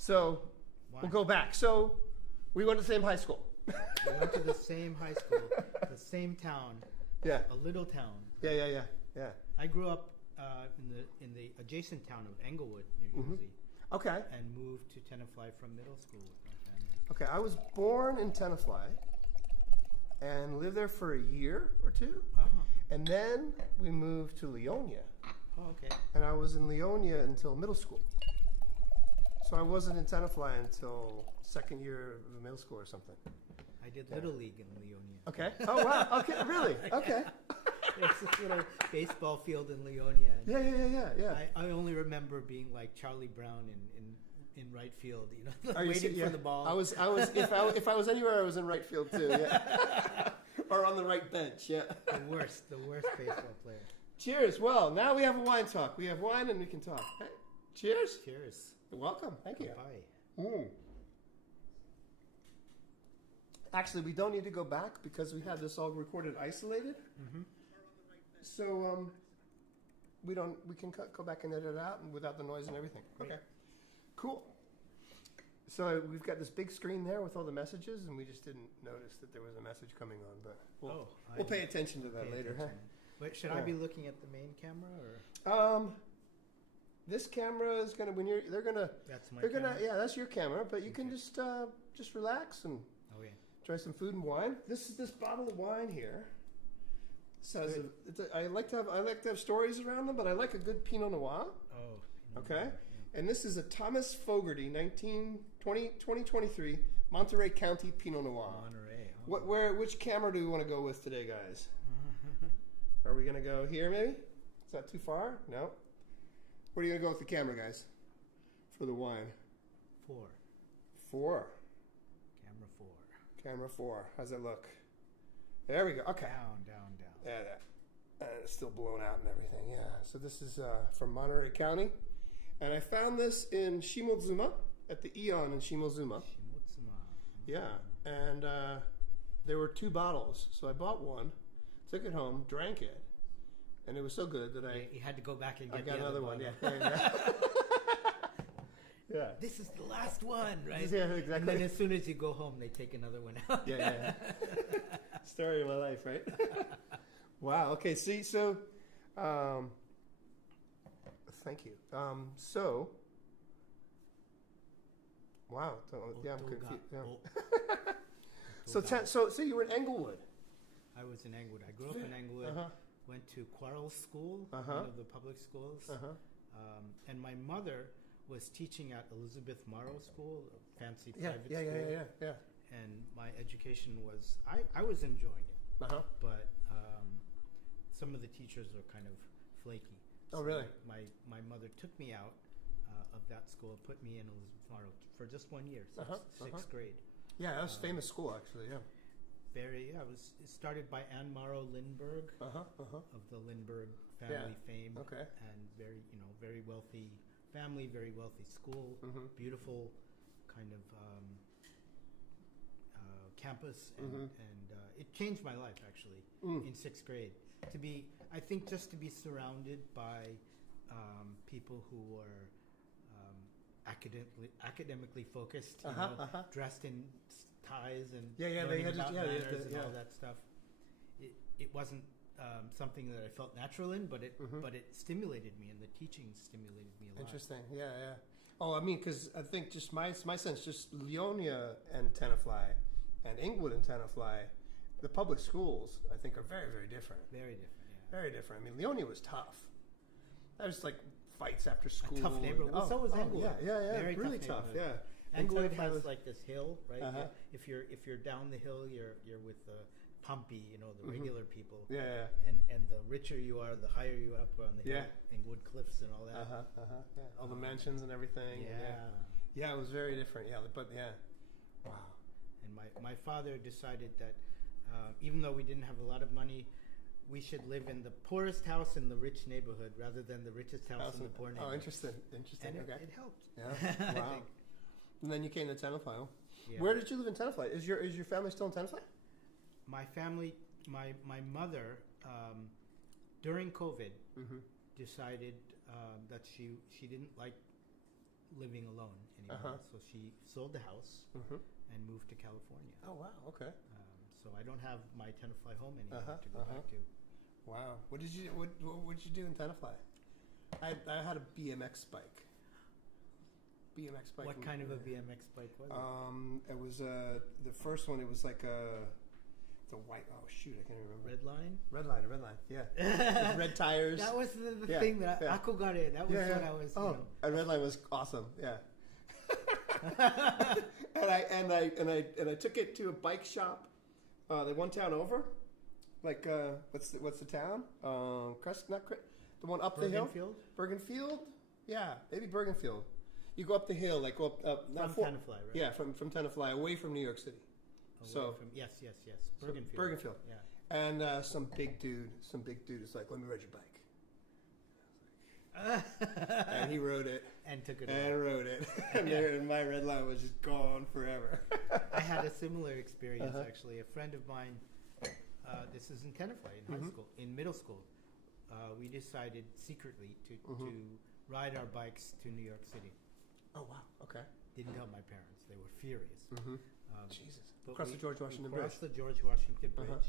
So Why? we'll go back. So we went to the same high school. We went to the same high school, the same town, Yeah. a little town. Yeah. I grew up in the adjacent town of Englewood, New Jersey, Okay. and moved to Tenafly from middle school with my family. Okay. I was born in Tenafly and lived there for a year or two. And then we moved to Leonia. Oh, okay. And I was in Leonia until middle school. So I wasn't in Tenafly until second year of middle school or something. I did Little League in Leonia. Okay. Oh, wow. Okay. Really? Okay. There's this little baseball field in Leonia. And Yeah. I only remember being like Charlie Brown in right field, Are you waiting yeah. for the ball. I was. If I was anywhere, I was in right field too. Yeah. Or on the right bench. Yeah. the worst baseball player. Cheers. Well, now we have a wine talk. We have wine and we can talk. Hey, cheers. Cheers. Welcome. Thank you. Bye. Actually, we don't need to go back because we had this all recorded isolated. Mm-hmm. So we can go back and edit it out and without the noise and everything. Great. Okay. Cool. So we've got this big screen there with all the messages, and we just didn't notice that there was a message coming on. But we'll pay attention to that later. Huh? Wait, should I be looking at the main camera or? This camera is gonna That's my camera? that's your camera, but you can just relax and try some food and wine. This bottle of wine here. I like to have stories around them, but I like a good Pinot Noir. Oh. Okay. And this is a Thomas Fogarty 2023 Monterey County Pinot Noir. Monterey. Oh. Which camera do we want to go with today, guys? Are we gonna go here maybe? Is that too far? No. Where are you gonna go with the camera, guys? For the wine. 4. 4. Camera 4. Camera 4. How's that look? There we go. Okay. Down. Yeah. It's still blown out and everything. Yeah. So this is from Monterey County, and I found this in Shimozuma at the Eon in Shimozuma. Yeah. And there were 2 bottles, so I bought one, took it home, drank it, and it was so good that you had to go back and get got the another other one. bottle. Yeah. Yeah. This is the last one, right? Yeah, exactly. And then as soon as you go home, they take another one out. Yeah. Story of my life, right? Wow. Okay. See, so, thank you. Wow. Yeah, I'm confused. Yeah. So you were in Englewood. I was in Englewood. I grew up in Englewood. Went to Quarles School, one of the public schools. And my mother was teaching at Elizabeth Morrow School, a fancy private school. Yeah. And my education was, I was enjoying it, but some of the teachers were kind of flaky. Oh, really? My mother took me out of that school, put me in Elizabeth Morrow for just 1 year, sixth grade. Yeah, that was a famous school, actually, yeah. It was started by Anne Morrow Lindberg of the Lindberg family fame. Okay. And very wealthy family, very wealthy school, beautiful kind of campus, and it changed my life actually in 6th grade. I think just to be surrounded by people who were academically focused, dressed in ties and learning about manners and all that stuff. It wasn't something that I felt natural in, but it stimulated me, and the teaching stimulated me a lot. Interesting. Yeah. Oh, I mean, because I think just my sense, just Leonia and Tenafly, and Englewood and Tenafly, the public schools, I think, are very, very different. Very different. Yeah. Very different. I mean, Leonia was tough. That was like fights after school. A tough neighborhood. So was Englewood. Yeah. Very really tough. Yeah. Englewood has like this hill, right? If you're down the hill, you're with the Pompey, the regular people. Yeah. And the richer you are, the higher you are up on the hill. Englewood Cliffs and all that. Yeah. All the mansions and everything. Yeah, it was very different. Yeah, but wow. And my father decided that even though we didn't have a lot of money, we should live in the poorest house in the rich neighborhood rather than the richest house in the poor neighborhood. Oh, interesting. And it helped. Yeah. Wow. And then you came to Tenafly. Yeah. Where did you live in Tenafly? Is your family still in Tenafly? My family, my mother, during COVID, decided that she didn't like living alone anymore. So she sold the house and moved to California. Oh wow! Okay. So I don't have my Tenafly home anymore to go back to. Wow! What did you do in Tenafly? I had a BMX bike. What kind of a BMX bike was it? It was the first one. It was like the white. Oh shoot! I can't remember. Red line. Yeah. With red tires. That was the thing that Akko got in. That was what I was. Oh, and red line was awesome. Yeah. and I took it to a bike shop. The one town over. Like what's the town? The one up the hill. Bergenfield. Yeah, maybe Bergenfield. You go up the hill, like go up from Tenafly, right? Yeah, from Tenafly, away from New York City. Yes. Bergenfield. Bergenfield. Yeah. And some big dude is like, let me ride your bike. And he rode it. And took it. And rode it. And my red line was just gone forever. I had a similar experience actually. A friend of mine. This is in Tenafly in high school, in middle school. We decided secretly to ride our bikes to New York City. Oh wow! Okay. Didn't tell my parents; they were furious. Jesus! Across the George Washington Bridge. Across the George Washington Bridge,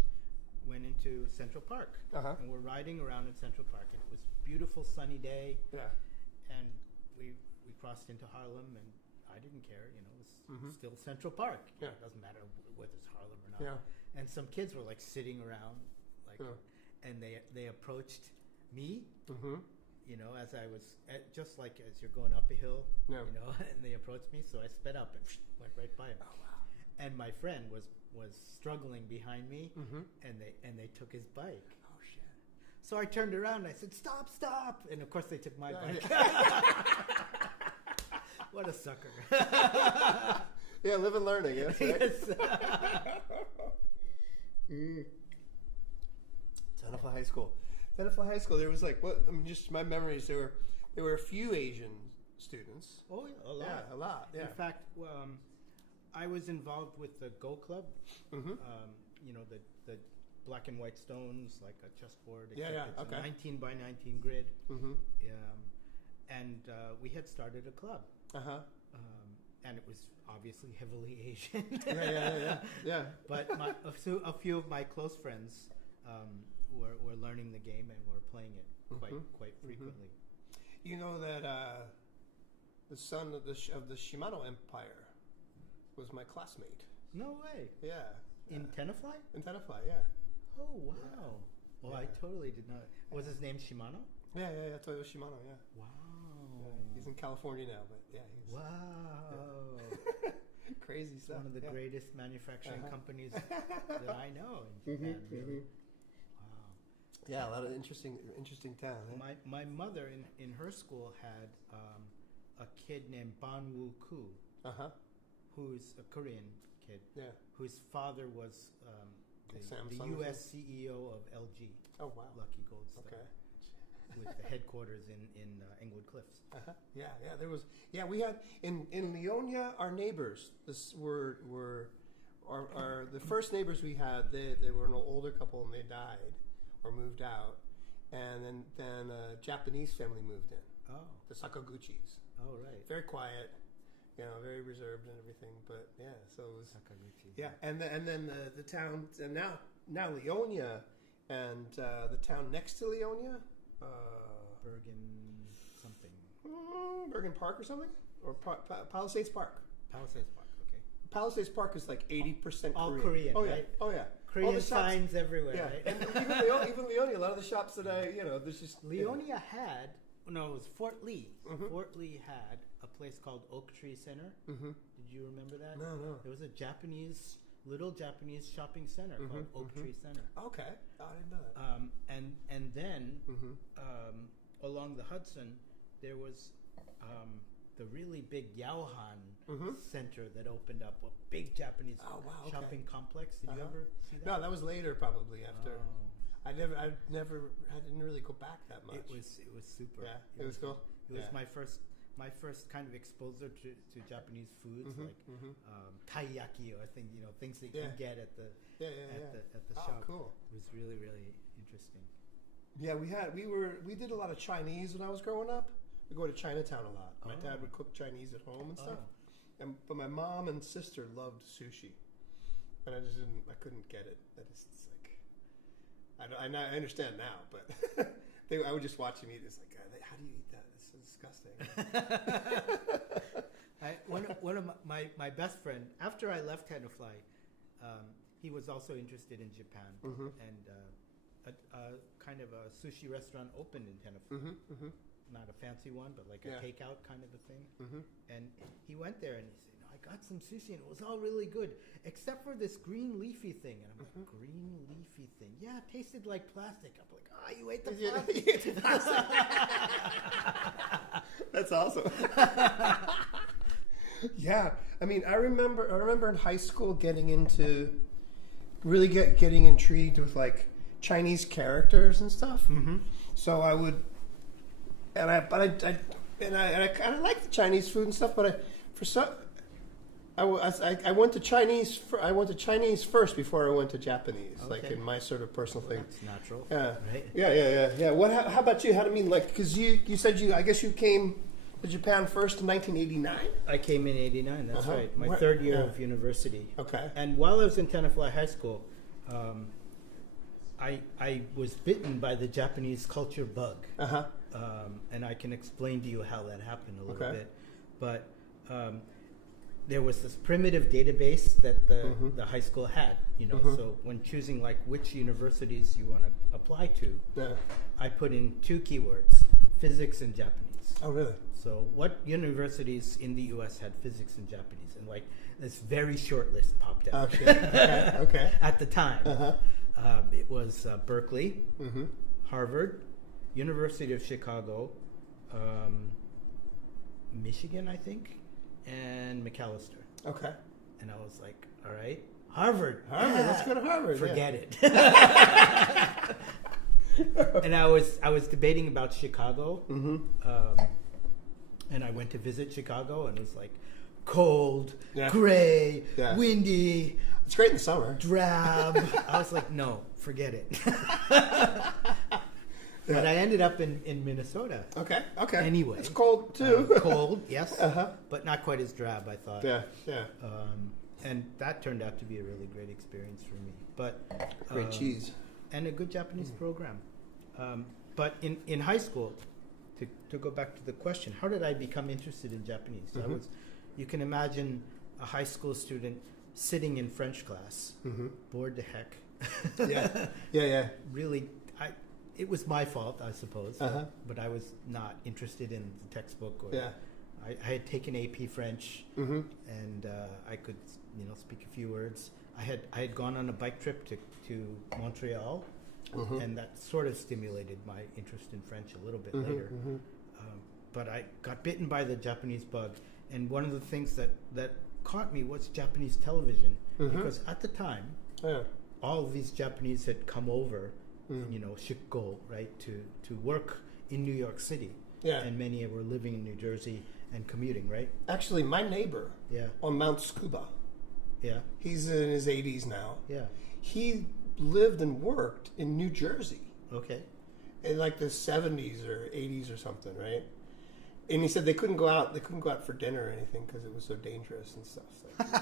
went into Central Park, and we're riding around in Central Park, and it was a beautiful sunny day. Yeah. And we crossed into Harlem, and I didn't care. You know, it was still Central Park. Yeah. It doesn't matter whether it's Harlem or not. Yeah. And some kids were like sitting around, and they approached me. You know, as I was just like as you're going up a hill, you know, and they approached me, so I sped up and went right by him. Oh wow! And my friend was struggling behind me, and they took his bike. Oh shit! So I turned around and I said, "Stop!" And of course they took my bike. What a sucker! Yeah, live and learn, I guess. Right? Yes. Tenafly High School. There was like just my memories. There were a few Asian students. Oh, yeah, a lot. Yeah, a lot. Yeah. In fact, I was involved with the Go Club. You know, the black and white stones, like a chessboard. It's a 19 by 19 grid. And we had started a club. And it was obviously heavily Asian. Yeah. But a few of my close friends were learning the game and were playing it quite frequently. You know that the son of the Shimano Empire was my classmate. No way. Yeah. In Tenafly? In Tenafly, yeah. Oh wow. Yeah. Well, I totally did not. Was his name Shimano? Yeah. Toyo Shimano. Yeah. Wow. Yeah, he's in California now, but yeah. Wow. Yeah. Crazy stuff. One of the greatest manufacturing companies that I know in Japan. Really. Wow. Yeah, a lot of interesting town. Eh? My mother in her school had a kid named Ban Woo Koo, who's a Korean kid. Yeah. Whose father was the U.S. CEO of LG. Oh wow. Lucky Gold Star. Okay. With the headquarters in Englewood Cliffs. Yeah. There was. Yeah, we had in Leonia. Our neighbors. This were our the first neighbors we had. They were an older couple and they died or moved out, and then a Japanese family moved in. Oh. The Sakaguchis. Oh right. Very quiet. You know, very reserved and everything. But yeah, so it was. Sakaguchi. Yeah, and then the town and now Leonia and the town next to Leonia. Bergen something. Bergen Park or something? Or Palisades Park. Palisades Park, okay. Palisades Park is like 80% all Korean. Oh, right? Oh, yeah. Korean signs everywhere, right? And even Leonia, a lot of the shops that there's just... Leonia had, it was Fort Lee. Fort Lee had a place called Oak Tree Center. Did you remember that? No. There was a little Japanese shopping center called Oak Tree Center. Okay. I didn't know that. And then along the Hudson, there was the really big Yaohan Center that opened up, a big Japanese shopping complex. Did you ever see that? No, that was later, probably after. I didn't really go back that much. It was super. Yeah, it was cool. It was my first kind of exposure to Japanese foods like taiyaki or things that you can get at the shop. Cool. It was really, really interesting. Yeah, we did a lot of Chinese when I was growing up. we go to Chinatown a lot. My Oh. dad would cook Chinese at home and stuff. But my mom and sister loved sushi, and I couldn't get it. It's like, I understand now, but I would just watch them eat. It's like, how do you eat that? It's so disgusting. One of my best friend, after I left Tenafly, he was also interested in Japan, and a kind of a sushi restaurant opened in Tenafly. Not a fancy one, but like a takeout kind of a thing. And he went there and he said, I got some sushi and it was all really good, except for this green leafy thing. And I'm like, green leafy thing? Yeah, it tasted like plastic. I'm like, you ate the plastic. That's awesome. Yeah, I mean, I remember in high school getting intrigued with like Chinese characters and stuff. So I would. And I kind of like the Chinese food and stuff, but I went to Chinese. I went to Chinese first before I went to Japanese, like in my sort of personal thing. That's natural, right? Yeah. Yeah. How about you? How do you mean? Like, because you said I guess you came to Japan first in 1989. I came in '89. That's right. My third year of university. Okay. And while I was in Tenafly High School, I was bitten by the Japanese culture bug. And I can explain to you how that happened a little bit. But there was this primitive database that the high school had, so when choosing like which universities you want to apply to, I put in 2 keywords, physics and Japanese. Oh, really? So what universities in the U.S. had physics and Japanese? And like this very short list popped out. Okay. At the time. It was Berkeley, Harvard, University of Chicago, Michigan, I think, and McAllister. Okay. And I was like, all right, Harvard. Let's go to Harvard. Forget it. And I was debating about Chicago, and I went to visit Chicago, and it was like cold, gray, windy. It's great in the summer. Drab. I was like, no, forget it. But I ended up in Minnesota. Okay. Anyway. It's cold, too. Cold, yes. But not quite as drab, I thought. Yeah. And that turned out to be a really great experience for me. But great cheese. And a good Japanese program. But in high school, to go back to the question, how did I become interested in Japanese? You can imagine a high school student sitting in French class, bored to heck. Yeah. Really, it was my fault, I suppose, but I was not interested in the textbook. I had taken AP French, and I could, speak a few words. I had gone on a bike trip to Montreal, and that sort of stimulated my interest in French a little bit later. But I got bitten by the Japanese bug, and one of the things that caught me was Japanese television, because at the time, all of these Japanese had come over, shukko, right, to work in New York City. And many were living in New Jersey and commuting, right? Actually, my neighbor on Mount Tsukuba, he's in his 80s now. He lived and worked in New Jersey. Okay. In like the 70s or 80s or something, right? And he said they couldn't go out. They couldn't go out for dinner or anything because it was so dangerous and stuff.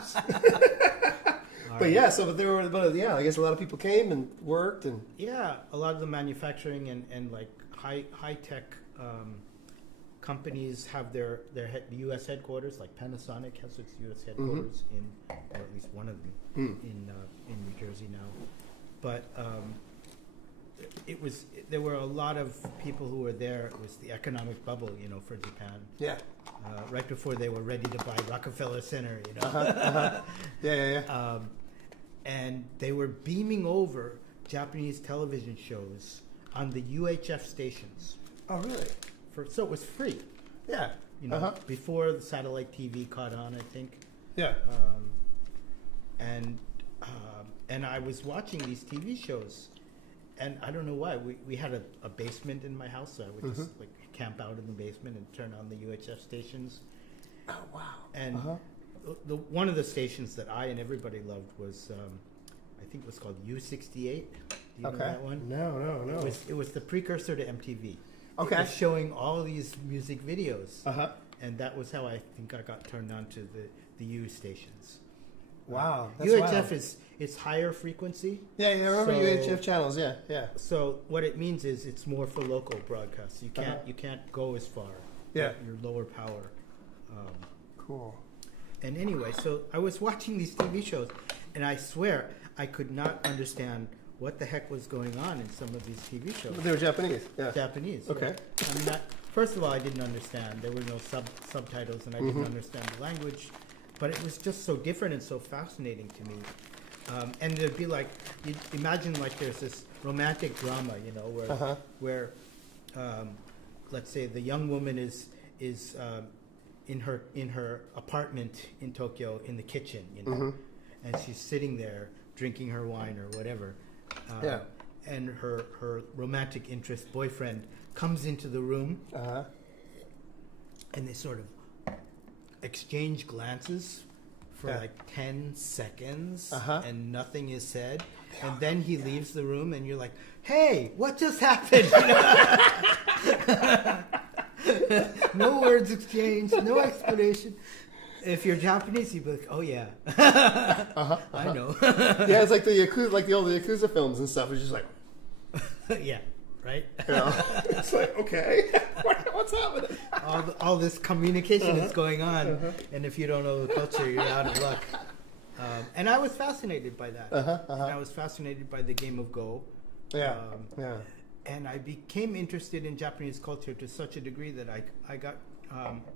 So but I guess a lot of people came and worked and a lot of the manufacturing and like high tech companies have their U.S. headquarters. Like Panasonic has its U.S. headquarters or at least one of them in New Jersey now. But there were a lot of people who were there. It was the economic bubble, for Japan. Right before they were ready to buy Rockefeller Center, and they were beaming over Japanese television shows on the UHF stations. Oh, really? So it was free. Before the satellite TV caught on, I think. And I was watching these TV shows, and I don't know why. We had a basement in my house, so I would just like camp out in the basement and turn on the UHF stations. Oh, wow. And one of the stations that I and everybody loved was, I think it was called U68. Do you know that one? No. It was the precursor to MTV. Okay. It was showing all these music videos. Uh-huh. And that was how I think I got turned on to the U stations. Wow. That's UHF wild. it's higher frequency. Yeah, I remember UHF channels. Yeah, yeah. So what it means is it's more for local broadcasts. You can't go as far. Yeah. You're lower power. Cool. And anyway, so I was watching these TV shows, and I swear I could not understand what the heck was going on in some of these TV shows. But they were Japanese. Yeah. Japanese. Okay. Yeah. I mean, first of all, I didn't understand. There were no subtitles, and I didn't understand the language. But it was just so different and so fascinating to me. And it'd be like, you imagine like there's this romantic drama, you know, where let's say the young woman is in her apartment in Tokyo in the kitchen, you know, and she's sitting there drinking her wine or whatever. And her romantic interest boyfriend comes into the room, and they sort of exchange glances for like 10 seconds, and nothing is said. And then he leaves the room, and you're like, hey, what just happened? No words exchanged, no explanation. If you're Japanese, you'd be like, oh yeah, I know. Yeah, it's like the Yakuza, like the old Yakuza films and stuff. It's just like, yeah, right. You know? It's like, okay, what's happening? All this communication is going on, and if you don't know the culture, you're out of luck. And I was fascinated by that. And I was fascinated by the game of Go. Yeah, And I became interested in Japanese culture to such a degree that I got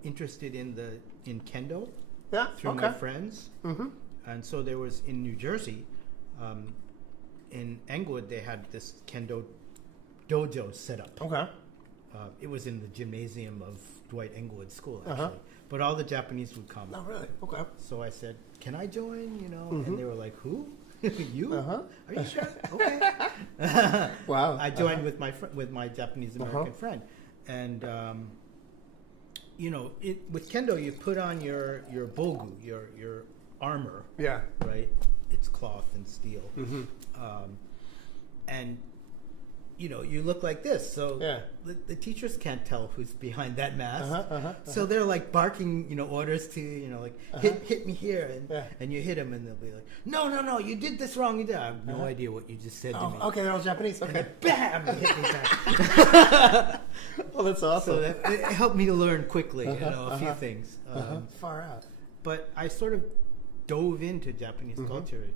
interested in Kendo through my friends. And so there was in New Jersey, in Englewood, they had this Kendo dojo set up. Okay. It was in the gymnasium of Dwight Englewood School, actually. But all the Japanese would come. Oh, really? Okay. So I said, can I join? You know, and they were like, who? You? Are you sure? Okay. Wow. I joined with my Japanese American friend, and you know, with Kendo, you put on your bogu, your armor. Yeah. Right. It's cloth and steel. And you know, you look like this, so the teachers can't tell who's behind that mask. So they're like barking, you know, orders to, you know, like hit me here, and you hit them, and they'll be like, no, you did this wrong. You did. I have no idea what you just said to me. Okay, they're all Japanese. Okay, and then, bam, you hit me back. Oh, that's awesome. So it helped me to learn quickly, you know, a few things. Far out. But I sort of dove into Japanese culture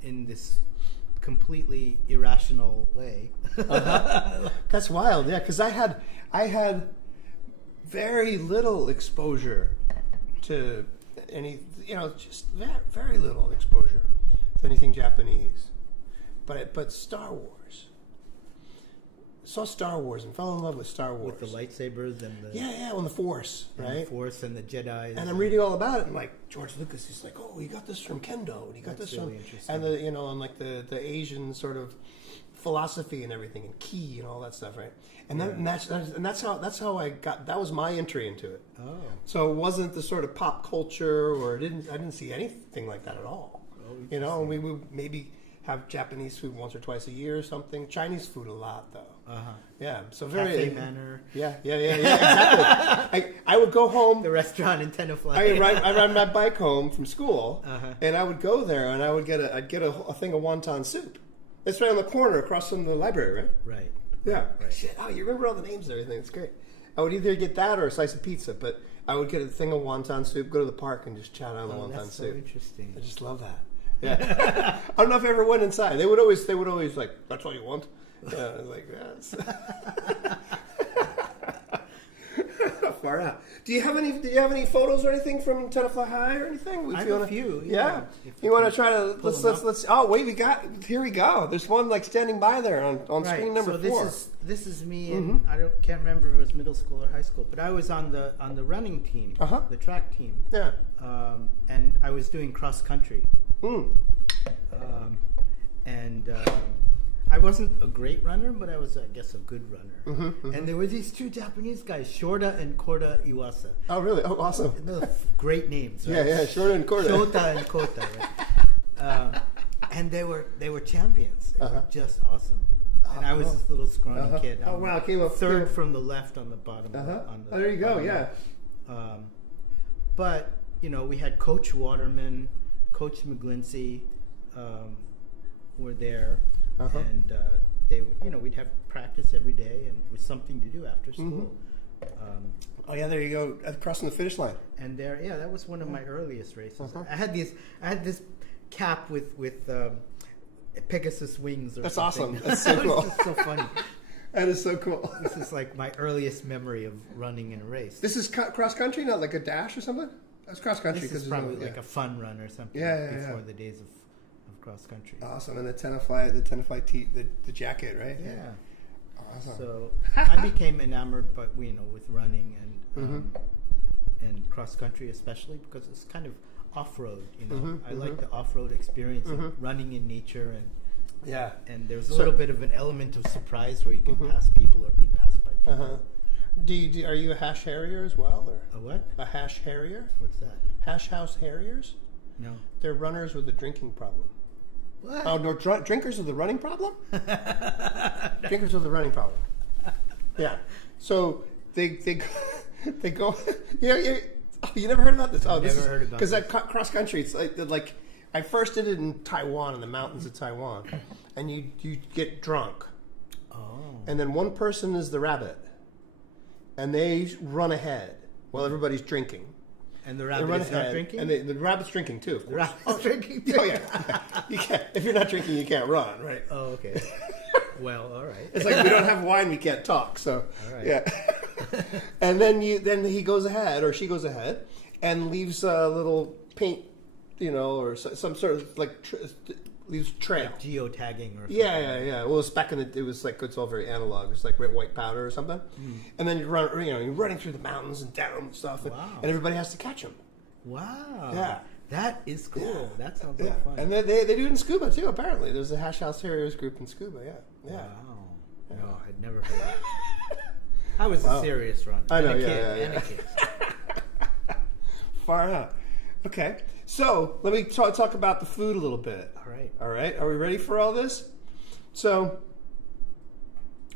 in this completely irrational way. That's wild, yeah. Because I had very little exposure to any, you know, just very little exposure to anything Japanese. But Star Wars. Saw Star Wars and fell in love with Star Wars. With the lightsabers and the... Yeah, on the Force, right? The Force and the Jedi. And I'm reading all about it, and like, George Lucas is like, oh, he got this from Kendo, and he got this really from... interesting. And the, you know, and like the Asian sort of philosophy and everything, and ki and all that stuff, right? And then that's how I got... That was my entry into it. Oh. So it wasn't the sort of pop culture, or I didn't see anything like that at all. Oh, you know, and we would maybe have Japanese food once or twice a year or something. Chinese food a lot, though. Yeah, so very Cafe Manor. Yeah, exactly. I would go home. The restaurant in Tenafly. I ride my bike home from school, and I would go there, and I'd get a thing of wonton soup. It's right on the corner across from the library, right? Right. Yeah. Right. Shit. Oh, you remember all the names and everything. It's great. I would either get that or a slice of pizza, but I would get a thing of wonton soup, go to the park, and just chow down the wonton that's soup. So interesting. I just love that. Yeah. I don't know if I ever went inside. They would always like, that's all you want. Yeah, I was like, yes. Far out. Do you have any photos or anything from Tenafly High or anything? I have a few. Yeah. You want to try to let's. Oh wait, here we go. There's one like standing by there on screen number 4. So this is me, and can't remember if it was middle school or high school, but I was on the running team, the track team. Yeah. And I was doing cross country. I wasn't a great runner, but I was, I guess, a good runner. And there were these two Japanese guys, Shorta and Kota Iwasa. Oh, really? Oh, awesome. Great names, right? Yeah, Shorta and Kota. Shota and Kota, right? And they were champions. They were just awesome. And I was this little scrawny kid. Oh wow! Came up third from the left on the bottom. Oh, there you go. Yeah. But we had Coach Waterman, Coach McGlincy, were there, and they would, we'd have practice every day, and it was something to do after school. Oh yeah, there you go, crossing the finish line. And that was one of my earliest races. I had this cap with Pegasus wings. Or That's something. awesome. That's so cool. It's so funny. That is so cool. This is like my earliest memory of running in a race. This is cross country, not like a dash or something. That's cross country. This is probably like a fun run or something. Before the days of cross country. Awesome, and the Tenafly the jacket, right? Yeah. Awesome. So I became enamored, but with running and cross country especially because it's kind of off road. I like the off road experience of running in nature and there's a little bit of an element of surprise where you can pass people or be passed by people. Are you a hash harrier as well, or a what? A hash harrier? What's that? Hash house harriers? No. They're runners with a drinking problem. What? Oh no, drinkers with a running problem? Drinkers with a running problem. Yeah. So they go. You never heard about this? Oh, never heard about because that cross country. It's like I first did it in Taiwan, in the mountains of Taiwan, and you get drunk. Oh. And then one person is the rabbit, and they run ahead while everybody's drinking. And the rabbit is not drinking? And the rabbit's drinking too, of course. The rabbit's drinking too? Oh, yeah. You can't. If you're not drinking, you can't run, right? Oh, okay. Well, all right. It's like we don't have wine, we can't talk, so. All right. Yeah. And then he goes ahead, or she goes ahead, and leaves a little paint, or some sort of, leaves trail. Like geotagging or something. Yeah. Well, it was like, it's all very analog. It's like red, white powder or something. And then you're running through the mountains and down and stuff. Wow. And everybody has to catch them. Wow. Yeah. That is cool. Yeah. That sounds like fun. And they do it in scuba too, apparently. There's a Hash House Terriers group in scuba, yeah. Wow. Yeah. No, I'd never heard that. I was a serious runner. I know, and yeah. a kid. Far out. Okay. So, let me talk about the food a little bit. All right. Are we ready for all this? So,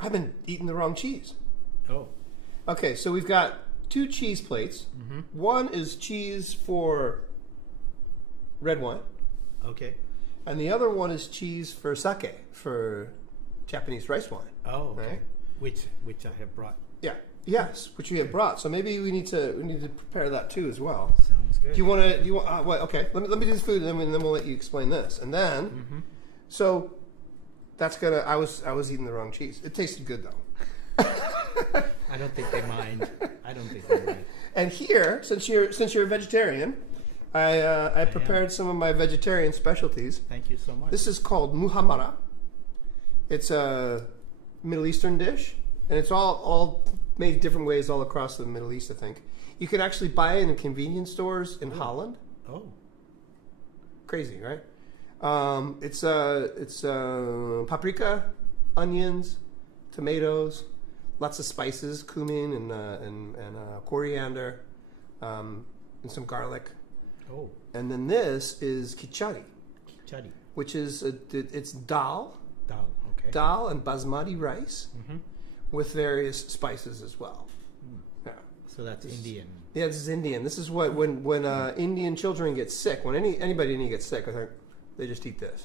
I've been eating the wrong cheese. Oh. Okay, so we've got 2 cheese plates. One is cheese for red wine. Okay. And the other one is cheese for sake, for Japanese rice wine. Oh, okay. Right? Which I have brought. Yeah. Yes, which we have brought. So maybe we need to prepare that too as well. Sounds good. Do you want? Okay. Let me do the food, and then we'll let you explain this. And then, so that's gonna. I was eating the wrong cheese. It tasted good though. I don't think they mind. And here, since you're a vegetarian, I prepared some of my vegetarian specialties. Thank you so much. This is called muhammara. It's a Middle Eastern dish, and it's all made different ways all across the Middle East, I think. You can actually buy it in convenience stores in Holland. Oh. Crazy, right? It's paprika, onions, tomatoes, lots of spices, cumin and coriander, and some garlic. Oh. And then this is kichari. Kichari. Which is, it's dal. Dal, okay. Dal and basmati rice. With various spices as well. Yeah. So that's Indian. Yeah, this is Indian. This is what when Indian children get sick. When anybody in India gets sick, I think they just eat this.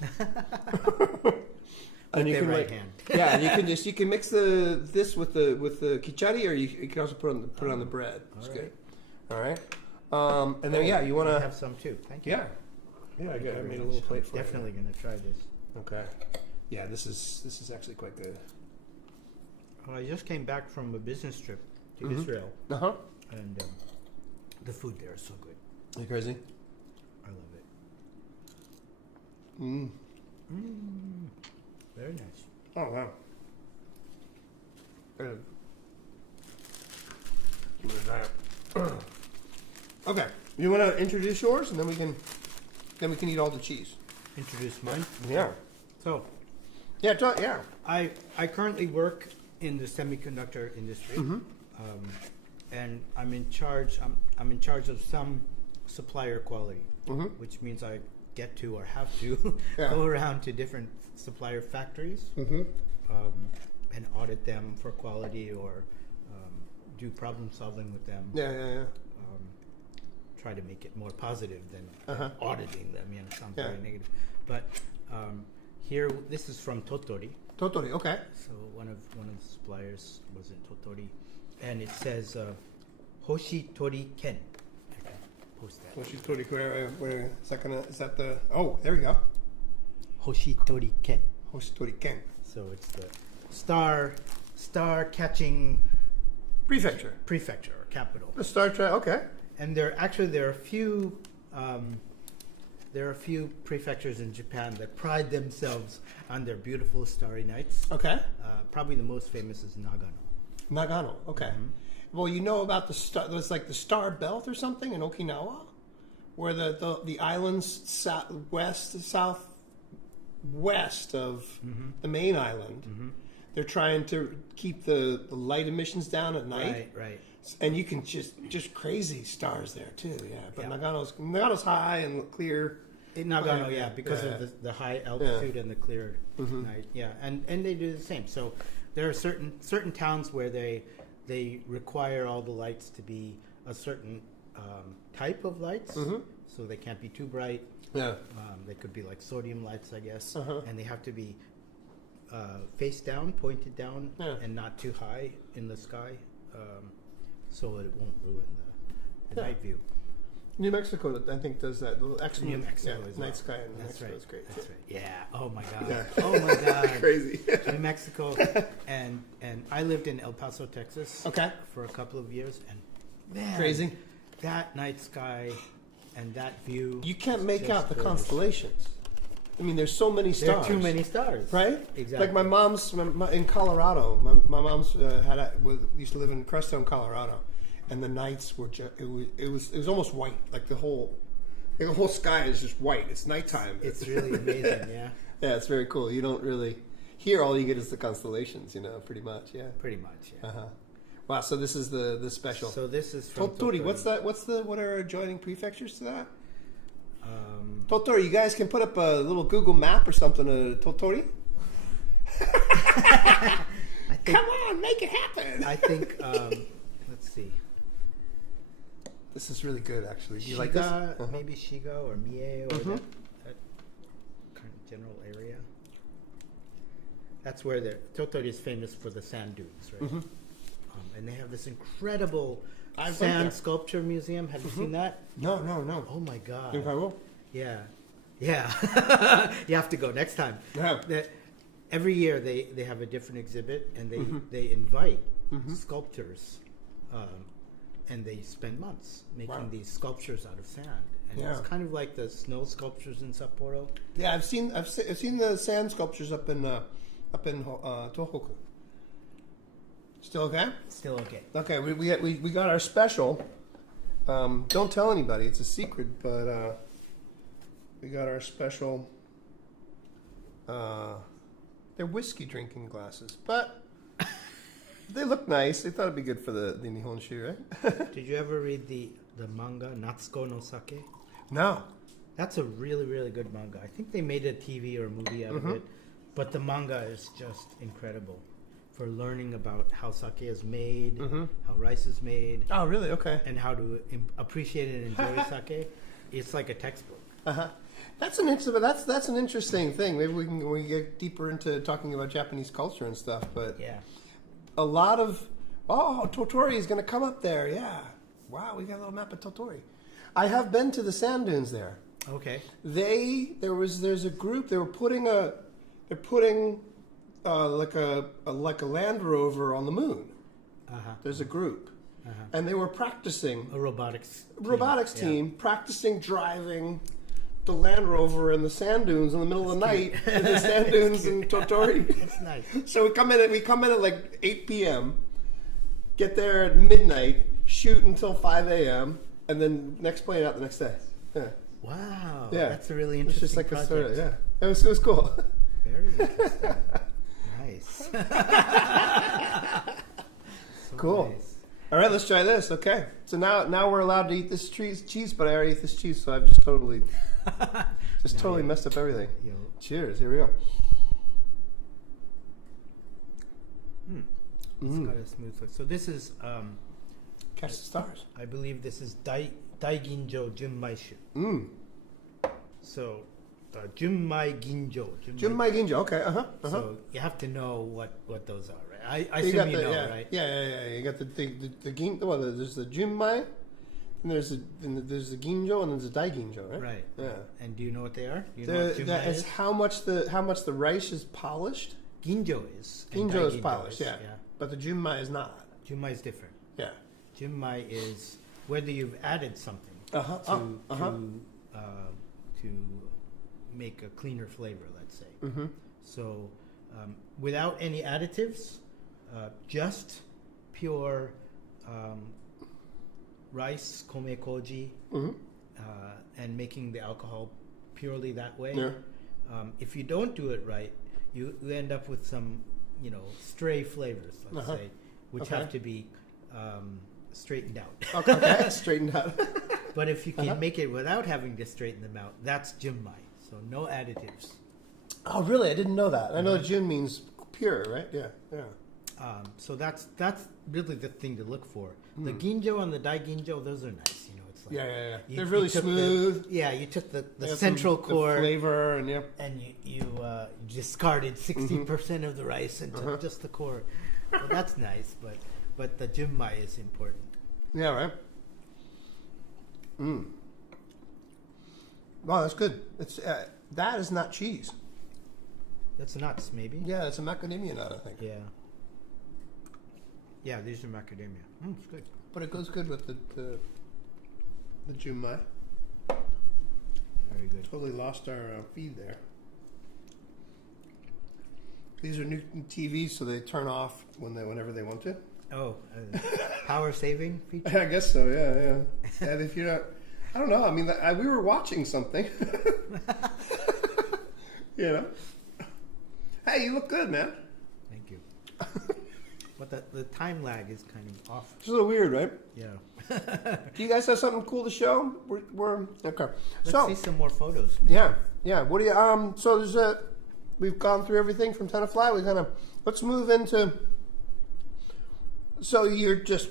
And you can right hand. Yeah, and you can mix this with the kichari, or you can also put it on the bread. It's good. All right. And then you want to have some too. Thank you. Yeah. Yeah, I made a little plate for you. Definitely going to try this. Okay. Yeah, this is actually quite good. I just came back from a business trip to Israel. And the food there is so good. Are you crazy? I love it. Very nice. Oh, wow. Okay. You want to introduce yours, and then we can eat all the cheese. Introduce mine? Yeah. So. Yeah. I currently work in the semiconductor industry, and I'm in charge. I'm in charge of some supplier quality, which means I get to or have to go around to different supplier factories and audit them for quality or do problem solving with them. Try to make it more positive than auditing them. It sounds very negative. But here, this is from Totori. Totori, okay. So one of the suppliers was in Totori, and it says Hoshitori Ken. I can post that. Hoshitori, where is that the? Oh, there we go. Hoshitori Ken. Hoshitori Ken. So it's the star catching prefecture or capital. The star track, okay. And there are a few prefectures in Japan that pride themselves on their beautiful starry nights. Okay. Probably the most famous is Nagano. Nagano, okay. Mm-hmm. Well, you know about the star. There's like the Star Belt or something in Okinawa, where the islands southwest of the main island. Mm-hmm. They're trying to keep the light emissions down at night. Right. And you can just crazy stars there too, yeah. But Nagano's high and clear. In Nagano, because of the high altitude and the clear night, and they do the same. So there are certain towns where they require all the lights to be a certain type of lights, so they can't be too bright. Yeah, they could be like sodium lights, I guess, and they have to be face down, pointed down, and not too high in the sky. So it won't ruin the night view. New Mexico, I think, does that. New Mexico is night sky in New That's Mexico right. is great. That's right. Yeah. Oh my God. Yeah. Oh my God. Crazy. New Mexico, and I lived in El Paso, Texas. Okay. For a couple of years, and man, crazy. That night sky and that view. You can't make out the constellations. I mean, there's so many stars. There are too mmany stars. Right? Exactly. Like my mom's in Colorado. My mom's used to live in Crestone, Colorado, and the nights were it was almost white. Like the whole sky is just white. It's nighttime. It's really amazing. Yeah. Yeah, it's very cool. You don't really hear. All you get is the constellations. Pretty much. Yeah. Pretty much. Yeah. Wow. So this is the special. So this is from Totori. What are adjoining prefectures to that? Totori, you guys can put up a little Google map or something to Totori? Come on, make it happen. I think, let's see. This is really good, actually. Do you Shiga, like this? maybe Shiga or Mie or that kind of general area. That's where Totori is famous for the sand dunes, right? And they have this incredible sand sculpture museum. Have you seen that? No. Oh my God. Incredible. Yeah. You have to go next time. Yeah. Every year they have a different exhibit, and they invite sculptors, and they spend months making these sculptures out of sand. And it's kind of like the snow sculptures in Sapporo. Yeah, I've seen the sand sculptures up in Tohoku. Still okay? Still okay. Okay, we got our special. Don't tell anybody; it's a secret. But we got our special. They're whiskey drinking glasses, but they look nice. They thought it'd be good for the Nihonshu, right? Did you ever read the manga Natsuko no Sake? No. That's a really, really good manga. I think they made a TV or a movie out of it, but the manga is just incredible for learning about how sake is made, how rice is made. Oh, really? Okay. And how to appreciate and enjoy sake. It's like a textbook. That's an interesting thing. Maybe we can get deeper into talking about Japanese culture and stuff. But a lot of Totori is going to come up there. Yeah. Wow, we got a little map of Totori. I have been to the sand dunes there. Okay. There's a group. They're putting like a Land Rover on the moon. There's a group, and they were practicing a robotics team practicing driving the Land Rover in the sand dunes in the middle of the night in the sand dunes in Totori. That's nice. So we come in at like 8 p.m., get there at midnight, shoot until 5 a.m., and then next plane out the next day. Yeah. Wow. Yeah. That's a really interesting project. It's just like project. It was cool. Very interesting. Nice. Cool. Nice. All right, let's try this. Okay. So now we're allowed to eat this cheese, but I already ate this cheese, so I've just totally messed up everything. Cheers. Here we go. It's got a smooth flavor. So this is Catch the stars. I believe this is Daiginjo Junmai Shu. So Junmai Ginjo. Junmai Ginjo. Okay. So you have to know what those are, right? I assume you know, right? Yeah. You got the Ginjo. Well, there's the Junmai, and there's the Ginjo, and there's the Daiginjo, right? Right. Yeah. And do you know what they are? Do you know what Junmai is? How much the rice is polished? Ginjo is. Ginjo is polished. Yeah. But the Junmai is not. Junmai is different. Yeah. Junmai is whether you've added something to make a cleaner flavor, let's say. So without any additives, just pure rice, kome koji, and making the alcohol purely that way. Yeah. If you don't do it right, you end up with some, stray flavors, let's say, which have to be straightened out. Okay, straightened out. But if you can make it without having to straighten them out, that's Junmai. So no additives. Oh, really? I didn't know that. I know Jun means pure, right? Yeah. So that's really the thing to look for. The Ginjo and the Daiginjo, those are nice. It's like yeah. They're really smooth. You took the central core flavor and you discarded 60% of the rice and took just the core. Well, that's nice, but the Junmai is important. Yeah, right. Wow, that's good. It's that is not cheese. That's nuts, maybe. Yeah, it's a macadamia nut, I think. Yeah, these are macadamia. It's good. But it goes good with the Junmai. Very good. Totally lost our feed there. These are new TVs, so they turn off whenever they want to. Oh, power saving feature? I guess so, yeah. And if you're not, I don't know, I mean, we were watching something. Hey, you look good, man. Thank you. But the time lag is kind of off. It's a little weird, right? Yeah. Do you guys have something cool to show? We're okay. Let's see some more photos. Maybe. Yeah. What do you? So there's we've gone through everything from Tenafly. Let's move into. So you're just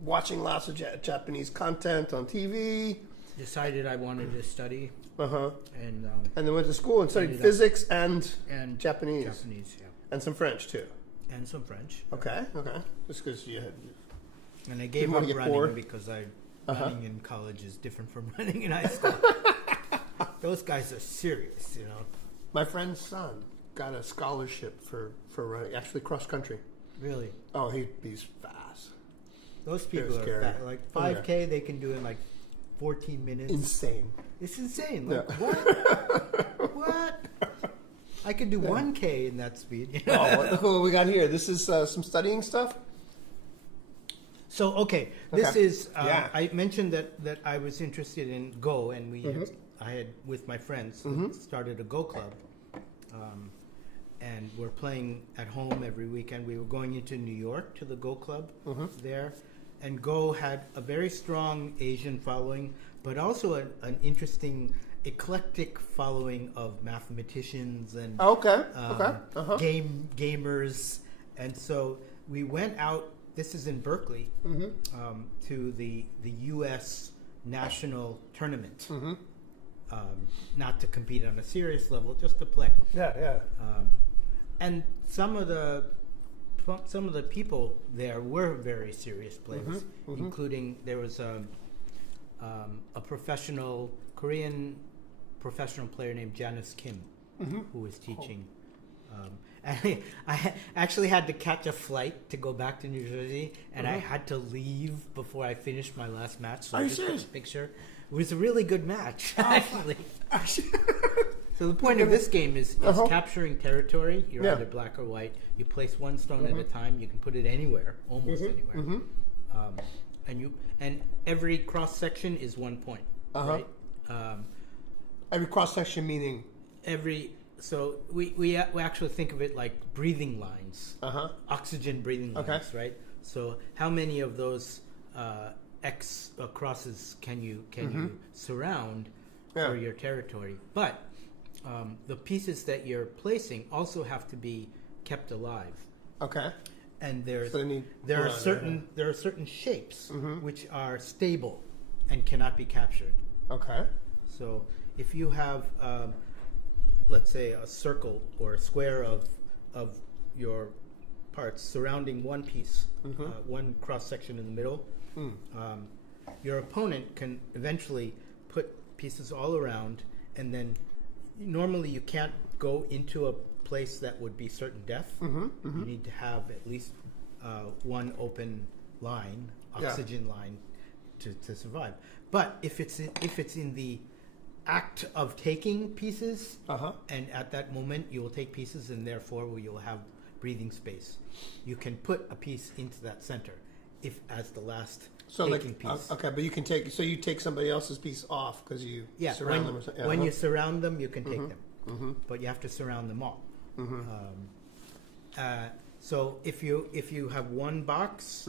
watching lots of Japanese content on TV. Decided I wanted to study. And then went to school and studied physics and Japanese. Japanese, yeah. And some French too. And some French. Okay. Just because you had. And I gave up running because running in college is different from running in high school. Those guys are serious, My friend's son got a scholarship for running, actually cross country. Really? Oh, he's fast. Those people are fast. Like 5K, they can do in like 14 minutes. Insane. It's insane. Like, what? What? I could do 1K in that speed. What we got here? This is some studying stuff? So, this is, I mentioned that I was interested in Go, and I had, with my friends, started a Go club. And we're playing at home every weekend. We were going into New York to the Go club there. And Go had a very strong Asian following, but also an interesting eclectic following of mathematicians and gamers. And so we went out, this is in Berkeley, to the U.S. national tournament. Not to compete on a serious level, just to play. And some of the people there were very serious players, including there was a Korean professional player named Janice Kim, who was teaching. And I actually had to catch a flight to go back to New Jersey, and I had to leave before I finished my last match. So Are I you just serious? took a picture. It was a really good match, actually. So the point of this game is capturing territory. You're either black or white. You place one stone at a time. You can put it anywhere, almost anywhere. And every cross section is 1 point. Right? Every cross section meaning So we actually think of it like breathing lines, oxygen breathing lines, right? So how many of those X crosses can you surround for your territory? But the pieces that you're placing also have to be kept alive. Okay. And there are certain shapes which are stable and cannot be captured. Okay. So if you have, let's say, a circle or a square of your parts surrounding one piece, one cross section in the middle, your opponent can eventually put pieces all around, and then normally you can't go into a place that would be certain depth. You need to have at least one open line, oxygen line, to survive. But if it's in the act of taking pieces, and at that moment you will take pieces, and therefore you will have breathing space, you can put a piece into that center, if as the last taking piece. Okay, but you can take. So you take somebody else's piece off because you surround them. Or something. When you surround them, you can take them, but you have to surround them all. So if you have one box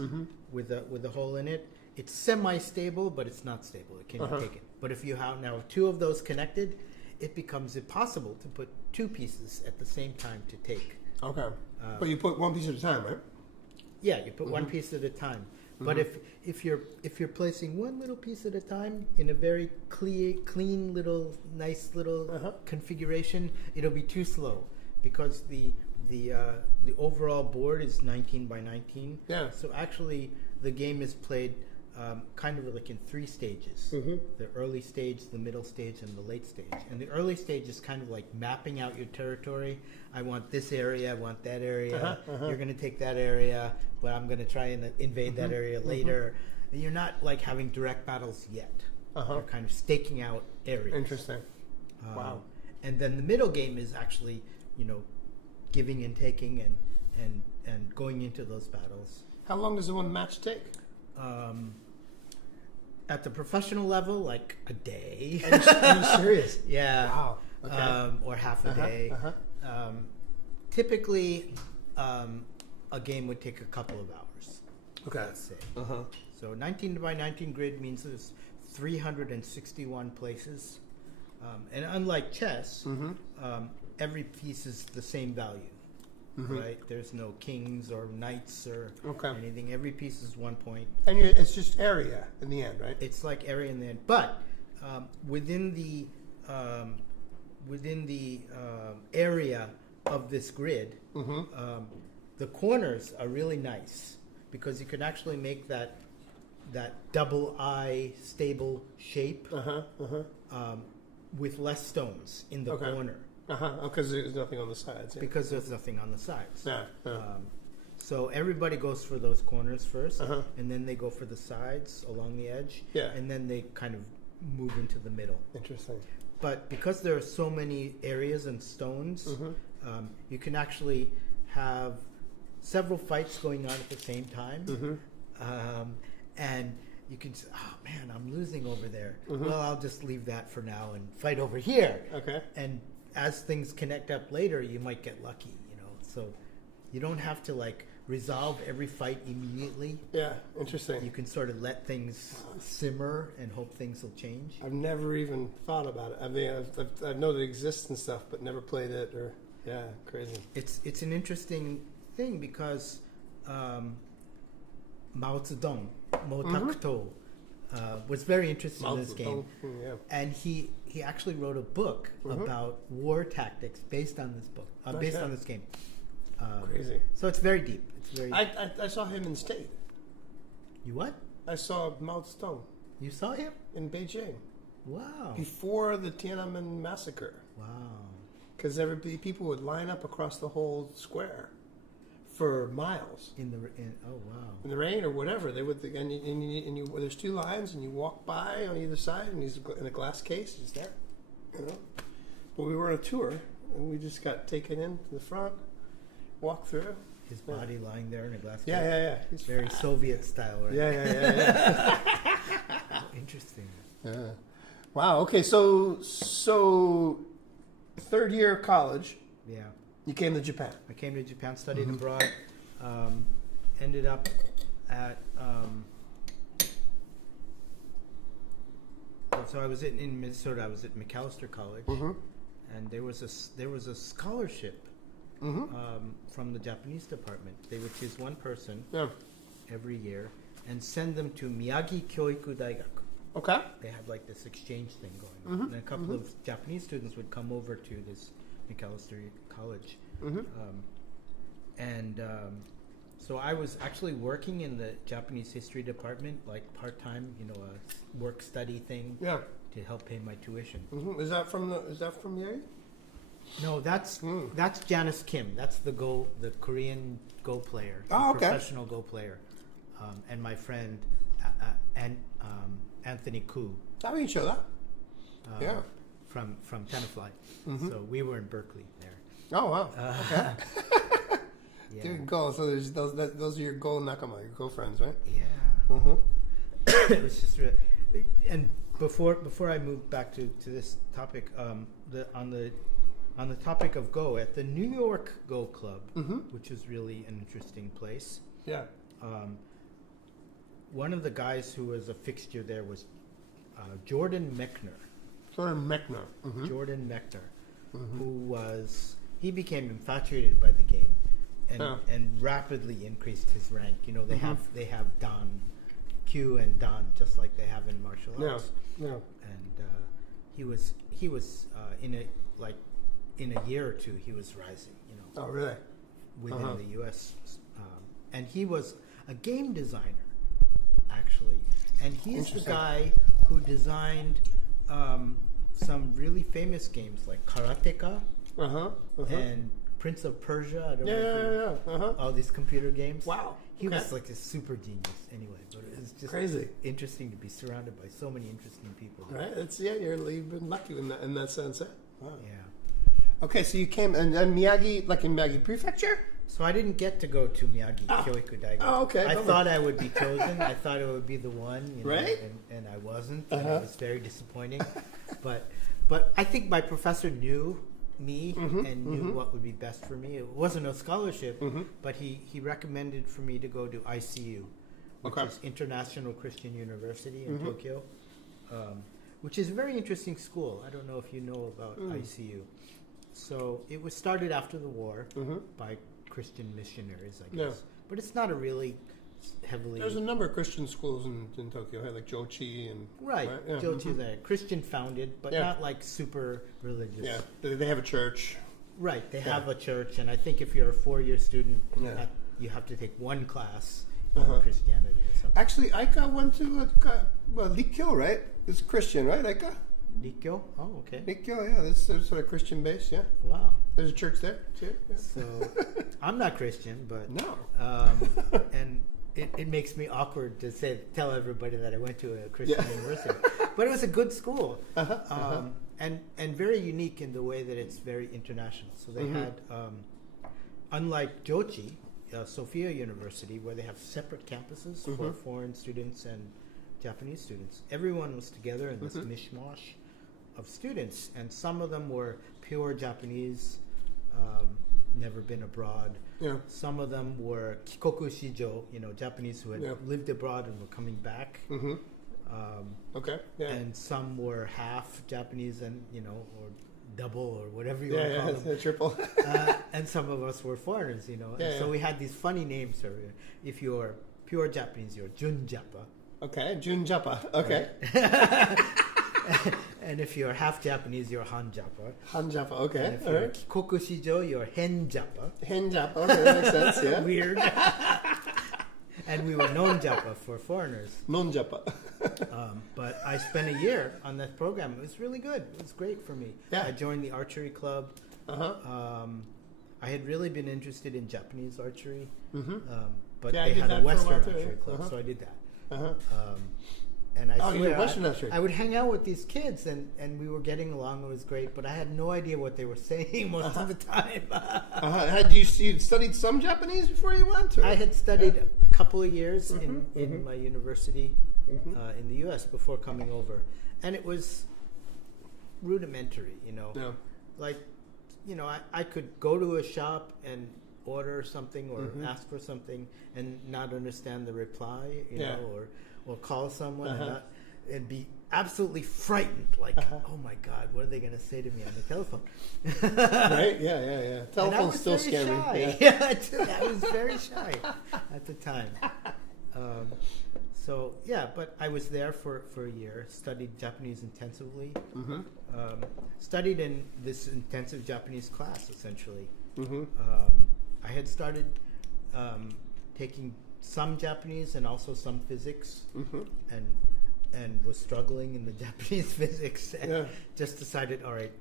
with a hole in it, it's semi-stable, but it's not stable. It can't take it. But if you have now two of those connected, it becomes impossible to put two pieces at the same time to take. Okay, but you put one piece at a time, right? Yeah, you put one piece at a time. But if you're placing one little piece at a time in a very clean little nice little configuration, it'll be too slow, because the overall board is 19 by 19. Yeah. So actually, the game is played kind of like in three stages: the early stage, the middle stage, and the late stage. And the early stage is kind of like mapping out your territory. I want this area. I want that area. You're going to take that area, but I'm going to try and invade that area later. And you're not like having direct battles yet. You're kind of staking out areas. Interesting. Wow. And then the middle game is actually, giving and taking and going into those battles. How long does the one match take? At the professional level, like a day. Are you serious? Yeah. Wow. Okay. Or half a day. Typically, a game would take a couple of hours. Okay. Let's say. So 19 by 19 grid means there's 361 places. And unlike chess, every piece is the same value. Right? There's no kings or knights or anything. Every piece is 1 point. And it's just area in the end, right? It's like area in the end. But within the area of this grid, the corners are really nice, because you can actually make that double eye stable shape with less stones in the corner. Because there's nothing on the sides. Yeah. Because there's nothing on the sides. Yeah. So everybody goes for those corners first, and then they go for the sides along the edge, and then they kind of move into the middle. Interesting. But because there are so many areas and stones, you can actually have several fights going on at the same time, and you can say, "Oh man, I'm losing over there. Well, I'll just leave that for now and fight over here." Okay. And as things connect up later, you might get lucky, So you don't have to resolve every fight immediately. Yeah, interesting. You can sort of let things simmer and hope things will change. I've never even thought about it. I mean, I know it exists and stuff, but never played it. Or crazy. It's an interesting thing, because Mao Zedong, Mo Takuto, was very interested in this game, and he actually wrote a book about war tactics based on this book, based on this game. Crazy. So it's very deep. It's very. I saw him in State. You what? I saw Mao Zedong. You saw him in Beijing. Wow. Before the Tiananmen massacre. Wow. Because people would line up across the whole square for miles. Oh wow. In the rain or whatever, they would, and you there's two lines, and you walk by on either side, and he's in a glass case. He's there, But we were on a tour, and we just got taken in to the front, walked through. His body lying there in a glass case. Yeah. He's very fat. Soviet style, right? Yeah. Interesting. Yeah. Wow. Okay. So third year of college. Yeah. You came to Japan. I came to Japan, studied abroad, ended up at. So I was in Minnesota. I was at McAllister College, and there was a scholarship from the Japanese department. They would choose one person every year and send them to Miyagi Kyoiku Daigaku. Okay. They had like this exchange thing going on. And a couple of Japanese students would come over to this McAllister College. So I was actually working in the Japanese history department, like part-time, a work-study thing to help pay my tuition. Is that from Yale? No, that's Janice Kim. That's the Korean Go player, professional Go player, and my friend Anthony Koo. From Tenafly. So we were in Berkeley there. Oh wow! Okay. Doing Go. So there's those are your Go nakama, your Go friends, right? Yeah. It was just really, and before I move back to this topic, on the topic of Go, at the New York Go Club, which is really an interesting place. Yeah. One of the guys who was a fixture there was Jordan Mechner. Jordan Mechner, he became infatuated by the game, and rapidly increased his rank. They have Dan, Q, and Dan, just like they have in martial arts. And he was in a year or two he was rising. Oh really? Within the U.S. And he was a game designer, actually, and he's the guy who designed some really famous games like Karateka and Prince of Persia. I don't know all these computer games. Wow. He was like a super genius anyway, but it was just crazy interesting to be surrounded by so many interesting people. Right? You've been lucky in that sense. Wow. Yeah. Okay, so you came, and Miyagi, like in Miyagi Prefecture? So I didn't get to go to Miyagi Kyoiku Daigaku. Oh, okay. I thought I would be chosen. I thought it would be the one, right? And I wasn't. And it was very disappointing. But I think my professor knew me and knew what would be best for me. It wasn't a scholarship, but he recommended for me to go to ICU, which is International Christian University in Tokyo, which is a very interesting school. I don't know if you know about ICU. So it was started after the war by Christian missionaries, I guess. But it's not a really heavily... There's a number of Christian schools in Tokyo, like Jochi and... Right, yeah. Jochi is Christian founded, but not like super religious. Yeah, they have a church. Right, they have a church, and I think if you're a 4-year student, you have to take one class in Christianity or something. Actually, Aika went to Rikkyo, right? It's Christian, right, Aika? Rikkyo? Oh, okay. Rikkyo, yeah, that's sort of Christian base, yeah. Wow. There's a church there, too. Yeah. So, I'm not Christian, but... No. And it makes me awkward to tell everybody that I went to a Christian university. But it was a good school. And very unique in the way that it's very international. So they had, unlike Jochi, Sophia University, where they have separate campuses for foreign students and Japanese students, everyone was together in this mishmash of students, and some of them were pure Japanese, never been abroad. Yeah. Some of them were kikoku shijo, Japanese who had lived abroad and were coming back. And some were half Japanese and or double or whatever you want to call them. Triple. And some of us were foreigners, So we had these funny names for you. If you're pure Japanese, you're Junjapa. Okay, Junjapa. Okay. Right? And if you're half Japanese, you're Hanjapa. Hanjapa, okay. And if you're Kikoku Shijo, you're Henjapa. Henjapa, okay, that makes sense, yeah. Weird. And we were Non-Japa for foreigners. Non-Japa. But I spent a year on that program. It was really good. It was great for me. Yeah. I joined the archery club. I had really been interested in Japanese archery. But they had a Western archery club, so I did that. And I would hang out with these kids, and we were getting along. It was great, but I had no idea what they were saying most of the time. Had you studied some Japanese before you went? Or? I had studied a couple of years in my university in the U.S. before coming over, and it was rudimentary, Like, I could go to a shop and order something or ask for something and not understand the reply, or call someone and be absolutely frightened. Like, oh my God, what are they going to say to me on the telephone? Right? Yeah. Telephones still scare me. Yeah, I was very shy at the time. So, yeah, but I was there for a year, studied Japanese intensively, studied in this intensive Japanese class, essentially. I had started taking some Japanese and also some physics, and was struggling in the Japanese physics, and just decided, all right,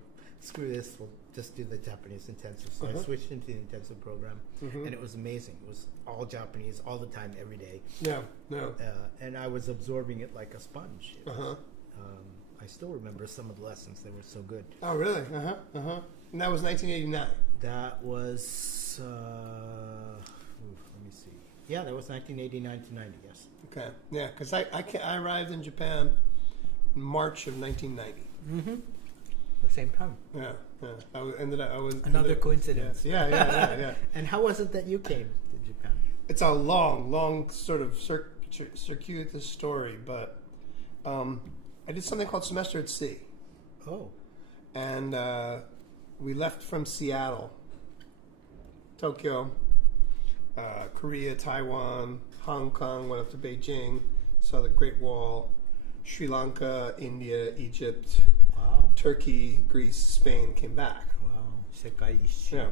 screw this, we'll just do the Japanese intensive. So I switched into the intensive program, and it was amazing. It was all Japanese, all the time, every day. And I was absorbing it like a sponge. I still remember some of the lessons. They were so good. Oh, really? And that was 1989. That was, let me see. Yeah, that was 1989 to 90, yes. Okay, yeah, because I arrived in Japan in March of 1990. The same time. Yeah. I was another coincidence. Yeah. And how was it that you came to Japan? It's a long sort of circuitous story, but I did something called Semester at Sea. Oh. And we left from Seattle, Tokyo, Korea, Taiwan, Hong Kong, went up to Beijing, saw the Great Wall, Sri Lanka, India, Egypt, Turkey, Greece, Spain, came back. Wow. Sekai Ishi. Yeah.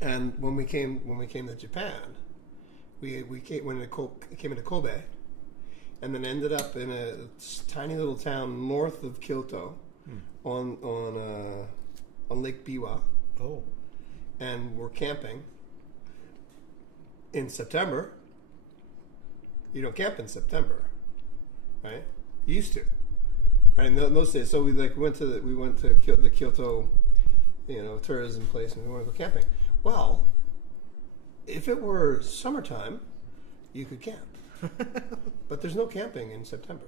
And when we came to Japan, we came into Kobe, and then ended up in a tiny little town north of Kyoto, on Lake Biwa. Oh. And we're camping in September. You don't camp in September, right? You used to, right? In those days. So we went to the Kyoto, tourism place, and we want to go camping. Well, if it were summertime, you could camp, but there's no camping in September.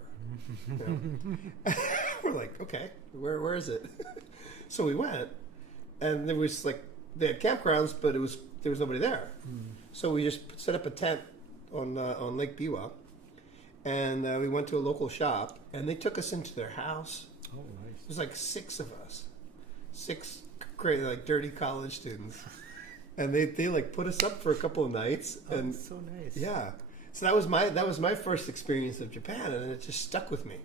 We're like, okay, where is it? So we went, and there was they had campgrounds, but there was nobody there. So we just set up a tent on Lake Biwa, and we went to a local shop, and they took us into their house. Oh, nice! It was like 6 of us, 6 great dirty college students, and they put us up for a couple of nights. Oh, and that's so nice. Yeah, so that was my first experience of Japan, and it just stuck with me.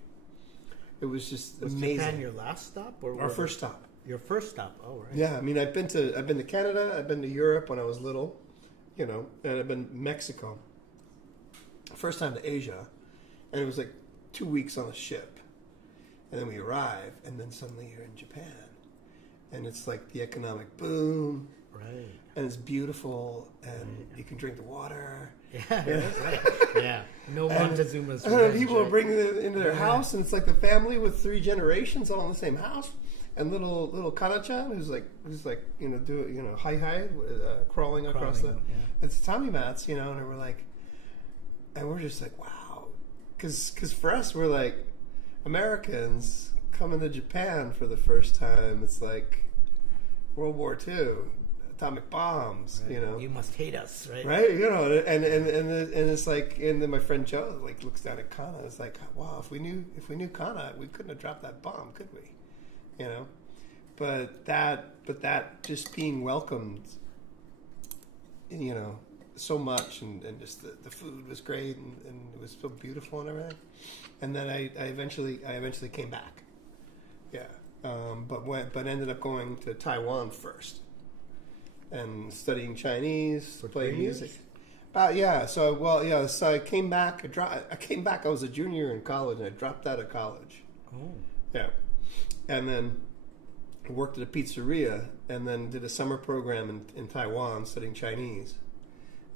It was just amazing. Japan your last stop, or our first stop? Your first stop. Oh, right. Yeah, I mean, I've been to Canada, I've been to Europe when I was little, and I've been to Mexico. First time to Asia, and it was like 2 weeks on a ship, and then we arrive, and then suddenly you're in Japan, and it's like the economic boom, right? And it's beautiful, and you can drink the water. Yeah, right. Yeah. No Montezuma's. And people are bringing it into their house, and it's like the family with 3 generations all in the same house. And little Kana-chan, who's crawling across the. Yeah. It's Tommy mats, and we're like, and we're just like, wow, because for us, we're like Americans coming to Japan for the first time. It's like World War II, atomic bombs, right. You must hate us, right? Right, and it's like, and then my friend Joe looks down at Kana. It's like, wow, if we knew Kana, we couldn't have dropped that bomb, could we? But that just being welcomed, so much, and just the food was great, and it was so beautiful and everything. And then I eventually came back. Yeah. But ended up going to Taiwan first and studying Chinese, playing music. So I came back. I was a junior in college, and I dropped out of college. Oh. Yeah. And then worked at a pizzeria, and then did a summer program in Taiwan studying Chinese,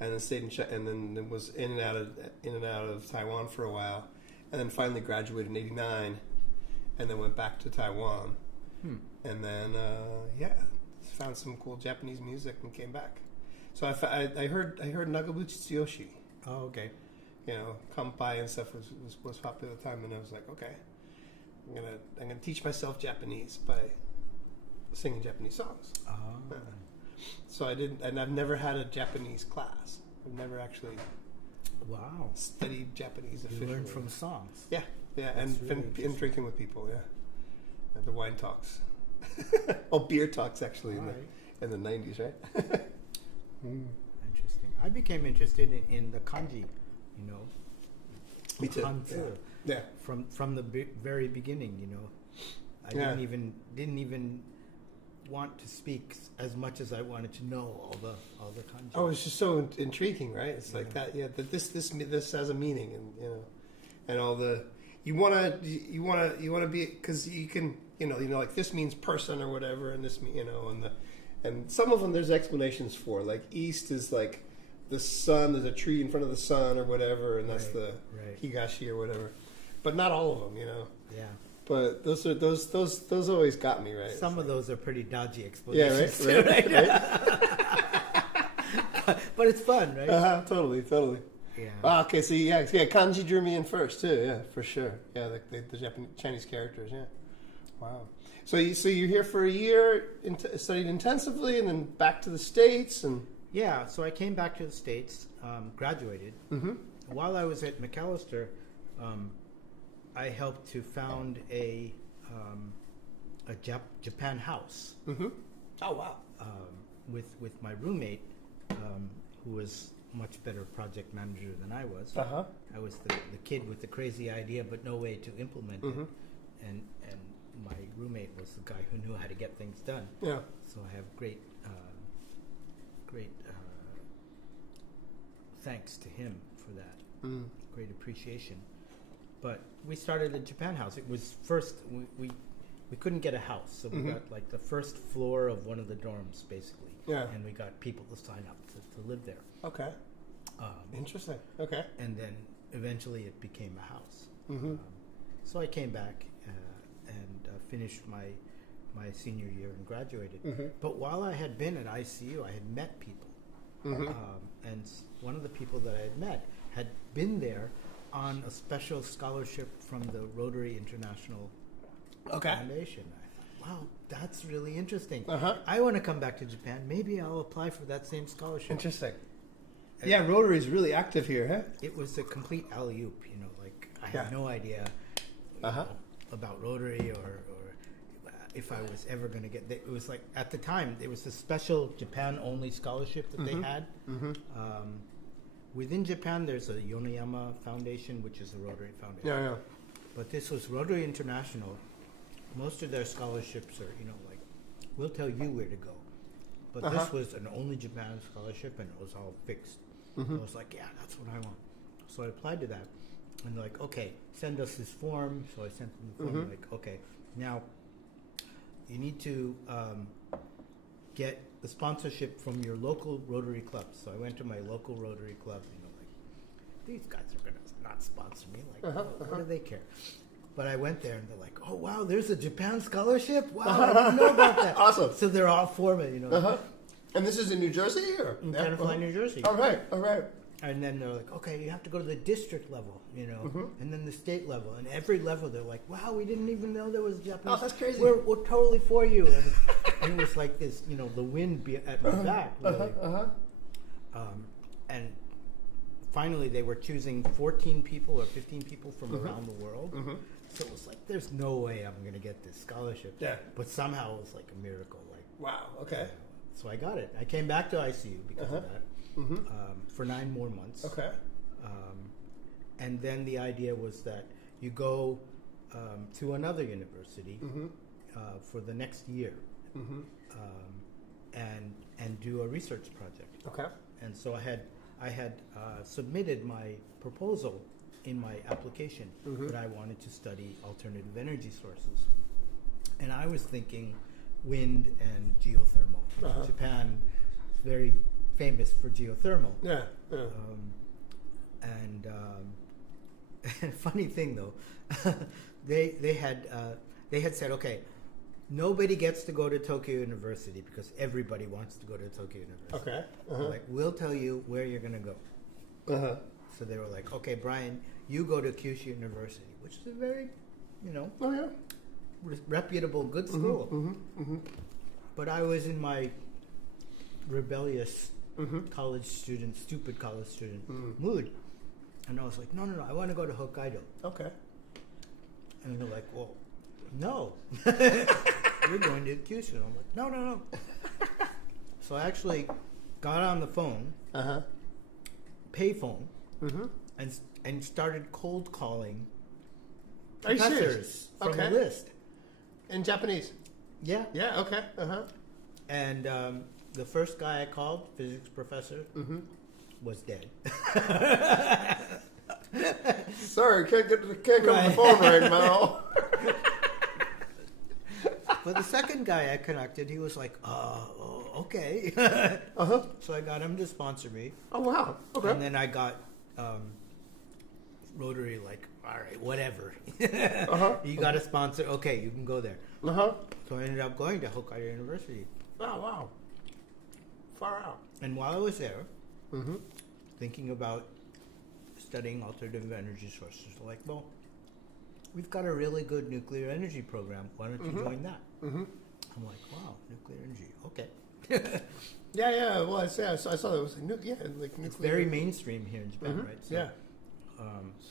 and then stayed and then was in and out of Taiwan for a while, and then finally graduated in '89, and then went back to Taiwan, and then found some cool Japanese music and came back. So I heard Nagabuchi Tsuyoshi. Oh, okay. Kanpai and stuff was popular at the time, and I was like, okay, I'm gonna teach myself Japanese by singing Japanese songs. Oh. So I didn't, and I've never had a Japanese class. I've never actually studied Japanese officially. You learned from songs. Yeah. Yeah, That's and really and drinking with people. Yeah, and the wine talks. Oh, beer talks actually in the 90s, right? Interesting. I became interested in the kanji, Me too. Yeah. From the very beginning, I didn't even want to speak as much as I wanted to know all the kanji. Oh, it's just so intriguing, right? It's like that. Yeah, that this has a meaning, and and all the you wanna be, because you can like this means person or whatever, and this and some of them there's explanations for, like east is like the sun. There's a tree in front of the sun or whatever, and that's the higashi or whatever. But not all of them, Yeah. But those always got me, right. Some of those are pretty dodgy explanations. Yeah, right. But it's fun, right? Totally. Yeah. Okay, so kanji drew me in first too. Yeah, for sure. Yeah, the Japanese Chinese characters. Yeah. Wow. So you're here for a year, studied intensively, and then back to the States, and yeah. So I came back to the States, graduated. Mm-hmm. While I was at Macalester, I helped to found a Japan house. Mm-hmm. Oh wow! With my roommate, who was much better project manager than I was. Uh-huh. I was the kid with the crazy idea, but no way to implement it. And my roommate was the guy who knew how to get things done. Yeah. So I have great thanks to him for that. Great appreciation. But we started a Japan house. It was first, we couldn't get a house, so we got like the first floor of one of the dorms, basically. Yeah. And we got people to sign up to live there. Okay. Interesting. Okay. And then eventually it became a house. So I came back and finished my senior year and graduated. But while I had been at ICU, I had met people. And one of the people that I had met had been there on a special scholarship from the Rotary International Foundation. I thought, wow, that's really interesting. I want to come back to Japan. Maybe I'll apply for that same scholarship. Interesting. Yeah, Rotary is really active here, huh? It was a complete alley-oop, like I had no idea about Rotary or if I was ever going to get it. It was like, at the time, it was a special Japan-only scholarship that they had. Within Japan, there's a Yonoyama Foundation, which is a Rotary Foundation. Yeah. But this was Rotary International. Most of their scholarships are, like, we'll tell you where to go. But this was an only Japan scholarship, and it was all fixed. I was like, yeah, that's what I want. So I applied to that. And they're like, okay, send us this form. So I sent them the form. Like, okay, now you need to get the sponsorship from your local Rotary club. So I went to my local Rotary club, like, these guys are going to not sponsor me. Like, what do they care? But I went there, and they're like, oh, wow, there's a Japan scholarship? Wow, I didn't know about that. Awesome. So they're all for me, And this is in New Jersey? Or? In Tenafly, New Jersey. All right. And then they're like, okay, you have to go to the district level, and then the state level. And every level, they're like, wow, we didn't even know there was Japanese. Oh, that's crazy. We're totally for you. And it was like this, the wind at my back, really. And finally, they were choosing 14 people or 15 people from around the world. So it was like, there's no way I'm going to get this scholarship. Yeah. But somehow it was like a miracle. Like, wow, okay. So I got it. I came back to ICU because of that for 9 more months. Okay. And then the idea was that you go to another university for the next year and do a research project. Okay. And so I had submitted my proposal in my application that I wanted to study alternative energy sources. And I was thinking wind and geothermal. Japan is very famous for geothermal. Yeah. And funny thing though, they had said, okay, nobody gets to go to Tokyo University because everybody wants to go to Tokyo University. Okay. Like, we'll tell you where you're going to go. So they were like, okay, Brian, you go to Kyushu University, which is a very, reputable, good school. But I was in my rebellious college student, stupid college student mood. And I was like, no, I want to go to Hokkaido. Okay. And they're like, well, no. You're going to Kyushu. I'm like, no. So I actually got on the phone, payphone, and started cold calling professors from the list. In Japanese? Yeah. Yeah, okay. And the first guy I called, physics professor, was dead. Sorry, can't come to the phone right now. But the second guy I connected, he was like, okay. So I got him to sponsor me. Oh, wow. Okay. And then I got Rotary like, all right, whatever. You got a sponsor. Okay, you can go there. So I ended up going to Hokkaido University. Oh, wow. Far out. And while I was there, thinking about studying alternative energy sources, like, well, we've got a really good nuclear energy program. Why don't you join that? I'm like, wow, nuclear energy. Okay. Yeah. Well, I saw that it was like nuclear. It's very mainstream here in Japan, right? So, yeah.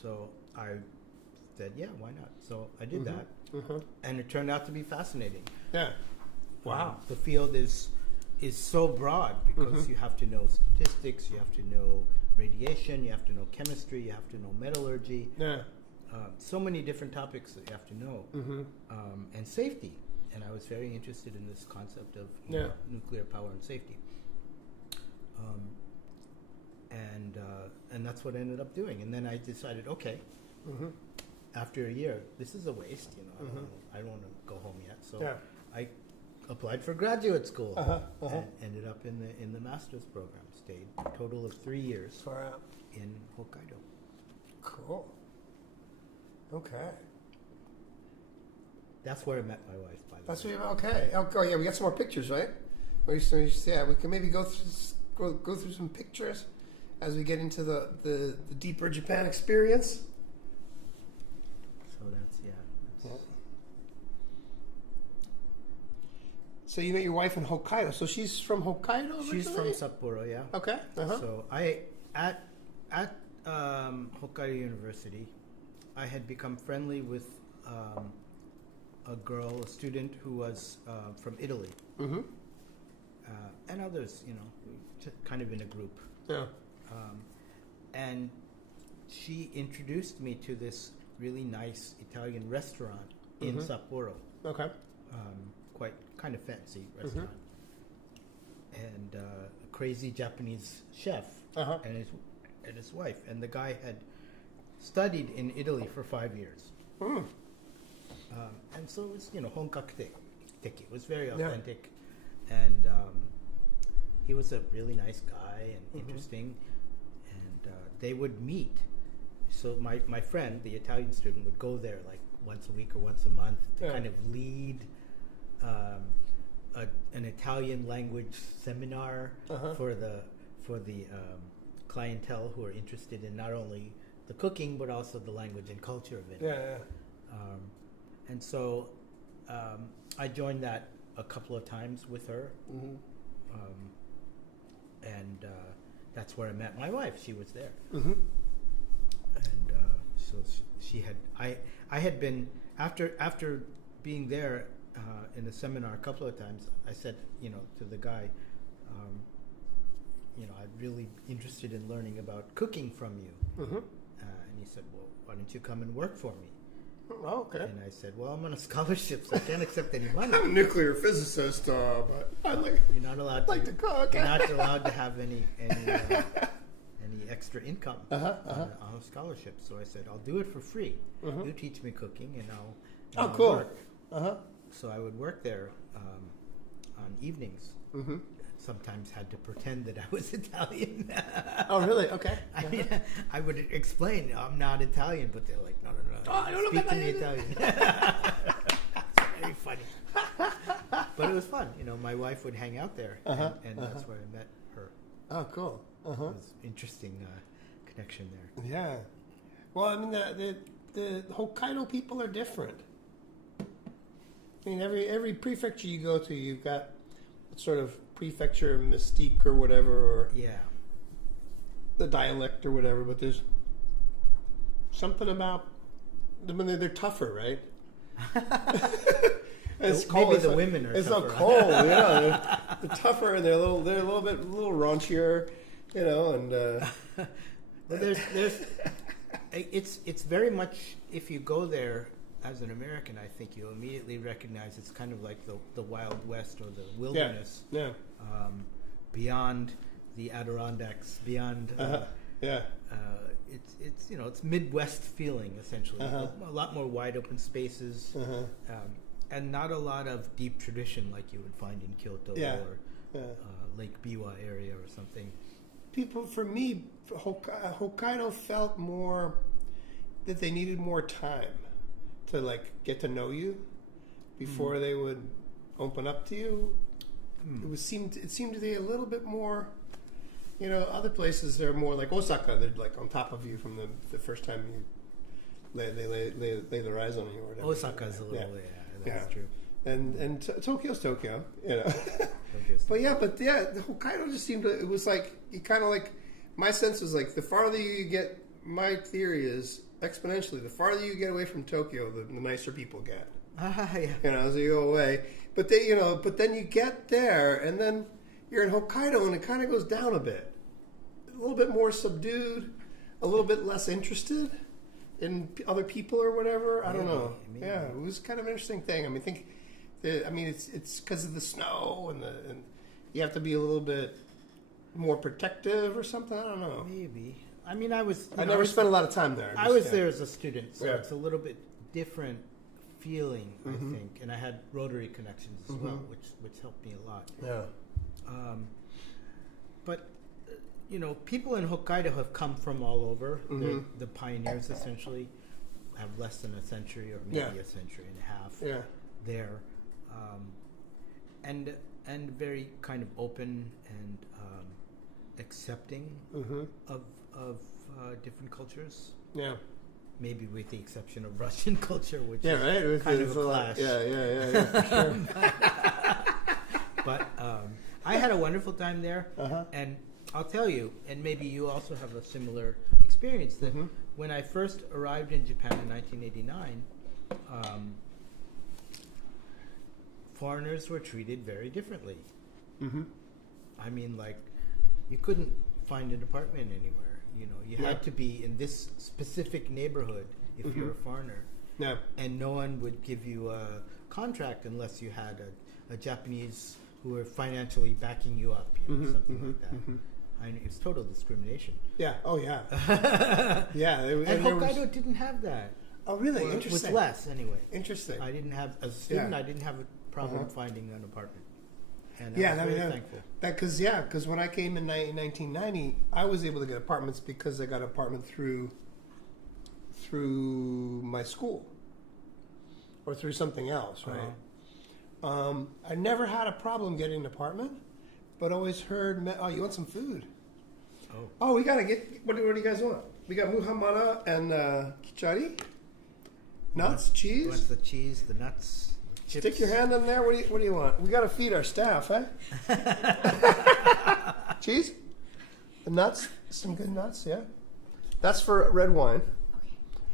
So I said, yeah, why not? So I did that, and it turned out to be fascinating. Yeah. Wow. The field is so broad because you have to know statistics, you have to know radiation, you have to know chemistry, you have to know metallurgy. Yeah. So many different topics that you have to know, and safety. And I was very interested in this concept of nuclear power and safety. And that's what I ended up doing. And then I decided, okay, after a year, this is a waste. I don't want to go home yet. So I applied for graduate school and ended up in the master's program. Stayed a total of 3 years in Hokkaido. Cool. Okay. That's where I met my wife, by the way. Okay. Oh, yeah, we got some more pictures, right? We can maybe go through some pictures as we get into the deeper Japan experience. So that's. So you met your wife in Hokkaido. So she's from Hokkaido originally? She's from Sapporo, yeah. Okay. So at Hokkaido University, I had become friendly with a student who was from Italy, and others, kind of in a group. Yeah. And she introduced me to this really nice Italian restaurant in Sapporo. Okay. Quite kind of fancy restaurant, and a crazy Japanese chef and his wife, and the guy had studied in Italy for 5 years. And so it was, honkaku-teki. It was very authentic. And he was a really nice guy and interesting. And they would meet. So my friend, the Italian student, would go there like once a week or once a month to kind of lead an Italian language seminar for the clientele who are interested in not only the cooking but also the language and culture of it. And so I joined that a couple of times with her, and that's where I met my wife. She was there, and so she had. I had been after being there in the seminar a couple of times. I said, to the guy, I'm really interested in learning about cooking from you, and he said, well, why don't you come and work for me? Oh, okay. And I said, well, I'm on a scholarship, so I can't accept any money. I'm a nuclear physicist, but you're not allowed to cook. You're not allowed to have any extra income on a scholarship. So I said, I'll do it for free. You teach me cooking, and I'll cool. work. So I would work there on evenings. Sometimes had to pretend that I was Italian. Oh, really? Okay. I mean, I would explain I'm not Italian, but they're like, no. I don't speak to me Italian. It's very funny. But it was fun. My wife would hang out there, and that's where I met her. Oh, cool. It was interesting connection there. Yeah. Well, I mean, the Hokkaido people are different. I mean, every prefecture you go to, you've got sort of prefecture mystique or whatever, or the dialect or whatever. But there's something about I mean, they're tougher, right? It's maybe cold. the women are. It's tougher. so cold, they're tougher, and they're a little bit raunchier, and. Well, it's very much, if you go there as an American, I think you'll immediately recognize it's kind of like the Wild West or the wilderness. Yeah. Beyond the Adirondacks, beyond. It's Midwest feeling essentially. A lot more wide open spaces, and not a lot of deep tradition like you would find in Kyoto or Lake Biwa area or something. People, for me, Hokkaido felt more that they needed more time to like get to know you before they would open up to you. It seemed to be a little bit more. Other places they're more like Osaka. They're like on top of you from the first time they lay their eyes on you or whatever. Osaka's a little that's true. And Tokyo's Tokyo, But the Hokkaido just seemed to. It was like you kind of like. My sense was like the farther you get. My theory is exponentially. The farther you get away from Tokyo, the nicer people get. As you go away. But then you get there, and then you're in Hokkaido, and it kind of goes down a bit. A little bit more subdued, a little bit less interested in other people or whatever. I don't know. Maybe. Yeah, it was kind of an interesting thing. I mean, it's because of the snow and you have to be a little bit more protective or something. I don't know. Maybe. I mean, I never spent a lot of time there. I was there as a student, so it's a little bit different feeling, I think. And I had Rotary connections as well, which helped me a lot. Yeah. But people in Hokkaido have come from all over. The pioneers essentially have less than a century or maybe a century and a half there, and very kind of open and accepting of different cultures. Yeah. Maybe with the exception of Russian culture, which is kind of a clash. Yeah, for sure. But I had a wonderful time there, and I'll tell you, and maybe you also have a similar experience, that when I first arrived in Japan in 1989, foreigners were treated very differently. I mean, like, you couldn't find an apartment anywhere. You had to be in this specific neighborhood if you're a foreigner. Yeah. And no one would give you a contract unless you had a Japanese who were financially backing you up, something like that. I mean, it's total discrimination. Yeah. Oh, yeah. Yeah. And Hokkaido didn't have that. Oh, really? Interesting. With less, anyway. Interesting. I didn't have, as a student, I didn't have a problem finding an apartment. And I was very thankful. Because when I came in 1990, I was able to get apartments because I got an apartment through my school or through something else, right? I never had a problem getting an apartment, but always heard, oh, you want some food? Oh, we got to get, what do you guys want? We got muhammara and kichari, nuts, cheese. What's the cheese, the nuts? Chips. Stick your hand in there. What do you want? We got to feed our staff, eh? Cheese, the nuts, some good nuts, yeah. That's for red wine. Okay.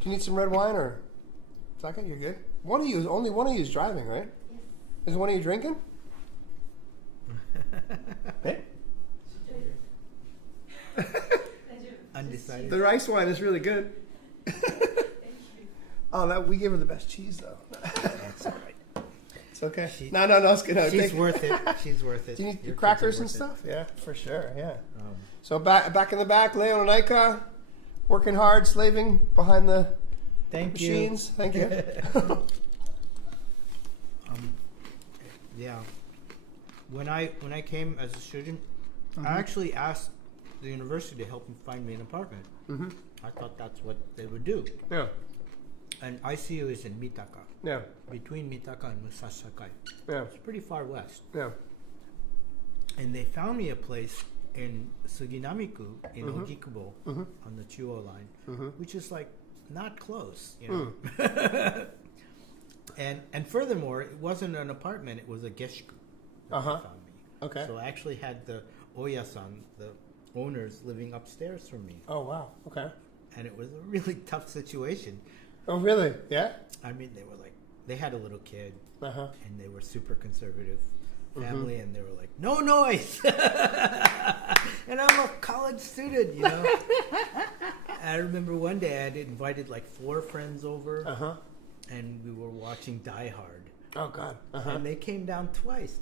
Do you need some red wine or? Second, you're good. Only one of you is driving, right? Yes. Is one of you drinking? Hey. Undecided. The rice wine is really good. Oh, we gave her the best cheese though. That's all right. Okay. No, it's good. No, she's worth it. She's worth it. Do you need the crackers and stuff? Yeah, for sure. Yeah. So back in the back, Leo and Aika, working hard, slaving behind the machines. Thank you. Yeah. When I came as a student, I actually asked the university to help me find me an apartment. I thought that's what they would do. Yeah. And ICU is in Mitaka. Yeah. Between Mitaka and Musashi-sakai. Yeah. It's pretty far west. Yeah. And they found me a place in Suginamiku in Ogikubo on the Chuo line, which is like not close, And furthermore, it wasn't an apartment; it was a geshiku that they found me. Okay. So I actually had the oya-san, the owners, living upstairs from me. Oh wow! Okay. And it was a really tough situation Oh, really? Yeah? I mean, they had a little kid, Uh-huh. and they were super conservative family, and they were like, no noise! And I'm a college student, you know? I remember one day I had invited like 4 friends over, and we were watching Die Hard. Oh, God. And they came down twice.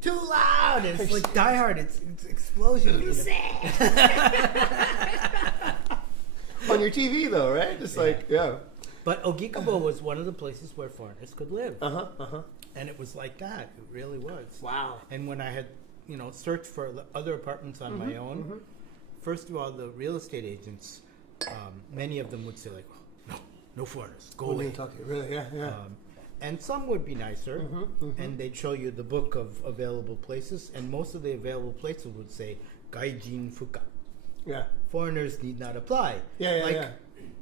Too loud! It's like Die Hard, it's explosions. You know? On your TV, though, right? Just But Ogikubo was one of the places where foreigners could live. And it was like that. It really was. Wow. And when I had, searched for other apartments on my own, first of all, the real estate agents, many of them would say like, oh, no foreigners, go away. Really? Yeah. And some would be nicer, and they'd show you the book of available places, and most of the available places would say, Gaijin Fuka. Yeah. Foreigners need not apply. Yeah.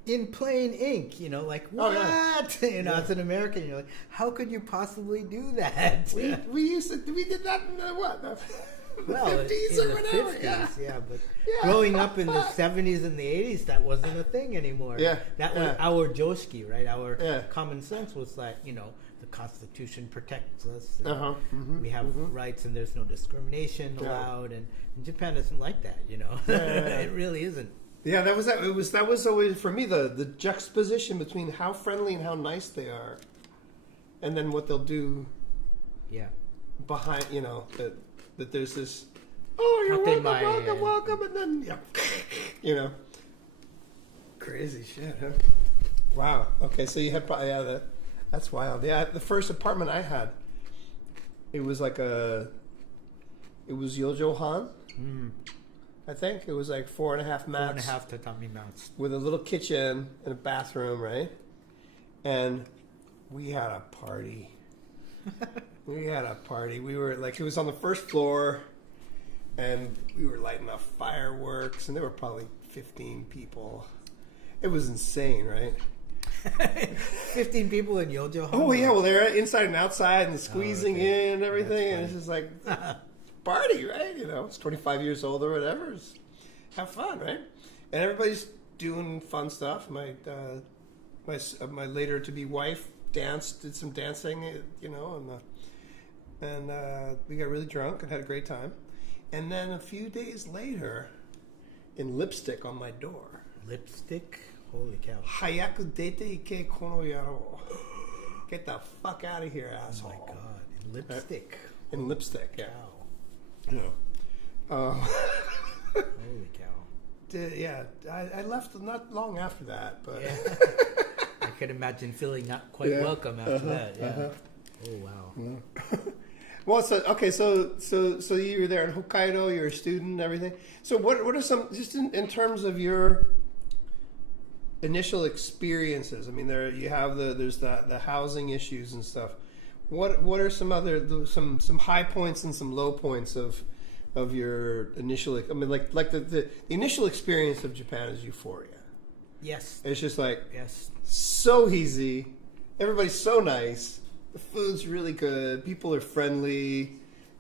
In plain ink, like, what? Oh, yeah. As an American, you're like, how could you possibly do that? We did that in the 50s or whatever. 50s, but growing up in the 70s and the 80s, that wasn't a thing anymore. That was our joshiki, right? Our common sense was that, the Constitution protects us. We have rights and there's no discrimination allowed. And Japan isn't like that, It really isn't. Yeah, that was always for me the juxtaposition between how friendly and how nice they are, and then what they'll do. Yeah. Behind, that there's this. Oh, you're welcome, and then crazy shit. Huh? Wow. Okay, so you had probably that's wild. Yeah, the first apartment I had, it was like it was Yojo-han. I think it was like 4.5 mats. 4.5 tatami mats. With a little kitchen and a bathroom, right? And we had a party. We were like, it was on the first floor, and we were lighting up fireworks, and there were probably 15 people. It was insane, right? 15 people in Yojo-han? Oh, yeah. Well, they're inside and outside and squeezing in and everything, and it's just like... party, right? It's 25 years old or whatever. It's have fun, right? And everybody's doing fun stuff. My later to be wife did some dancing, and we got really drunk and had a great time. And then a few days later, in lipstick on my door. Lipstick? Holy cow! Hayaku dete ike kono yaro. Get the fuck out of here, asshole! Oh my god! In lipstick. In lipstick, yeah. Wow. Holy cow. I left not long after that, but I could imagine feeling not quite welcome after that. Oh wow. Well, so you were there in Hokkaido, you're a student and everything. So what are some, just in terms of your initial experiences? I mean, there's the housing issues and stuff. What are some other some high points and some low points of your initial? I mean, like the initial experience of Japan is euphoria. Yes, it's just like yes, so easy. Everybody's so nice. The food's really good. People are friendly,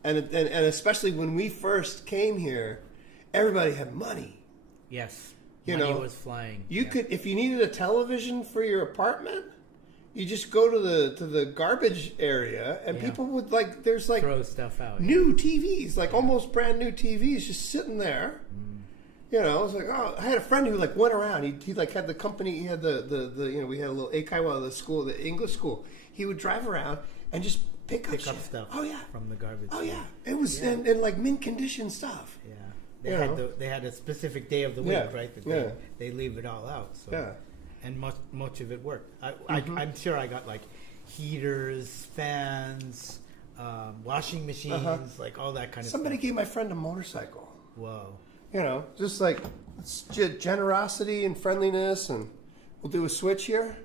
and especially when we first came here, everybody had money. Yes, money was flying. You could, if you needed a television for your apartment, you just go to the garbage area, and people would there's throw stuff out. New TVs, almost brand new TVs, just sitting there. It's like, oh, I had a friend who went around. He had the company. He had the we had a little eikaiwa, the school, the English school. He would drive around and just pick up stuff. Oh yeah, from the garbage. Oh yeah, it was and mint condition stuff. Yeah, they had a specific day of the week, right? That they leave it all out. So. Yeah. And much of it worked. I'm sure I got heaters, fans, washing machines, all that kind of stuff. Somebody gave my friend a motorcycle. Whoa. Just it's generosity and friendliness, and we'll do a switch here.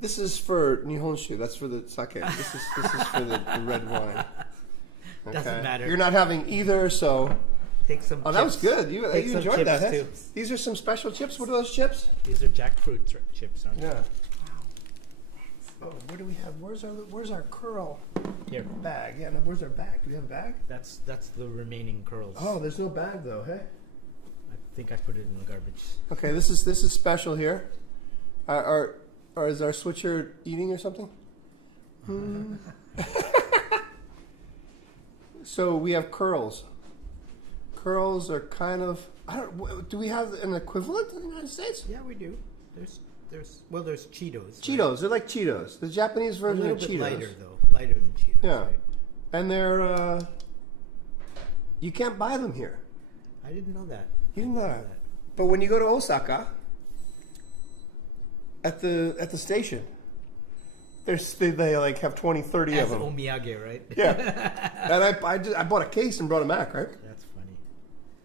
This is for Nihonshu. That's for the sake. This is for the red wine. Okay. Doesn't matter. You're not having either, so... Take some chips. That was good. You enjoyed that, too. These are some special chips. What are those chips? These are jackfruit chips, aren't they? Yeah. Wow. Oh, what do we have? Where's our curl here bag? Yeah, no, where's our bag? Do we have a bag? That's the remaining curls. Oh, there's no bag though, hey? I think I put it in the garbage. Okay, this is special here. Or is our switcher eating or something? So we have curls. Curls are kind of... do we have an equivalent in the United States? Yeah, we do. There's Cheetos. Cheetos. Right? They're like Cheetos. The Japanese version of Cheetos. A little bit lighter, though. Lighter than Cheetos. Yeah. Right? And they're... you can't buy them here. I didn't know that. You didn't know that. But when you go to Osaka, at the station, they like have 20, 30 of them. As omiyage, right? Yeah. And I bought a case and brought them back, right? That's funny.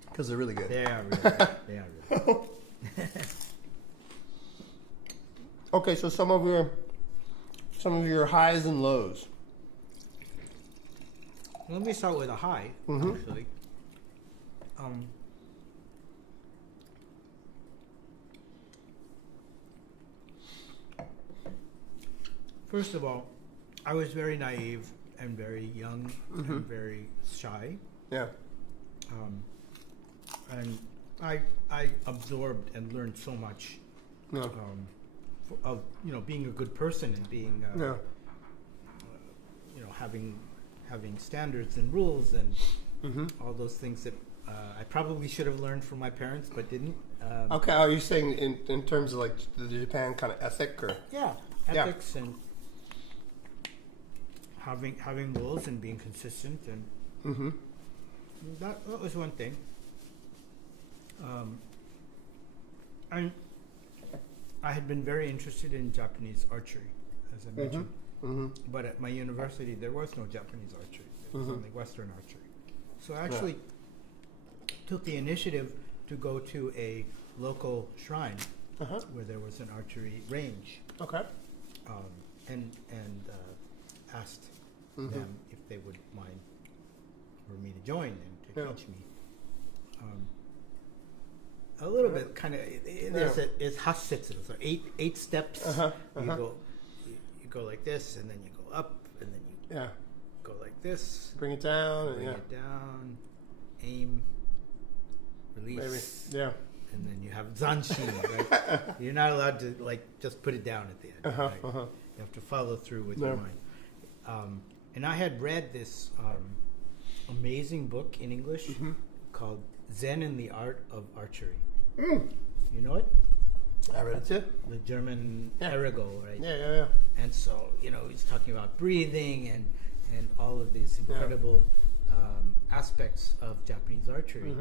Because they're really good. They are really good. They are really good. Okay, so some of your highs and lows. Let me start with a high, actually. First of all, I was very naive and very young and very shy. Yeah. And I absorbed and learned so much of being a good person and being having standards and rules and all those things that I probably should have learned from my parents but didn't. Okay, are you saying in terms of like the Japan kind of ethic or? Yeah, ethics and having rules and being consistent and that was one thing. And I had been very interested in Japanese archery, as I mentioned. But at my university, there was no Japanese archery. There was only Western archery. So I actually took the initiative to go to a local shrine where there was an archery range. Okay. And asked them if they would mind for me to join and to teach me. A little bit, kind of. It's hasetsu, so eight steps. You go like this, and then you go up, and then you go like this. Bring it down. Bring it down. Aim. Release. Maybe. Yeah. And then you have zanshin, right? You're not allowed to just put it down at the end. Right? You have to follow through with your mind. And I had read this amazing book in English called Zen and the Art of Archery. You know it? I read it too. The German Ergo, right? Yeah. And so, he's talking about breathing and all of these incredible aspects of Japanese archery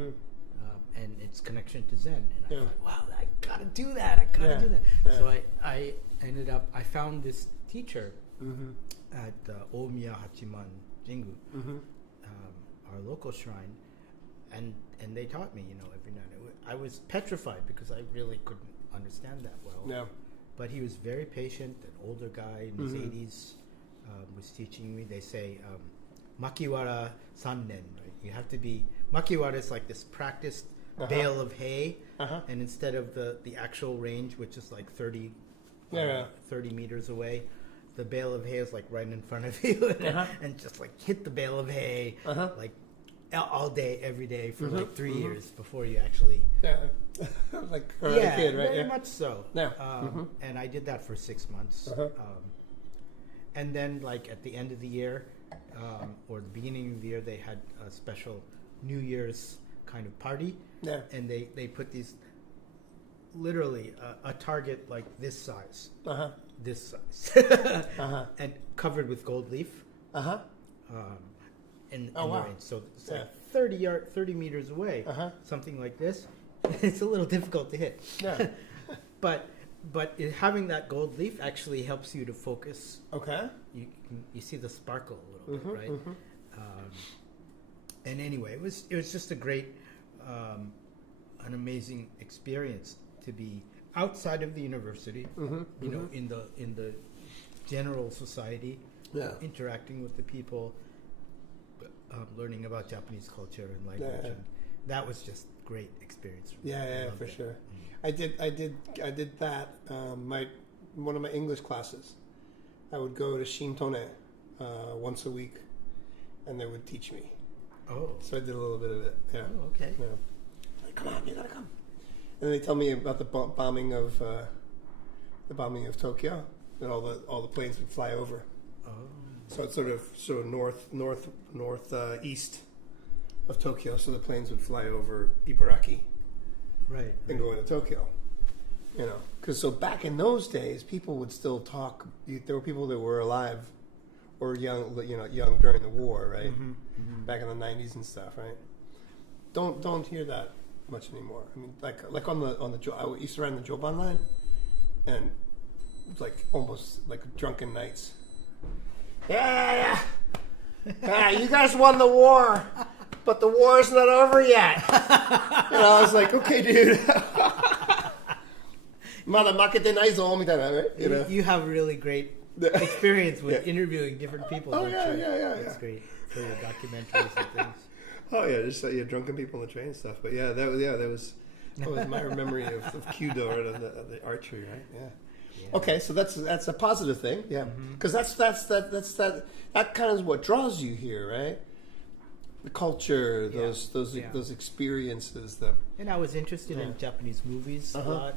and its connection to Zen. And I thought, wow, I gotta do that. I gotta do that. Yeah. So I found this teacher at Omiya Hachiman Jingu, our local shrine, and they taught me, every night. I was petrified because I really couldn't understand that well. Yeah. But he was very patient, an older guy in his 80s, was teaching me. They say, Makiwara Sannen, right? You have to be, Makiwara is like this practiced bale of hay, and instead of the actual range, which is like 30 meters away, the bale of hay is like right in front of you, and just like hit the bale of hay, like all day, every day for like 3 years before you actually... like a kid, right? Very much so. Yeah. And I did that for 6 months. And then like at the end of the year, or the beginning of the year, they had a special New Year's kind of party. Yeah. And they put these, literally a target like this size. This size. And covered with gold leaf. In the range. So it's like 30 meters away, something like this. It's a little difficult to hit. Yeah. but having that gold leaf actually helps you to focus. Okay. You see the sparkle a little bit, right? And anyway, it was just a great, an amazing experience to be outside of the university, in the general society, interacting with the people. Learning about Japanese culture and language, and that was just great experience. For sure. I did that. One of my English classes, I would go to Shintone once a week, and they would teach me. Oh, so I did a little bit of it. Yeah. Oh, okay. Yeah. Like, come on, you gotta come. And they tell me about the bombing of the bombing of Tokyo, and all the planes would fly over. Oh. So it's sort of northeast of Tokyo. So the planes would fly over Ibaraki, right, and go into Tokyo. Because so back in those days, people would still talk. There were people that were alive or young during the war, right? Back in the 90s and stuff, right? Don't hear that much anymore. I mean, like on the I used to ride the Joban line, and it's like almost like drunken nights. Yeah. You guys won the war, but the war's not over yet. I was like, okay, dude. Right? You have really great experience with interviewing different people. Oh, yeah. That's great for your documentaries and things. Oh yeah, just drunken people on the train and stuff. But that was my memory of Kyudo or the archery, right? Yeah. Okay, so that's a positive thing, yeah, because that kind of what draws you here, right? The culture, those experiences. And I was interested in Japanese movies a lot.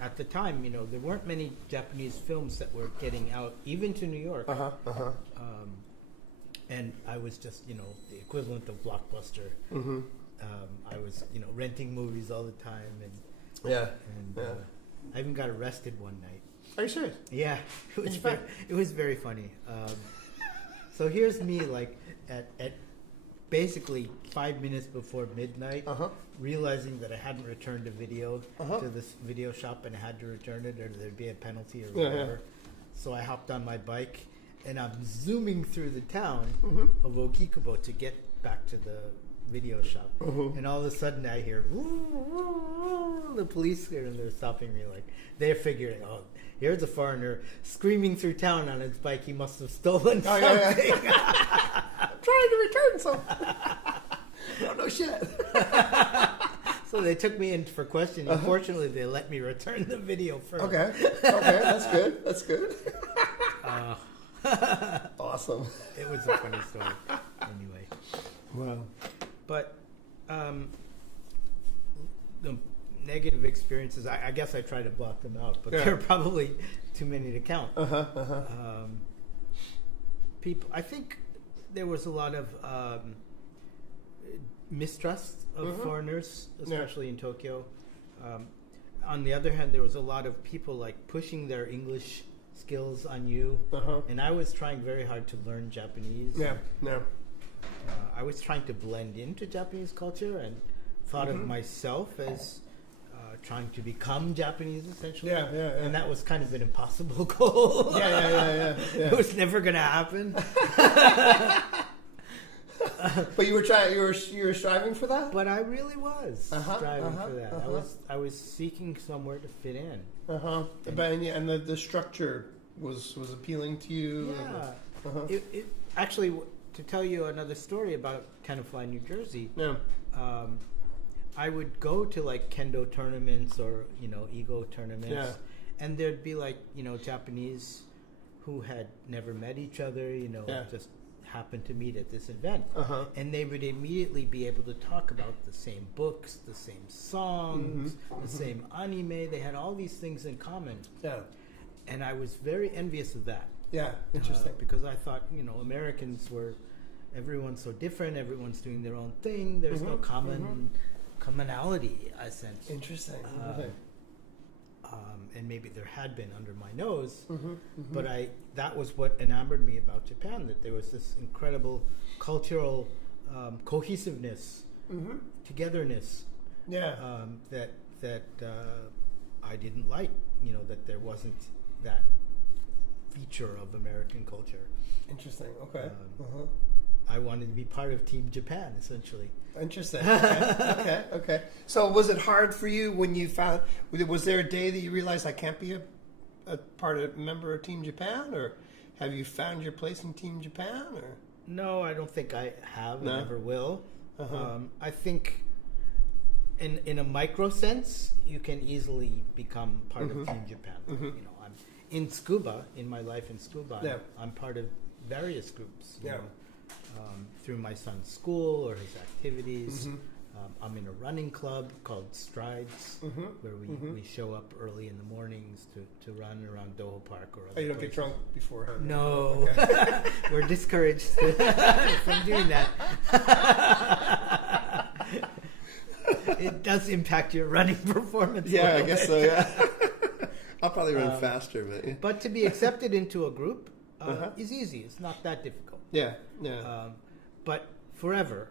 At the time, there weren't many Japanese films that were getting out, even to New York. And I was just, the equivalent of Blockbuster. I was, renting movies all the time, and I even got arrested one night. Are you serious? Yeah, it was very funny. So here's me, like at basically 5 minutes before midnight, realizing that I hadn't returned a video to this video shop, and I had to return it, or there'd be a penalty or whatever. So I hopped on my bike, and I'm zooming through the town of Okikubo to get back to the video shop. And all of a sudden I hear the police here, and they're stopping me. Like, they're figuring, oh, here's a foreigner screaming through town on his bike. He must have stolen something. I'm trying to return something. No shit. So they took me in for questioning. Fortunately, they let me return the video first. Okay, that's good. Awesome. It was a funny story. Anyway. Wow. But the negative experiences, I guess I try to block them out, but there are probably too many to count. People, I think there was a lot of mistrust of foreigners, especially in Tokyo. On the other hand, there was a lot of people like pushing their English skills on you, and I was trying very hard to learn Japanese. I was trying to blend into Japanese culture, and thought of myself as trying to become Japanese, essentially. And that was kind of an impossible goal. It was never going to happen. But you were striving for that? But I really was striving for that. I was seeking somewhere to fit in. And the structure was appealing to you? It actually, to tell you another story about Tenafly, New Jersey, I would go to like kendo tournaments or ego tournaments, and there'd be like Japanese who had never met each other, just happened to meet at this event, and they would immediately be able to talk about the same books, the same songs, the same anime. They had all these things in common, and I was very envious of that. Interesting. Because I thought Americans were, everyone's so different, everyone's doing their own thing, there's no commonality, I sense. Interesting. And maybe there had been under my nose, but that was what enamored me about Japan, that there was this incredible cultural cohesiveness, togetherness, that I didn't like, that there wasn't that feature of American culture. Interesting. Okay. I wanted to be part of Team Japan, essentially. Interesting. Okay. So was it hard for you when you found? Was there a day that you realized I can't be a member of Team Japan, or have you found your place in Team Japan? Or no, I don't think I have. No? I never will. I think, in a micro sense, you can easily become part of Team Japan. I'm in Tsukuba. In my life in Tsukuba, I'm part of various groups. Through my son's school or his activities. I'm in a running club called Strides, where we show up early in the mornings to run around Doho Park or other you don't places. get drunk beforehand? No. Okay. We're discouraged from doing that. It does impact your running performance. Yeah, I guess so, yeah. I'll probably run faster, but yeah. But to be accepted into a group is easy. It's not that difficult. Yeah, yeah. But forever,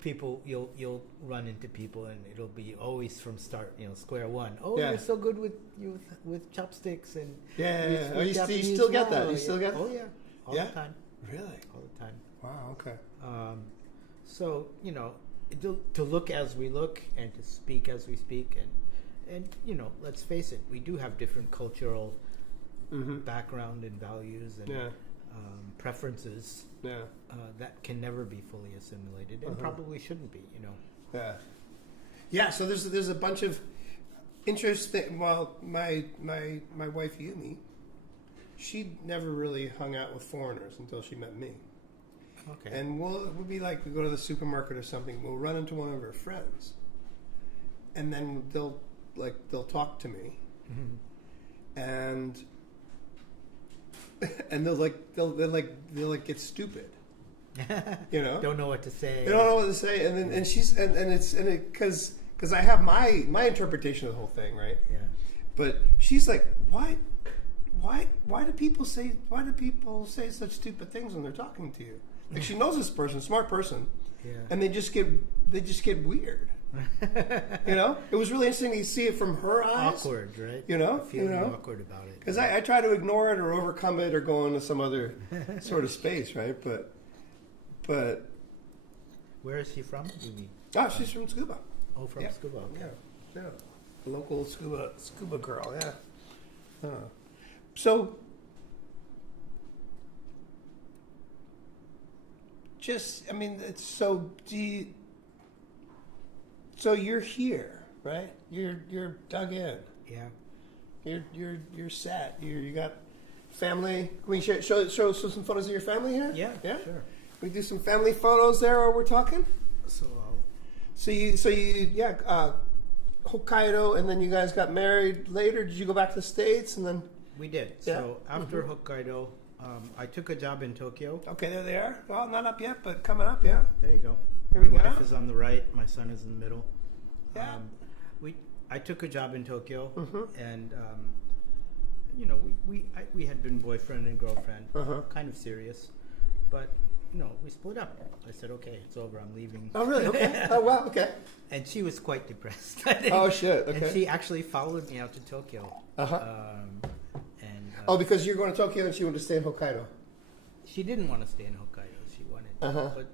people you'll run into people and it'll be always from square one. Oh, you're so good with chopsticks and yeah. Oh, you still get that? You still get that? Oh yeah, all the time. Really? All the time. Wow. Okay. So to look as we look and to speak as we speak and let's face it, we do have different cultural background and values and preferences that can never be fully assimilated and probably shouldn't be, Yeah, so there's a bunch of interesting. Well, my wife Yumi, she never really hung out with foreigners until she met me. Okay. And we'll be like, we go to the supermarket or something, we'll run into one of her friends, and then they'll talk to me, and they'll get stupid. Don't know what to say. They don't know what to say, and she's because I have my interpretation of the whole thing, right? Yeah. But she's like, why do people say such stupid things when they're talking to you? Like, she knows this person, smart person, and they just get weird. It was really interesting to see it from her eyes. Awkward, right? Feeling awkward about it. Because I try to ignore it or overcome it or go into some other sort of space, right? But where is she from? Oh, she's from Tsukuba. Oh, from Tsukuba. Okay. Yeah. A local scuba girl. Yeah. So. It's so. So you're here, right? You're dug in. Yeah. You're set. You got family. Can we show some photos of your family here? Yeah. Yeah. Sure. We do some family photos there while we're talking. So you Hokkaido, and then you guys got married later. Did you go back to the States and then? We did. Yeah. So after Hokkaido, I took a job in Tokyo. Okay, there they are. Well, not up yet, but coming up. Yeah. There you go. Here we go. My wife is on the right. My son is in the middle. Yeah. I took a job in Tokyo, and we had been boyfriend and girlfriend, kind of serious, but we split up. I said, okay, it's over. I'm leaving. Oh, really? Okay. Oh, wow. Okay. And she was quite depressed. Oh, shit. Okay. And she actually followed me out to Tokyo. Because you're going to Tokyo and she wanted to stay in Hokkaido. She didn't want to stay in Hokkaido. She wanted, but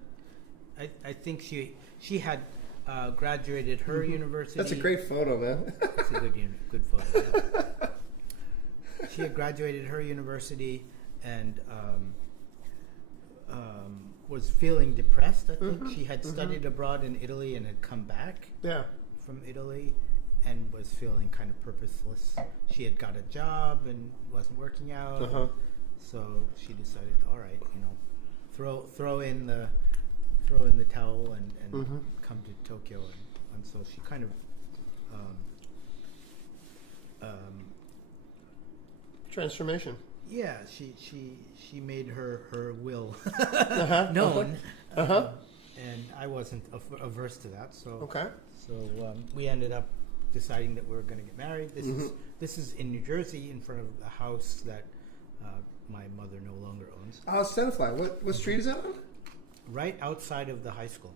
I think she had graduated her university. That's a great photo, man. It's a good photo. Yeah. She had graduated her university and was feeling depressed. I think she had studied abroad in Italy and had come back from Italy and was feeling kind of purposeless. She had got a job and wasn't working out, so she decided, all right, throw in the towel and come to Tokyo, and so she kind of transformation. Yeah, she made her will known, and I wasn't averse to that. So we ended up deciding that we were going to get married. This is in New Jersey, in front of a house that my mother no longer owns. Tenafly. What street is that on? Right outside of the high school.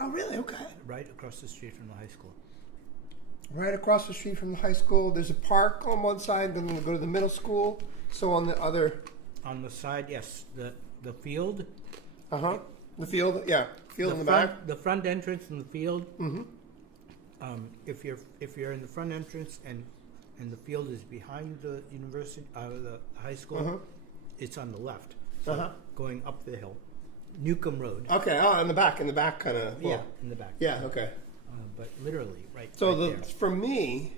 Oh, really? Okay. Right across the street from the high school. Right across the street from the high school. There's a park on one side, then we go to the middle school. So on the other... On the side, yes. The field. The field, yeah. Field in the back. The front entrance and the field. If you're in the front entrance and the field is behind the university, the high school, it's on the left. So going up the hill. Newcomb Road. Okay, in the back kind of. Yeah, in the back. Yeah, okay. But literally, right. So right for me,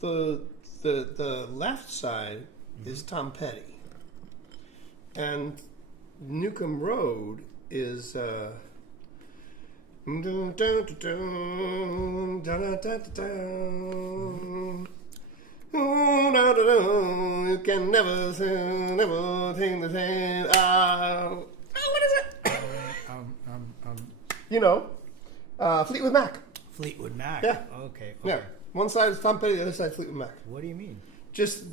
the left side is Tom Petty, and Newcomb Road is You can never take the thing out. What is it? You know, Fleetwood Mac. Fleetwood Mac. Yeah. Okay. Yeah. One side is Tom Petty, the other side Fleetwood Mac. What do you mean? Just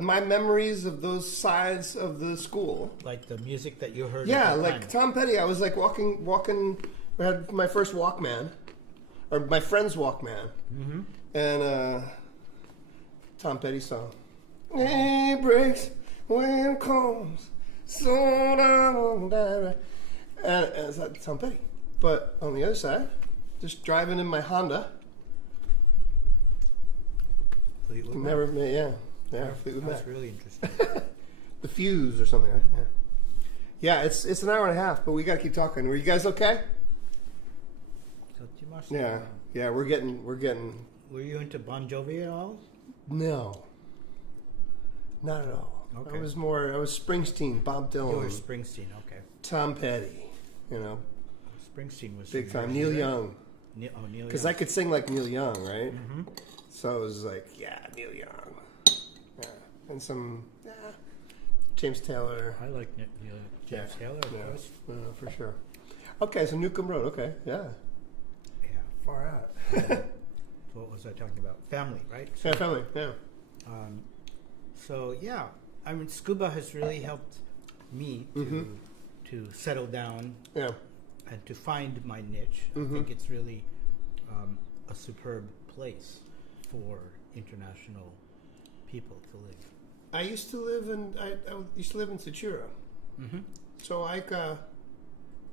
my memories of those sides of the school. Like the music that you heard. Yeah, at the like time. Tom Petty. I was like walking. I had my first Walkman, or my friend's Walkman, and Tom Petty song. It breaks when it comes, so down, and it's like Tom Petty. But on the other side, just driving in my Honda. Fleetwood Never, Mac. yeah, Fleetwood Mac. That's really interesting. The Fuse or something, right? Yeah, it's an hour and a half, but we gotta keep talking. Were you guys okay? Yeah, we're getting. Were you into Bon Jovi at all? No, not at all. Okay. I was Springsteen, Bob Dylan. You were Springsteen, okay. Tom Petty, you know. Springsteen was big time. Neil Young. Neil Young. Because I could sing like Neil Young, right? Mm-hmm. So it was like, yeah, Neil Young. Yeah, and some James Taylor. I like James Taylor, of course. For sure. Okay, so Newcomb Road. Okay, yeah. Far out. What was I talking about? Family, right? So, family, yeah. So yeah, I mean, scuba has really helped me to settle down, and to find my niche. I think it's really a superb place for international people to live. I used to live in Tsukuba. So Aika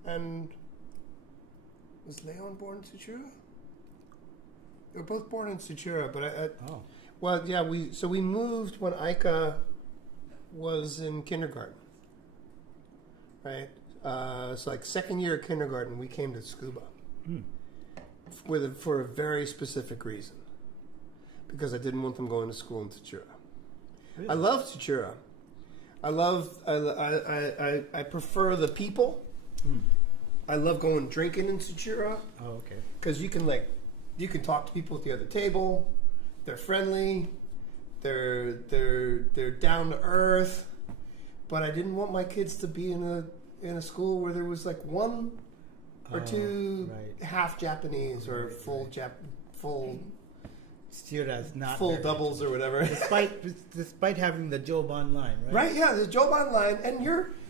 and was Leon born in Tsukuba? They were both born in Tsukuba, but we moved when Aika was in kindergarten, right? It's like second year of kindergarten. We came to Tsukuba for a very specific reason, because I didn't want them going to school in Tsukuba. Really? I love Tsukuba. I prefer the people. I love going drinking in Tsukuba. Oh, okay. Because you can talk to people at the other table. They're friendly. They're down to earth. But I didn't want my kids to be in a school where there was like one or two half Japanese or full Tsukuba's not full doubles or whatever. Despite having the Joban line, right? Right, yeah, the Joban line, and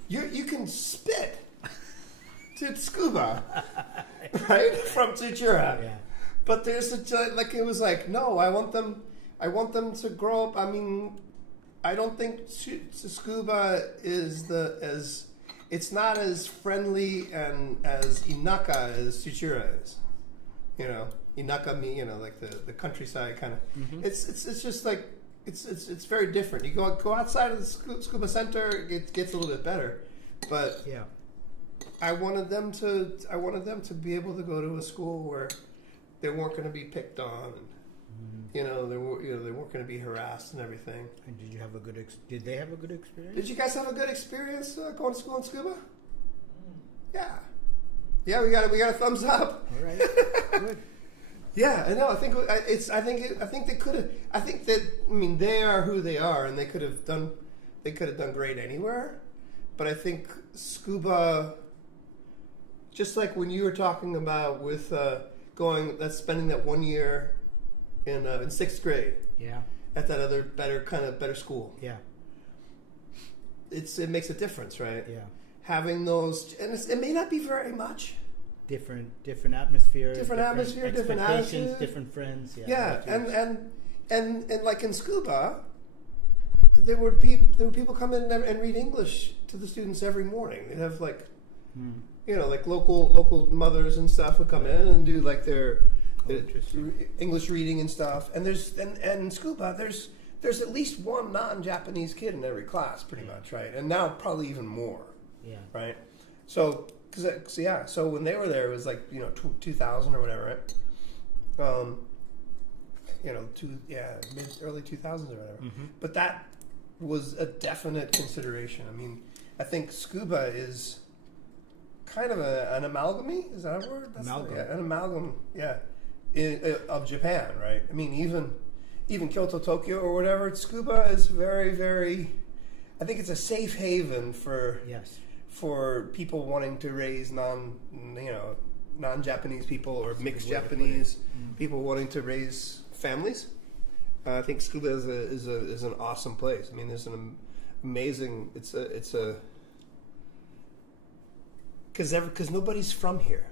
you can spit to Tsukuba, right, from Tsukuba. Yeah. But there's it was like, no, I want them to grow up. I mean, I don't think Tsukuba is it's not as friendly and as Inaka as Tsukuba is. You know, Inaka, like the countryside kind of. It's just like it's very different. You go outside of the Tsukuba Center, it gets a little bit better, but yeah. I wanted them to be able to go to a school where they weren't going to be picked on, and they weren't going to be harassed and everything. And did you have a good? Did they have a good experience? Did you guys have a good experience going to school in Tsukuba? Yeah, we got a thumbs up. All right, good. Yeah, I know. I think they could have. I think that they are who they are, and they could have done great anywhere. But I think Tsukuba, just like when you were talking about with spending that 1 year in sixth grade, at that other better school, it makes a difference, right? Yeah, having those, and it may not be very much. Different atmosphere, different expectations, attitude, different friends. Yeah, and like in Tsukuba, there were people come in and read English to the students every morning. They'd have like local mothers and stuff would come in and do like their English reading and stuff. And in Tsukuba, there's at least one non-Japanese kid in every class, pretty much, right? And now probably even more. Yeah. Right. So when they were there, it was like 2000 or whatever, right? Early 2000s or whatever. But that was a definite consideration. I mean, I think Tsukuba is kind of an amalgamy. Is that a word? Amalgam. An amalgam. Yeah, of Japan, right? I mean, even Kyoto, Tokyo, or whatever. Tsukuba is very, very. I think it's a safe haven for people wanting to raise non-Japanese people or mixed Japanese people wanting to raise families. I think Tsukuba is an awesome place. I mean, there's an amazing. It's a because nobody's from here.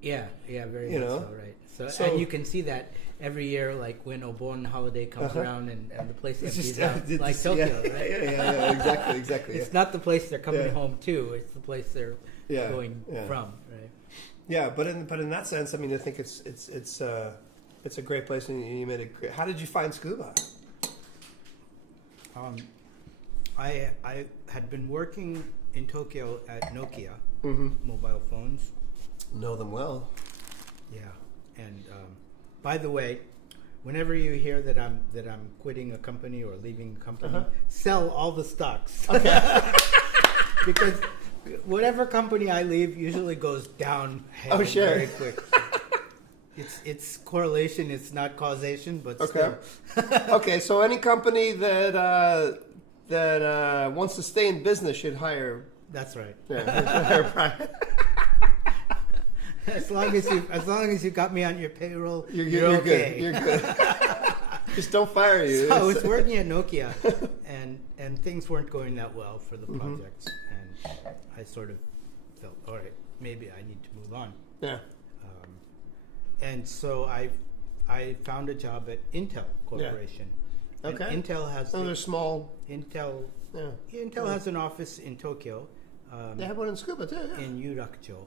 Yeah, very much so, right. So and you can see that every year, like when Obon holiday comes around and the place empties out, like Tokyo, right? Yeah, exactly. It's not the place they're coming home to; it's the place they're going from, right? Yeah, but in that sense, I mean, I think it's a great place, and you made it great. How did you find Tsukuba? I had been working in Tokyo at Nokia mobile phones. Know them well. Yeah, and by the way, whenever you hear that I'm quitting a company or leaving a company, sell all the stocks. Okay. Because whatever company I leave usually goes downhill very quick. It's correlation. It's not causation, but still. Okay, so any company that wants to stay in business should hire. That's right. Yeah, Brian. As long as you got me on your payroll, you're okay. Good. You're good. Just don't fire you. So I was working at Nokia, and things weren't going that well for the projects, and I sort of felt, all right, maybe I need to move on. Yeah. And so I found a job at Intel Corporation. Yeah. Okay. And Intel has they're small. Intel has an office in Tokyo. They have one in Tsukuba too. Yeah. In Yurakucho.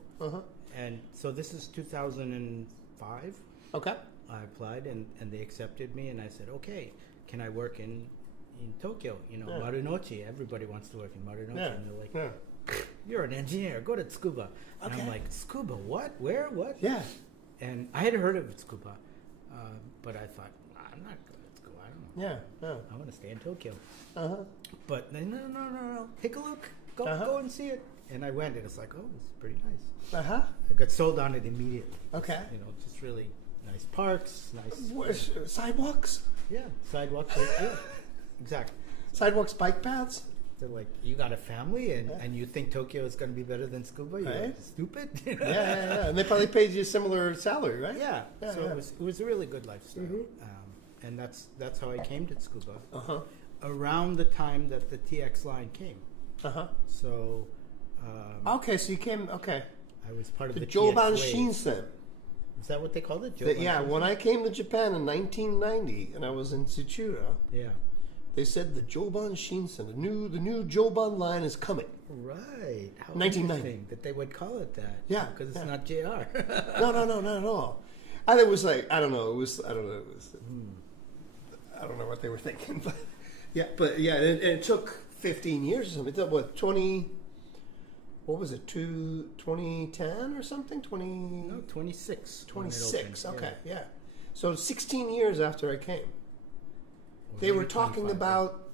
And so this is 2005. Okay. I applied and they accepted me, and I said, okay, can I work in Tokyo? Marunouchi. Everybody wants to work in Marunouchi. Yeah. And they're like, you're an engineer. Go to Tsukuba. And I'm like, Tsukuba? What? Where? What? Yeah. And I had heard of Tsukuba, but I thought, I'm not going to Tsukuba. I don't know. Yeah. I want to stay in Tokyo. But no. Take a look. Go and see it. And I went, and it's like, oh, it's pretty nice. I got sold on it immediately. Okay. Just really nice parks, nice sidewalks. Yeah, sidewalks. Yeah, exactly. Sidewalks, bike paths. They're like, you got a family, and you think Tokyo is going to be better than Tsukuba? You're stupid. Yeah. And they probably paid you a similar salary, right? Yeah. So it was a really good lifestyle, and that's how I came to Tsukuba. Around the time that the TX line came. So. Okay, so you came. Okay. I was part of the Joban TX Shinsen. Is that what they called it? When I came to Japan in 1990, and I was in Tsuchiura. Yeah. They said the Joban Shinsen, the new Joban line is coming. Right. How 1990. That they would call it that. Yeah. Because it's not JR. No, not at all. I think it was like, I don't know what they were thinking, but it took 15 years or something. It took, what, 2010 or something? 26. 26, okay, yeah. So 16 years after I came. They were talking about...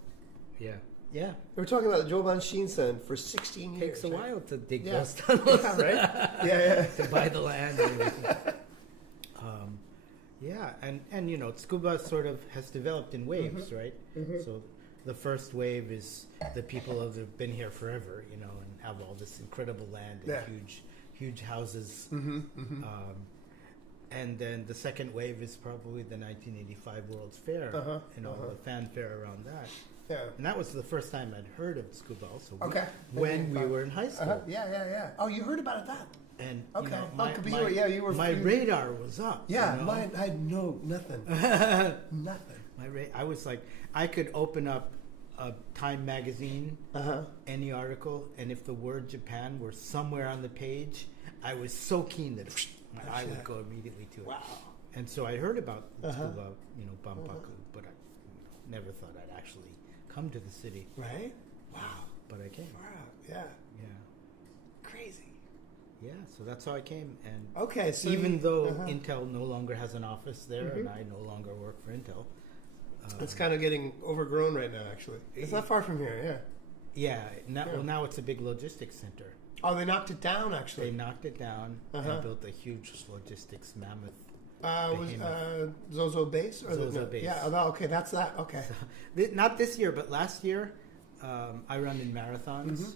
Yeah. They were talking about the Joban Shinsen for 16 years. Takes a while to dig those tunnels. Yeah, right? Yeah. To buy the land and everything. And Tsukuba sort of has developed in waves, right? So the first wave is the people that have been here forever, and have all this incredible land and huge houses. And then the second wave is probably the 1985 World's Fair and all the fanfare around that. Yeah. And that was the first time I'd heard of Tsukuba also. When we were in high school. Yeah. Oh, you heard about that? And you were. My radar was up. Yeah, mine. I had nothing. Nothing. I was like, I could open up a Time magazine, any article, and if the word Japan were somewhere on the page, I was so keen that my eye would go immediately to it. Wow. And so I heard about Tsukuba, Banpaku, but I never thought I'd actually come to the city. Right? Wow. But I came. Wow. Yeah. Crazy. Yeah, so that's how I came. And okay, so even though Intel no longer has an office there, and I no longer work for Intel, it's kind of getting overgrown right now. Actually, it's not far from here. Yeah. Yeah. Now it's a big logistics center. Oh, they knocked it down, actually. They knocked it down and built a huge logistics mammoth. Was Zozo Base? Or Zozo Base. Yeah, okay, that's that. Okay. So, not this year, but last year, I run in marathons,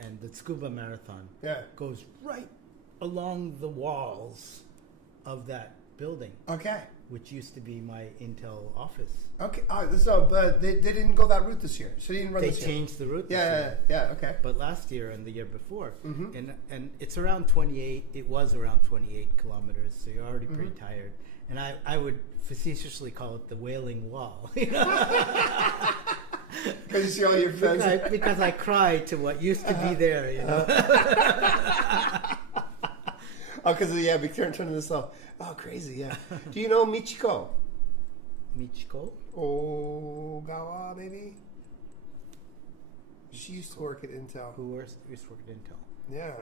and the Tsukuba Marathon goes right along the walls of that building. Okay. Which used to be my Intel office. Okay. So, but they didn't go that route this year. So they didn't run this year. They changed the route this year. Yeah, okay. But last year and the year before. And it's around 28, it was around 28 kilometers, so you're already pretty tired. And I would facetiously call it the Wailing Wall. Because you see all your friends. Because I cried to what used to be there, you know. Because we turned this off. Oh, crazy, yeah. Do you know Michiko? Michiko? Ogawa, maybe? She used to work at Intel. Who used to work at Intel? Yeah.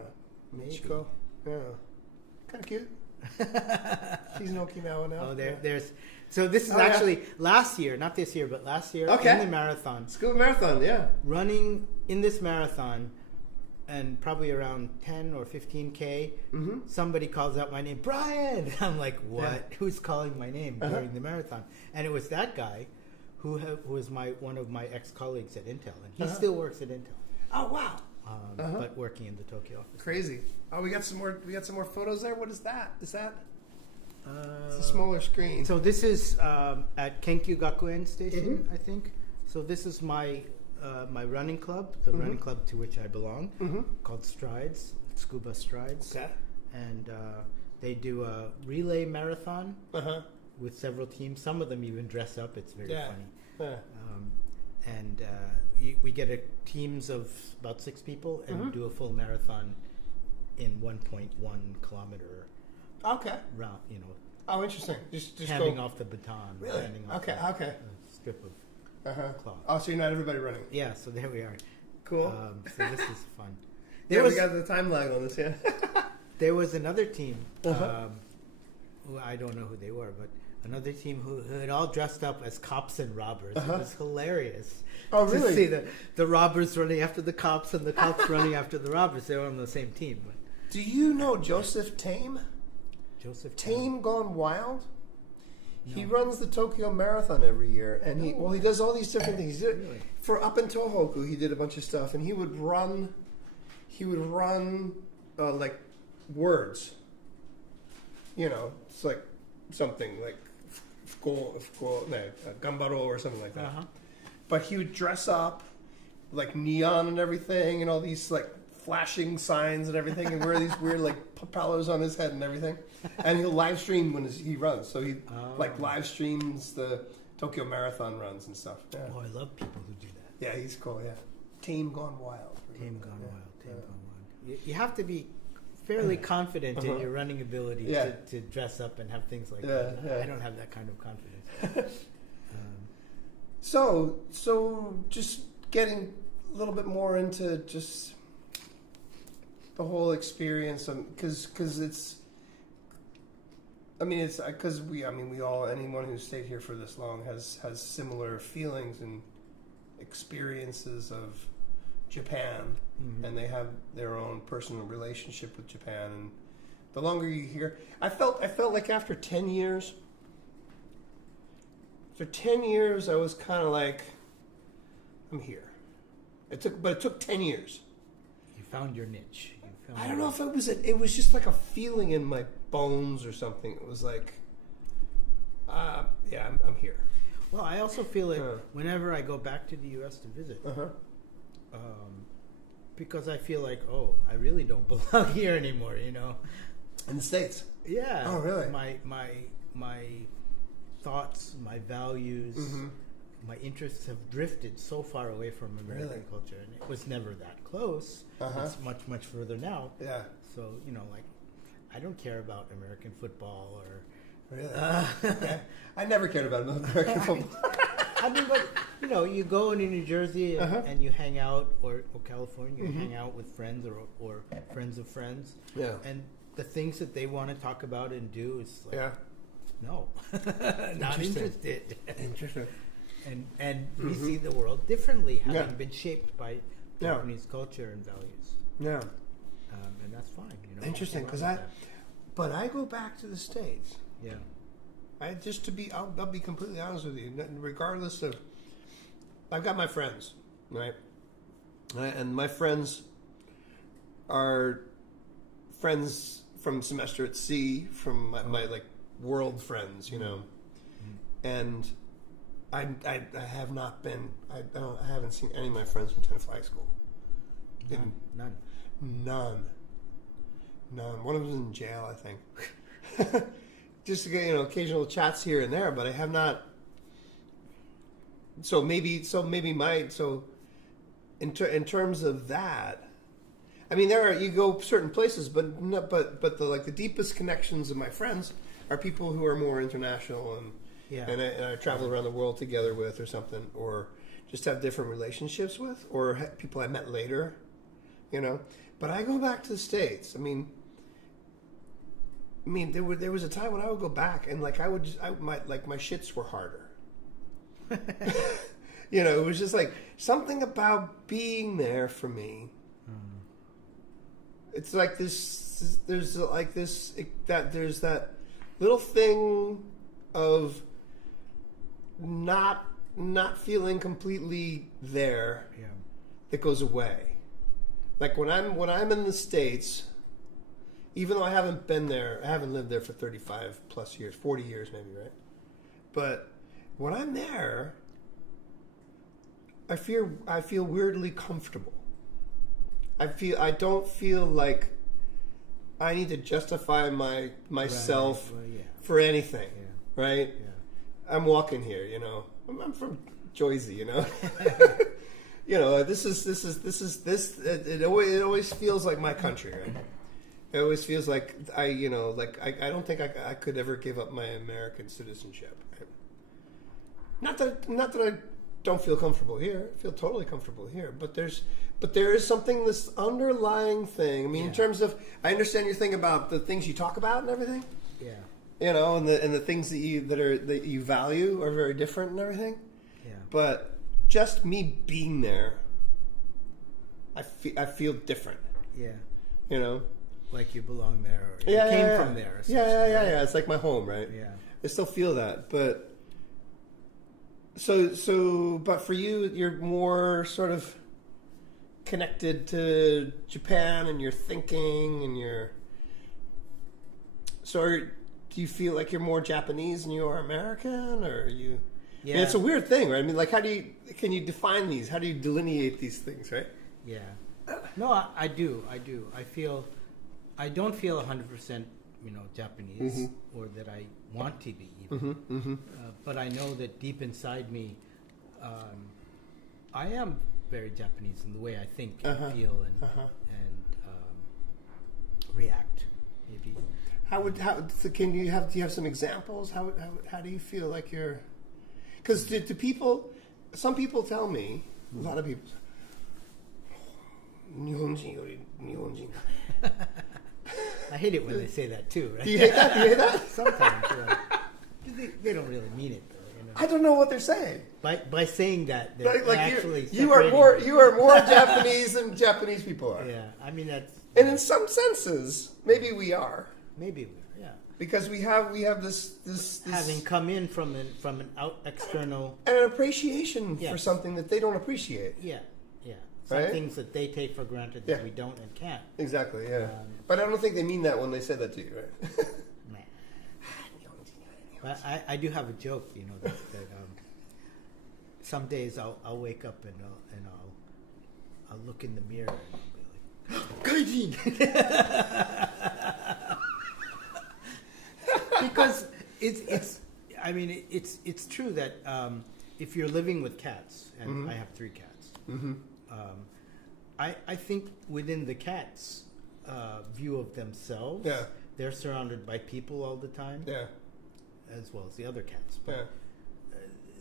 Michiko. Yeah. Kind of cute. She's in Okinawa now. Oh, there's... So this is actually last year, not this year, but last year in the marathon. School marathon, yeah. Running in this marathon... And probably around 10 or 15K, somebody calls out my name, Brian! I'm like, what? Yeah. Who's calling my name during the marathon? And it was that guy who was one of my ex-colleagues at Intel. And he still works at Intel. Oh, wow. But working in the Tokyo office. Crazy. Oh, we got some more photos there? What is that? Is that? It's a smaller screen. So this is at Kenkyu Gakuen Station, I think. So this is my running club, the running club to which I belong, called Strides, Tsukuba Strides. Okay. And they do a relay marathon with several teams. Some of them even dress up. It's very funny. And we get teams of about 6 people and do a full marathon in 1.1 kilometer round, you know. Oh, interesting. Just handing off the baton. Really? Okay. A strip of cloth. Oh, so you're not everybody running. Yeah, so there we are. Cool. So this is fun. We got the time lag on this, yeah. There was another team, who I don't know who they were, but another team who had all dressed up as cops and robbers. It was hilarious. Oh, really? To see the robbers running after the cops and the cops running after the robbers. They were on the same team. But. Do you know Joseph Tame? Tame Gone Wild? No. He runs the Tokyo Marathon every year, and he does all these different things. Really? For Up in Tohoku, he did a bunch of stuff, and he would run like words. You know, it's like something like gambaro or something like that. But he would dress up like neon and everything, and all these like flashing signs and everything, and wear these weird like propellers on his head and everything. And he'll live stream when he runs. So he live streams the Tokyo Marathon runs and stuff. Yeah. Oh, I love people who do that. Yeah, he's cool. Yeah, Tame Gone Wild. Tame Gone Wild. You have to be fairly confident in your running ability to dress up and have things like that. I don't have that kind of confidence. So just getting a little bit more into just the whole experience, because it's. I mean, it's because we all, anyone who's stayed here for this long has similar feelings and experiences of Japan, and they have their own personal relationship with Japan. And the longer you hear, I felt like after 10 years, I was kind of like, I'm here. It took 10 years. You found your niche. I don't know if it was just like a feeling in my bones or something. It was like, I'm here. Well, I also feel it whenever I go back to the U.S. to visit. Because I feel like, I really don't belong here anymore, you know. In the States? Yeah. Oh, really? My thoughts, my values, my interests have drifted so far away from American culture, and it was never that close. It's much, much further now. Yeah. So, you know, like, I don't care about American football or... Really? I never cared about American football. I mean, but, you know, you go into New Jersey and you hang out, or California, you hang out with friends or friends of friends. Yeah. And the things that they want to talk about and do is like, no, not interested. Interesting. And we see the world differently, having been shaped by Japanese culture and values. Yeah. and that's fine. Interesting, because I go back to the States. Yeah. I'll be completely honest with you. Regardless of, I've got my friends, right? And my friends are friends from semester at sea, from my like world friends, and I have not been. I haven't seen any of my friends from Tenafly School. None. One of them's in jail, I think. Just to get occasional chats here and there, but I have not. So maybe in terms of that, I mean, you go certain places, but the deepest connections of my friends are people who are more international and I travel around the world together with or something, or just have different relationships with, or people I met later, But I go back to the States. I mean, there was a time when I would go back and my shits were harder. It was just like something about being there for me. It's like this. There's that little thing of not feeling completely there. Yeah. That goes away. Like when I'm in the States. Even though I haven't been there, I haven't lived there for 35 plus years, 40 years maybe, right? But when I'm there, I feel weirdly comfortable. I don't feel like I need to justify myself for anything, right? Yeah. I'm walking here, I'm from Jersey, It always feels like my country, right? It always feels like I don't think I could ever give up my American citizenship. Not that I don't feel comfortable here. I feel totally comfortable here. But there is something, this underlying thing. I mean, in terms of, I understand your thing about the things you talk about and everything. Yeah. And the things that you value are very different and everything. Yeah. But just me being there, I feel different. Yeah. Like you belong there, or you came from there. Yeah. It's like my home, right? Yeah. I still feel that, but but for you, you're more sort of connected to Japan and your thinking and your. So, do you feel like you're more Japanese than you are American, or are you? Yeah, I mean, it's a weird thing, right? I mean, like, can you define these? How do you delineate these things, right? Yeah. No, I do. I don't feel 100%, Japanese, or that I want to be even. But I know that deep inside me, I am very Japanese in the way I think and feel and react. Maybe. Do you have some examples? How do you feel like you're? Because to people, some people tell me, a lot of people. I hate it when they say that too, right? Do you hate that? Sometimes, they don't really mean it, though. I don't know what they're saying. By saying that, they're actually you are more Japanese than Japanese people are. Yeah, I mean that's. And in some senses, maybe we are. Maybe we are. Yeah. Because we have this having come in from an external and an appreciation for something that they don't appreciate. Yeah. Some things that they take for granted that we don't and can't. Exactly, yeah. But I don't think they mean that when they say that to you, right? But I do have a joke, that some days I'll wake up and I'll look in the mirror and I'll be like, Gaijin! Because it's true that if you're living with cats, and I have 3 cats, I think within the cats' view of themselves, they're surrounded by people all the time, as well as the other cats. But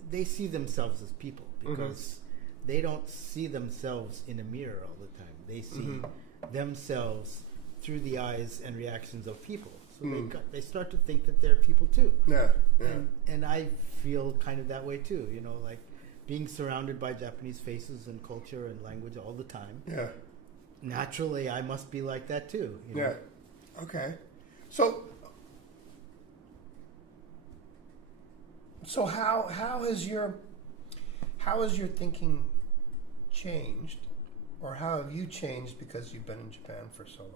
they see themselves as people because they don't see themselves in a mirror all the time. They see themselves through the eyes and reactions of people. So they start to think that they're people too. And I feel kind of that way too. Like being surrounded by Japanese faces and culture and language all the time. naturally I must be like that too. You know? Yeah. Okay. So how has your thinking changed, or how have you changed because you've been in Japan for so long?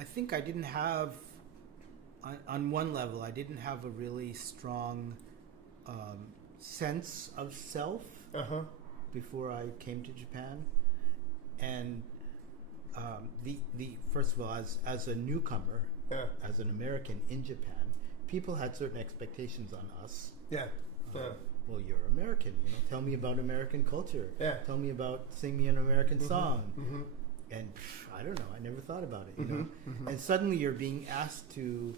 I think I didn't have, on one level, I didn't have a really strong sense of self before I came to Japan, and the first of all, as a newcomer, as an American in Japan, people had certain expectations on us. Yeah. Well, you're American, you know. Tell me about American culture. Yeah. Tell me about, sing me an American song. Mm-hmm. And I don't know. I never thought about it, you know. Mm-hmm. And suddenly you're being asked to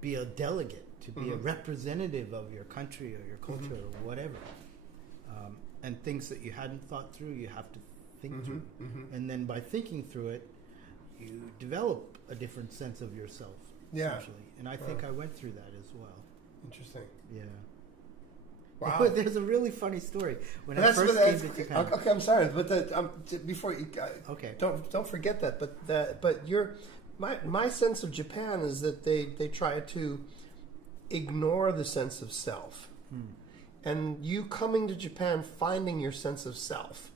be a delegate, to be a representative of your country or your culture or whatever. And things that you hadn't thought through, you have to think through. Mm-hmm. And then by thinking through it, you develop a different sense of yourself, essentially. And I think I went through that as well. Interesting. Yeah. Wow. There's a really funny story. When I first came to Japan. Okay, I'm sorry, but before you, don't forget that. But my sense of Japan is that they try to ignore the sense of self, and you coming to Japan finding your sense of self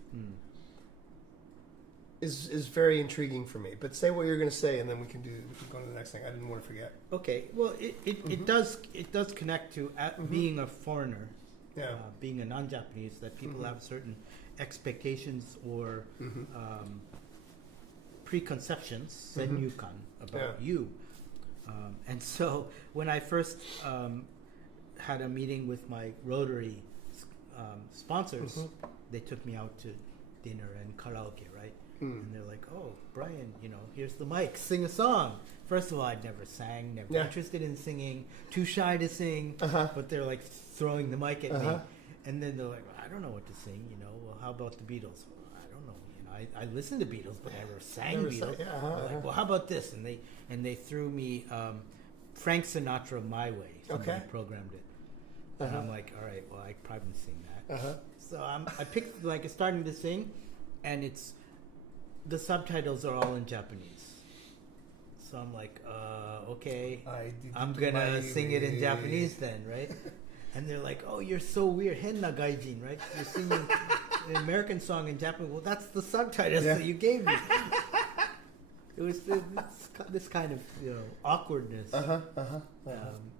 is very intriguing for me. But say what you're going to say, and then we can go to the next thing. I didn't want to forget. Okay. Well, it does connect to being a foreigner, being a non-Japanese. That people have certain expectations or preconceptions, senyukan, about you. And so when I first had a meeting with my Rotary sponsors, they took me out to dinner and karaoke, right? And they're like, "Oh, Brian, you know, here's the mic. Sing a song." First of all, I'd never sang, never interested in singing, too shy to sing. But they're like throwing the mic at me, and then they're like, well, "I don't know what to sing, you know. Well, how about the Beatles?" Well, I don't know, you know. I listened to Beatles, but I never sang Beatles. Like, well, how about this? And they threw me Frank Sinatra "My Way." Somebody programmed it, and I'm like, "All right, well, I probably sing that." So I picked starting to sing, and the subtitles are all in Japanese. So I'm like, okay, I'm gonna sing it in Japanese then, right? And they're like, "Oh, you're so weird, henna gaijin, right? You're singing an American song in Japanese." Well, that's the subtitles that you gave me. It was this kind of, you know, awkwardness,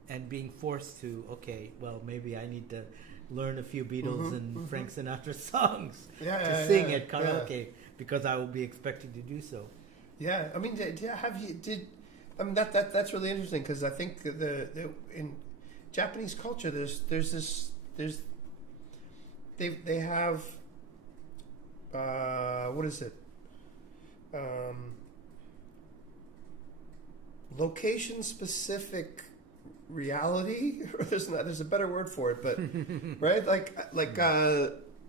and being forced to, okay, well, maybe I need to learn a few Beatles and Frank Sinatra songs to sing at karaoke because I will be expected to do so. Yeah, I mean, that's really interesting because I think in Japanese culture they have what is it? Location specific reality, or there's a better word for it, but right,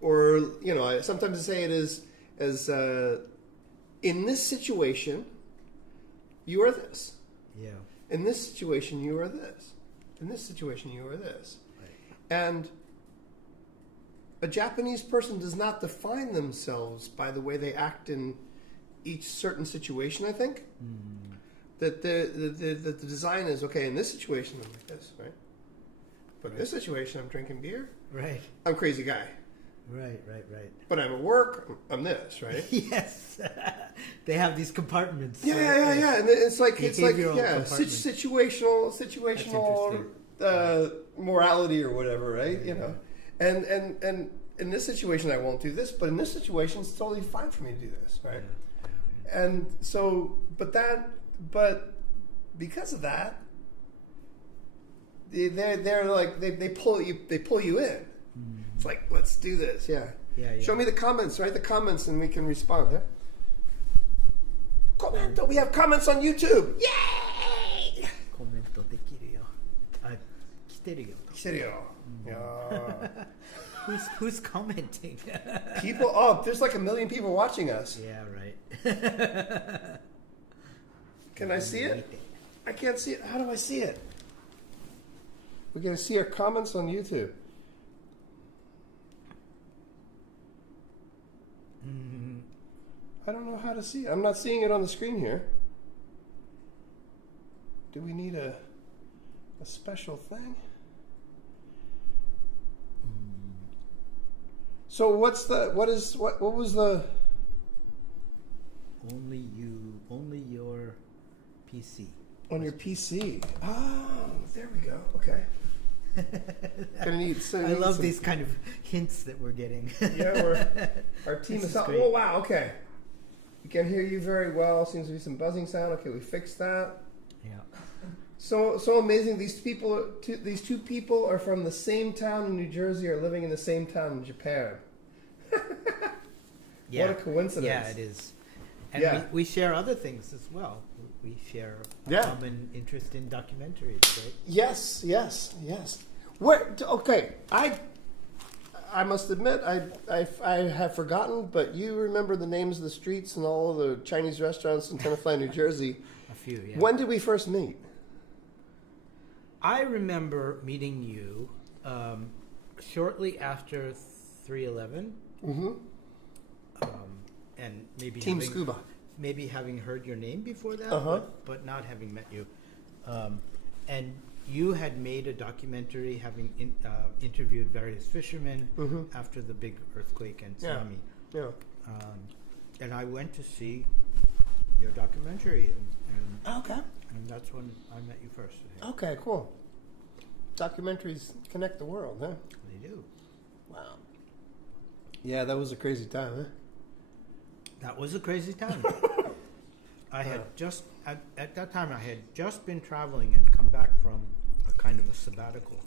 or you know, sometimes I say it as in this situation you are this, in this situation you are this, in this situation you are this, and a Japanese person does not define themselves by the way they act in each certain situation. I think that the design is, okay, in this situation I'm like this, right? But in this situation I'm drinking beer. Right. I'm a crazy guy. Right. But I'm at work, I'm this, right? Yes. They have these compartments. Yeah. And it's like situational morality or whatever, right? You know. And in this situation I won't do this, but in this situation it's totally fine for me to do this, right? And so but because of that, they're like they pull you in. It's like, let's do this. Yeah. Show me the comments, right? The comments, and we can respond. Yeah. Commento. We have comments on YouTube. Yay! Commento dekiru yo. Kiteru yo. Yeah. Who's commenting? People. Oh, there's like 1 million people watching us. Yeah. Right. Can I see it? I can't see it. How do I see it? We're going to see our comments on YouTube. I don't know how to see it. I'm not seeing it on the screen here. Do we need a special thing? So what was the only your PC. On your PC. Oh, there we go. Okay. I love these kind of hints that we're getting. Yeah, our team is up. Oh, wow, okay. We can hear you very well. Seems to be some buzzing sound. Okay, we fixed that. Yeah. So amazing. These two people are from the same town in New Jersey, are living in the same town in Japan. Yeah. What a coincidence. Yeah, it is. And we share other things as well. We share a common interest in documentaries, right? Yes. Okay, I must admit, I have forgotten, but you remember the names of the streets and all of the Chinese restaurants in Tenafly, New Jersey. A few, yeah. When did we first meet? I remember meeting you shortly after 3/11. Mm-hmm. And maybe Team Tsukuba. Maybe having heard your name before that, but not having met you. And you had made a documentary having interviewed various fishermen after the big earthquake and tsunami. Yeah. And I went to see your documentary, and that's when I met you first. Okay, cool. Documentaries connect the world, huh? They do. Wow. Yeah, that was a crazy time, huh? That was a crazy time. I had just, at that time, I had just been traveling and come back from a kind of a sabbatical.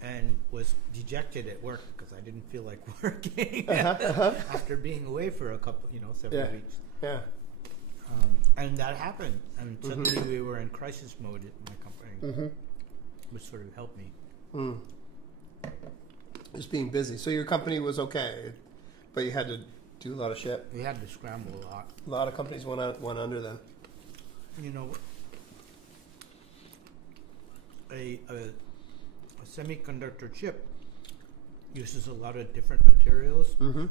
And was dejected at work because I didn't feel like working after being away for several weeks. Yeah. And that happened. And suddenly we were in crisis mode at my company, which sort of helped me. Just being busy. So your company was okay, but you had to do a lot of shit. We had to scramble a lot. A lot of companies went under then. You know, a semiconductor chip uses a lot of different materials and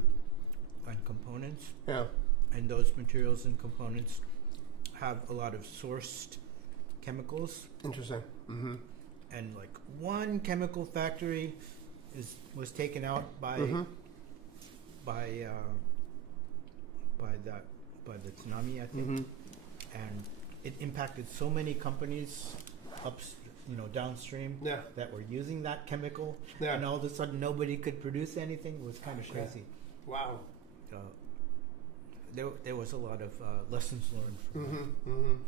components. Yeah. And those materials and components have a lot of sourced chemicals. Interesting. And like one chemical factory was taken out by the tsunami, I think, and it impacted so many companies downstream that were using that chemical, and all of a sudden nobody could produce anything. It was kind of crazy. Wow. There was a lot of lessons learned from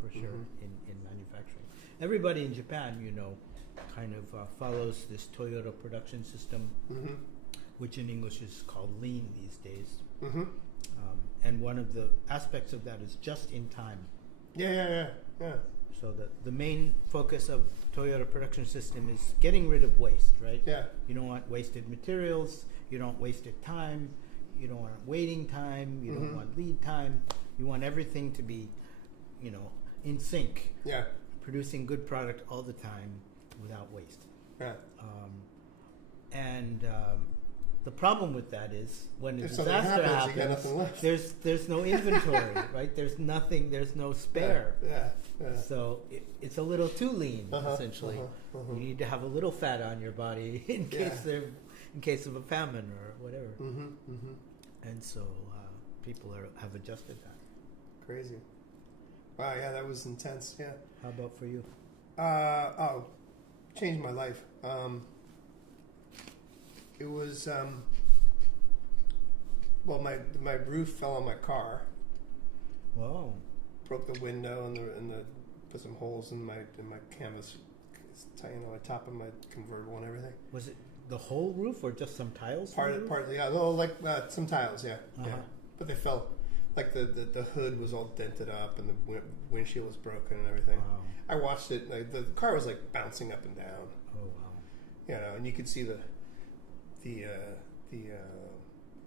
for sure in manufacturing. Everybody in Japan, kind of follows this Toyota production system, which in English is called lean these days. And one of the aspects of that is just in time. Yeah. So the main focus of Toyota production system is getting rid of waste, right? Yeah. You don't want wasted materials. You don't wasted time. You don't want waiting time. You don't want lead time. You want everything to be, in sync. Yeah. Producing good product all the time without waste. Yeah. The problem with that is when a if disaster happens, you got nothing left. there's no inventory, right? There's nothing. There's no spare. Yeah. So it's a little too lean, essentially. You need to have a little fat on your body in case of a famine or whatever. And so people have adjusted that. Crazy. Wow. Yeah, that was intense. Yeah. How about for you? Changed my life. It was my roof fell on my car. Whoa! Broke the window and the put some holes in my canvas, top of my convertible and everything. Was it the whole roof or just some tiles? Partly, yeah. Some tiles, yeah. But they fell. Like the hood was all dented up and the windshield was broken and everything. Wow. I watched it. Like, the car was like bouncing up and down. Oh wow! And you could see the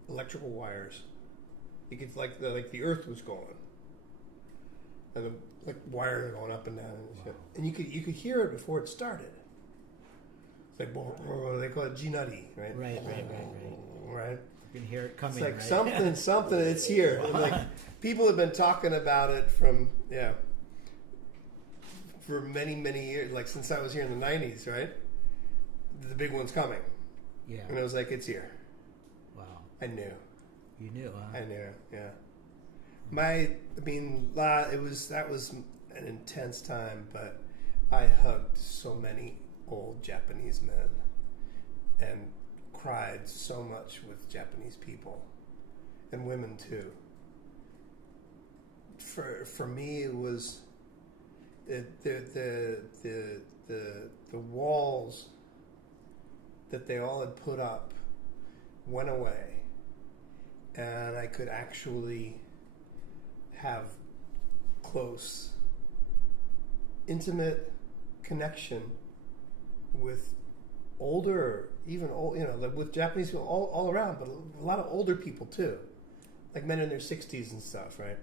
electrical wires. You could the earth was gone. and the like wires are going up and down and shit. And you could hear it before it started. It's like they call it jinari, right? Right. You can hear it coming. It's like right? something. It's here. And like people have been talking about it for many years. Like since I was here in the '90s, right? The big one's coming. Yeah. And I was like, it's here. Wow. I knew. You knew, huh? I knew. Yeah. That was an intense time, but I hugged so many old Japanese men and cried so much with Japanese people and women too. For me, it was the walls that they all had put up went away, and I could actually have close, intimate connection with with Japanese people all around, but a lot of older people too, like men in their 60s and stuff, right?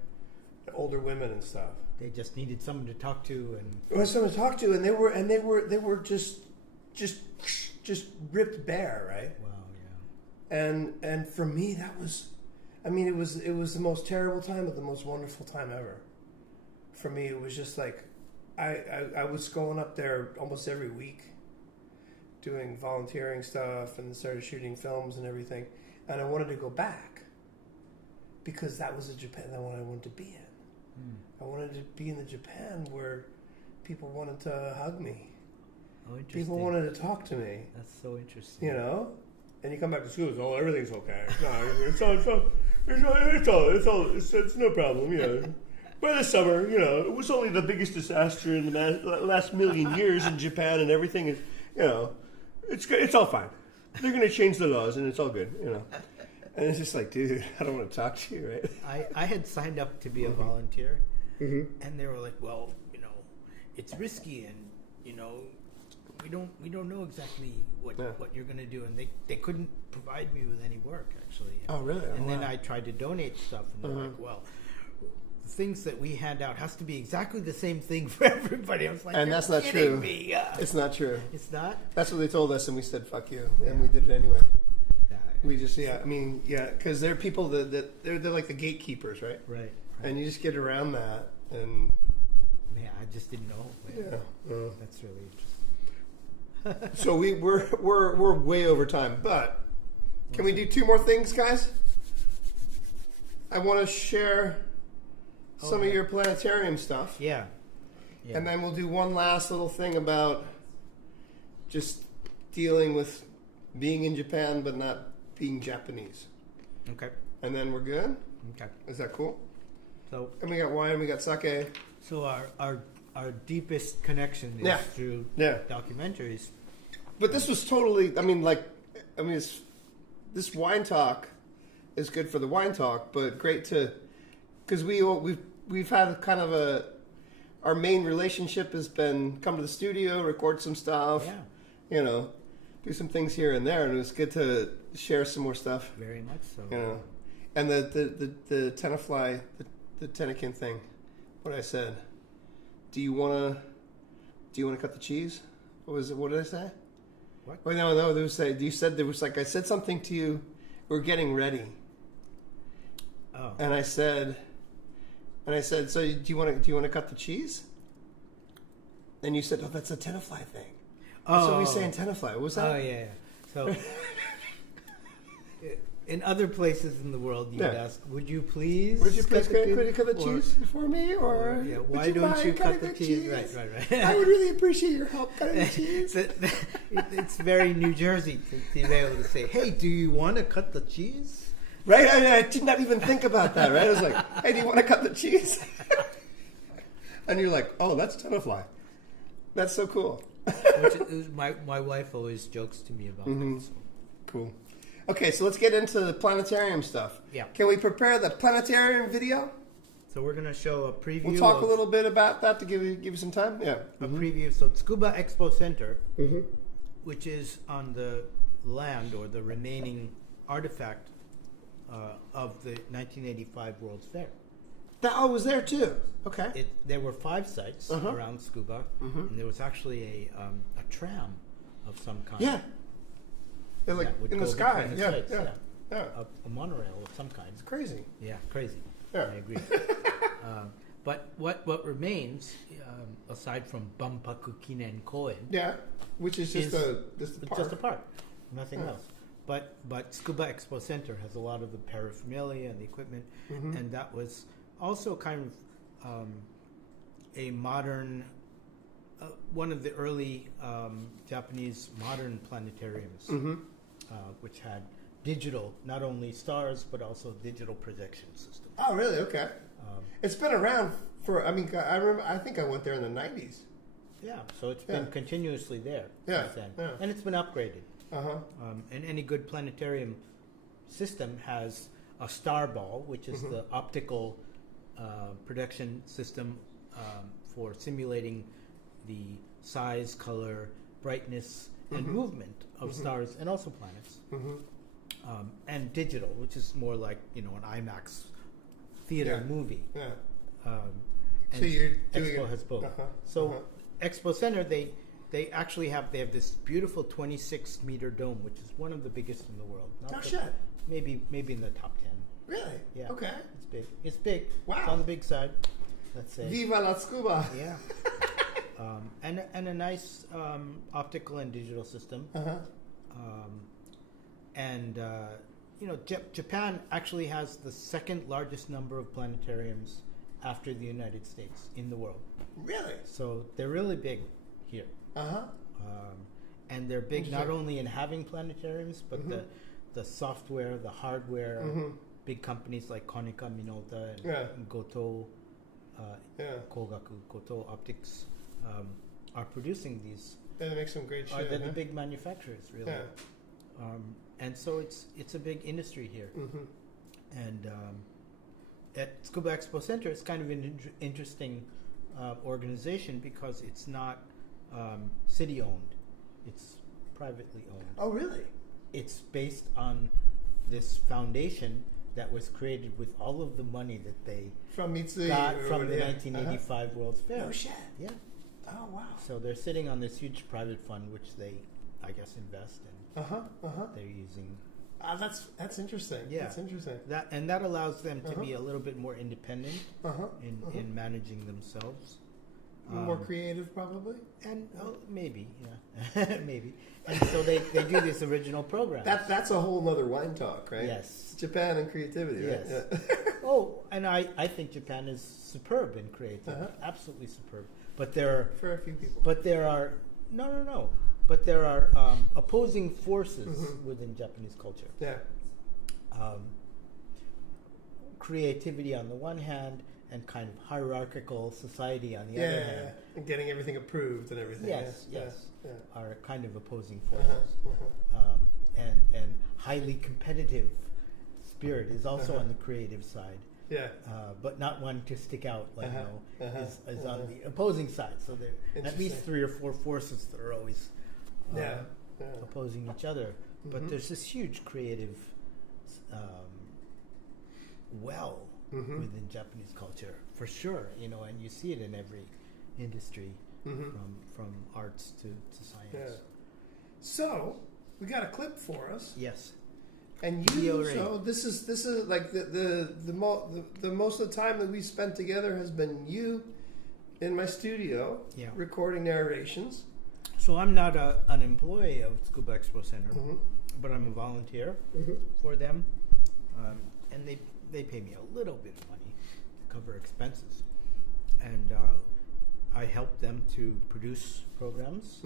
Older women and stuff. They just needed someone to talk to, and there was someone to talk to, and they were just ripped bare, right? Wow, yeah. And for me, that was, it was the most terrible time, but the most wonderful time ever. For me, it was just like, I was going up there almost every week, doing volunteering stuff, and started shooting films and everything, and I wanted to go back, because that was the Japan that I wanted to be in. I wanted to be in the Japan where people wanted to hug me. Oh, interesting. People wanted to talk to me. That's so interesting. You know? And you come back to school, it's everything's okay. It's no problem, you know. By the summer, you know, it was only the biggest disaster in the last million years in Japan, and everything is, you know, it's all fine. They're going to change the laws, and it's all good, you know. And it's just like, dude, I don't want to talk to you, right? I had signed up to be a volunteer, and they were like, well, you know, it's risky, and, you know, we don't know exactly what you're going to do, and they couldn't provide me with any work, actually. Oh, really? And then I tried to donate stuff, and they're like, well, the things that we hand out has to be exactly the same thing for everybody. I was like, and that's not true. Me. It's not true. It's not? That's what they told us, and we said, fuck you, and we did it anyway. We just, because they're people that they're like the gatekeepers, right? Right. And you just get around that, and man, I just didn't know. That's really interesting. So we're way over time, but can we do two more things, guys? I want to share some of your planetarium stuff. Yeah. And then we'll do one last little thing about just dealing with being in Japan but not being Japanese. Okay. And then we're good? Okay. Is that cool? So, and we got wine, we got sake. So our deepest connection is through documentaries. But this was totally, this wine talk is good for the wine talk, but great to, because we've had kind of our main relationship has been come to the studio, record some stuff, you know, do some things here and there, and it was good to share some more stuff. Very much so. You know, and the Tenafly, the Tenakin thing, what I said. Do you want to cut the cheese? What did I say? What? Oh, no. There was you said there was like I said something to you. We're getting ready. Oh. And I said, so do you want to cut the cheese? And you said, oh, that's a Tenafly thing. Oh. So we say in Tenafly. What was that? Oh yeah. So in other places in the world, you'd ask, "Would you please could you cut the cheese for me?" Or why don't you cut the cheese? Right. I would really appreciate your help cutting the cheese. It's very New Jersey to be able to say, "Hey, do you want to cut the cheese?" Right? I did not even think about that. Right? I was like, "Hey, do you want to cut the cheese?" And you're like, "Oh, that's Tenafly. That's so cool." Which is, my wife always jokes to me about that. So. Cool. Okay, so let's get into the planetarium stuff. Yeah. Can we prepare the planetarium video? So we're going to show a preview. We'll talk a little bit about that to give you some time. Yeah. A preview. So Tsukuba Expo Center, which is on the land or the remaining artifact of the 1985 World's Fair. That was there too. Okay. There were 5 sites around Tsukuba, and there was actually a tram of some kind. Yeah. Like in the sky. Yeah. A monorail of some kind. It's crazy. Yeah, crazy. Yeah. I agree. But what remains, aside from Banpaku Kinen Koen, which is just a park, nothing else. But Tsukuba Expo Center has a lot of the paraphernalia and the equipment, and that was also kind of a modern, one of the early Japanese modern planetariums, which had digital, not only stars, but also digital projection system. Oh, really? Okay. It's been around for, I remember, I think I went there in the 90s. Yeah, so it's been continuously there since then. Yeah. And it's been upgraded. And any good planetarium system has a star ball, which is the optical projection system for simulating the size, color, brightness, and movement of stars and also planets. And digital, which is more like, an IMAX theater movie. Yeah. And so you're doing Expo has both. So Expo Center, they actually have this beautiful 26-meter dome, which is one of the biggest in the world. Maybe in the top 10. Really? Yeah. Okay. It's big. Wow. It's on the big side. Let's say. Viva la Tsukuba. Yeah. And a nice optical and digital system. Japan actually has the second largest number of planetariums after the United States in the world. Really? So they're really big here. And they're big not only in having planetariums, but the software, the hardware. Big companies like Konica Minolta and Goto, Kogaku, Goto Optics are producing these. They make some great shit. They're the big manufacturers, really. And so it's a big industry here. And at Tsukuba Expo Center, it's kind of an interesting organization because it's not city-owned. It's privately owned. Oh, really? It's based on this foundation that was created with all of the money that they from Mitsui got from the 1985 World's Fair. No shit. Yeah. Oh, wow. So they're sitting on this huge private fund, which they, I guess, invest in. They're using. That's interesting. Yeah, that's interesting. That allows them to be a little bit more independent in managing themselves. More creative, probably. And maybe, maybe. And so they do this original program. That's a whole other wine talk, right? Yes. Japan and creativity, right? Yes. Oh, and I think Japan is superb in creativity, absolutely superb. But there are for a few people. But there are no. But there are opposing forces within Japanese culture. Yeah. Creativity on the one hand, and kind of hierarchical society on the other hand. And getting everything approved and everything. Yes. Are kind of opposing forces. And highly competitive spirit is also on the creative side. Yeah. But not one to stick out, is on the opposing side. So there are at least 3 or 4 forces that are always opposing each other. But there's this huge creative within Japanese culture, for sure, and you see it in every industry, from arts to science. Yeah. So we got a clip for us. Yes. And so this is like the most of the time that we spent together has been you in my studio recording narrations. So I'm not an employee of Tsukuba Expo Center, but I'm a volunteer for them, and they pay me a little bit of money to cover expenses, and I help them to produce programs.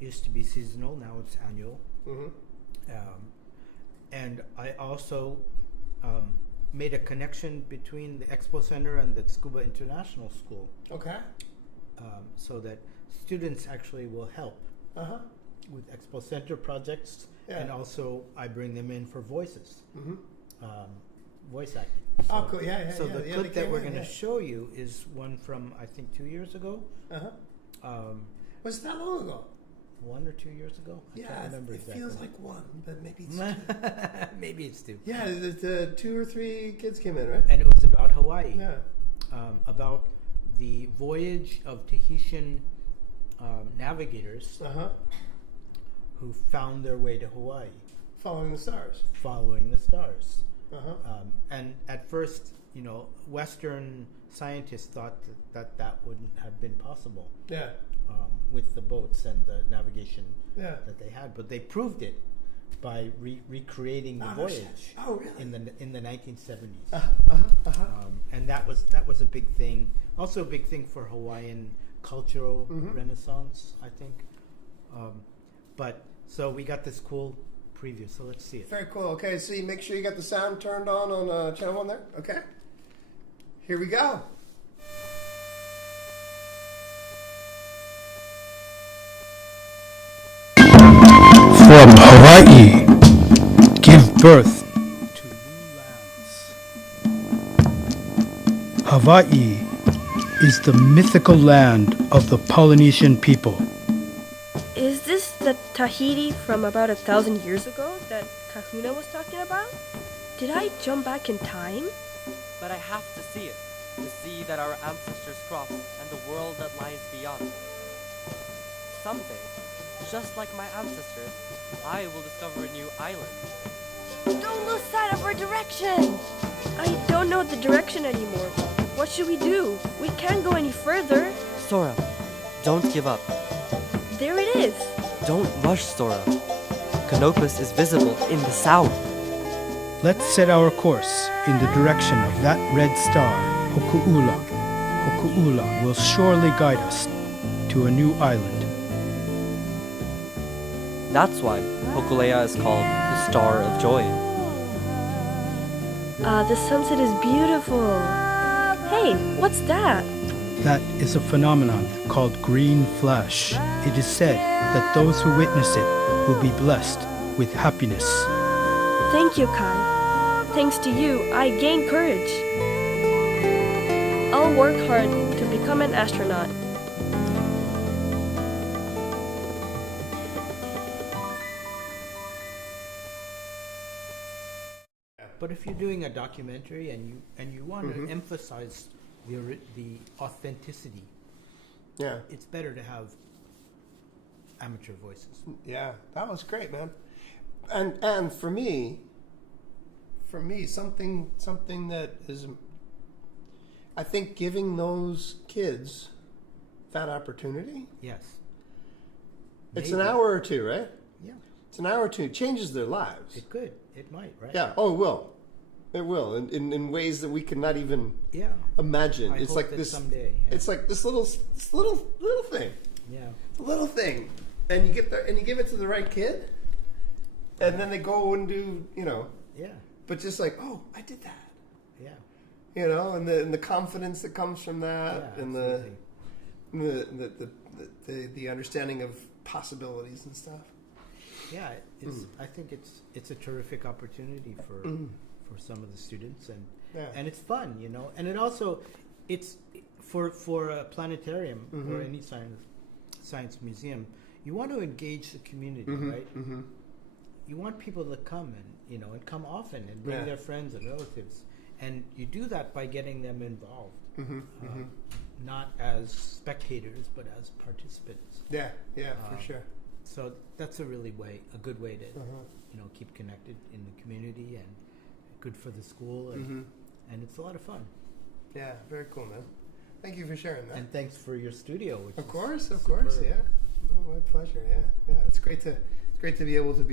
Used to be seasonal, now it's annual. And I also made a connection between the Expo Center and the Tsukuba International School. Okay. So that students actually will help with Expo Center projects, and also I bring them in for voices, voice acting. So, cool. So the clip that we're going to show you is one from, I think, 2 years ago. Was that long ago? 1 or 2 years ago? I can't remember exactly. It feels like 1, but maybe it's 2. Maybe it's 2. Yeah, the 2 or 3 kids came in, right? And it was about Hawaii. Yeah. about the voyage of Tahitian navigators who found their way to Hawaii. Following the stars. And at first, Western scientists thought that wouldn't have been possible. Yeah. With the boats and the navigation that they had, but they proved it by recreating the voyage. Oh, really? In the 1970s. And that was a big thing. Also a big thing for Hawaiian cultural renaissance, I think. But so we got this cool preview. So let's see it. Very cool. Okay, so you make sure you got the sound turned on channel 1 there. Okay. Here we go. From Hawaii, give birth to new lands. Hawaii is the mythical land of the Polynesian people. Is this the Tahiti from about 1,000 years ago that Kahuna was talking about? Did I jump back in time? But I have to see it, the sea that our ancestors crossed and the world that lies beyond. Someday, just like my ancestors, I will discover a new island. Don't lose sight of our direction! I don't know the direction anymore. What should we do? We can't go any further. Sora, don't give up. There it is. Don't rush, Sora. Canopus is visible in the south. Let's set our course in the direction of that red star, Hoku'ula. Hoku'ula will surely guide us to a new island. That's why Hokulea is called the Star of Joy. The sunset is beautiful. Hey, what's that? That is a phenomenon called green flash. It is said that those who witness it will be blessed with happiness. Thank you, Kai. Thanks to you, I gained courage. I'll work hard to become an astronaut. But if you're doing a documentary and you want to emphasize the authenticity, it's better to have amateur voices. Yeah, that was great, man. And for me, something that is, I think, giving those kids that opportunity. Yes. It's an hour or two, right? Yeah. It's an hour or two. It changes their lives. It could. It might, right? Yeah. Oh, it will. It will. In ways that we cannot even imagine. I it's hope like that this. Someday. Yeah. It's like this little thing. Yeah. Little thing, and you get there, and you give it to the right kid, and then they go and do, Yeah. But just like, oh, I did that. Yeah. And the confidence that comes from that, and the understanding of possibilities and stuff. Yeah, I think it's a terrific opportunity for some of the students, and it's fun, and it also it's for a planetarium or any science museum. You want to engage the community, right? Mm-hmm. You want people to come and come often and bring their friends and relatives, and you do that by getting them involved, not as spectators but as participants. Yeah, for sure. So that's a good way to keep connected in the community, and good for the school, and it's a lot of fun. Yeah, very cool, man. Thank you for sharing that. And thanks for your studio. Which of course, yeah. Oh, my pleasure. Yeah. It's great to be able to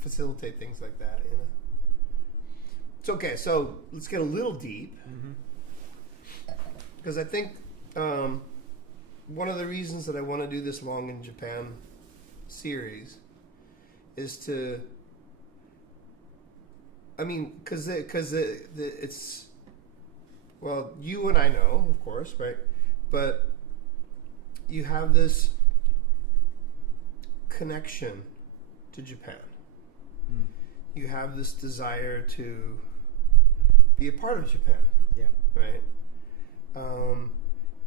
facilitate things like that. It's okay. So let's get a little deep, because I think one of the reasons that I want to do this Long in Japan series is to, because it's, well, you and I know, of course, right? But you have this connection to Japan. You have this desire to be a part of Japan. Yeah. Right.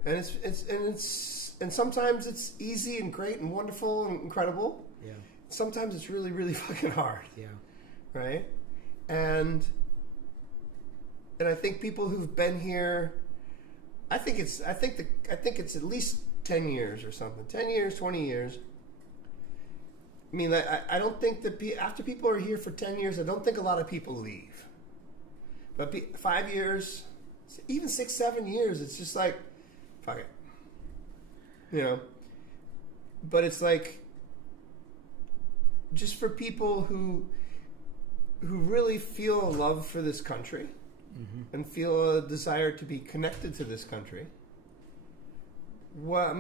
And sometimes it's easy and great and wonderful and incredible. Yeah. Sometimes it's really, really fucking hard. Yeah. Right. And and I think people who've been here, I think it's at least 10 years or something. 10 years, 20 years. I mean, I don't think that after people are here for 10 years, I don't think a lot of people leave. But 5 years, even 6, 7 years, it's just like, fuck it. You know? But it's like, just for people who really feel a love for this country and feel a desire to be connected to this country. What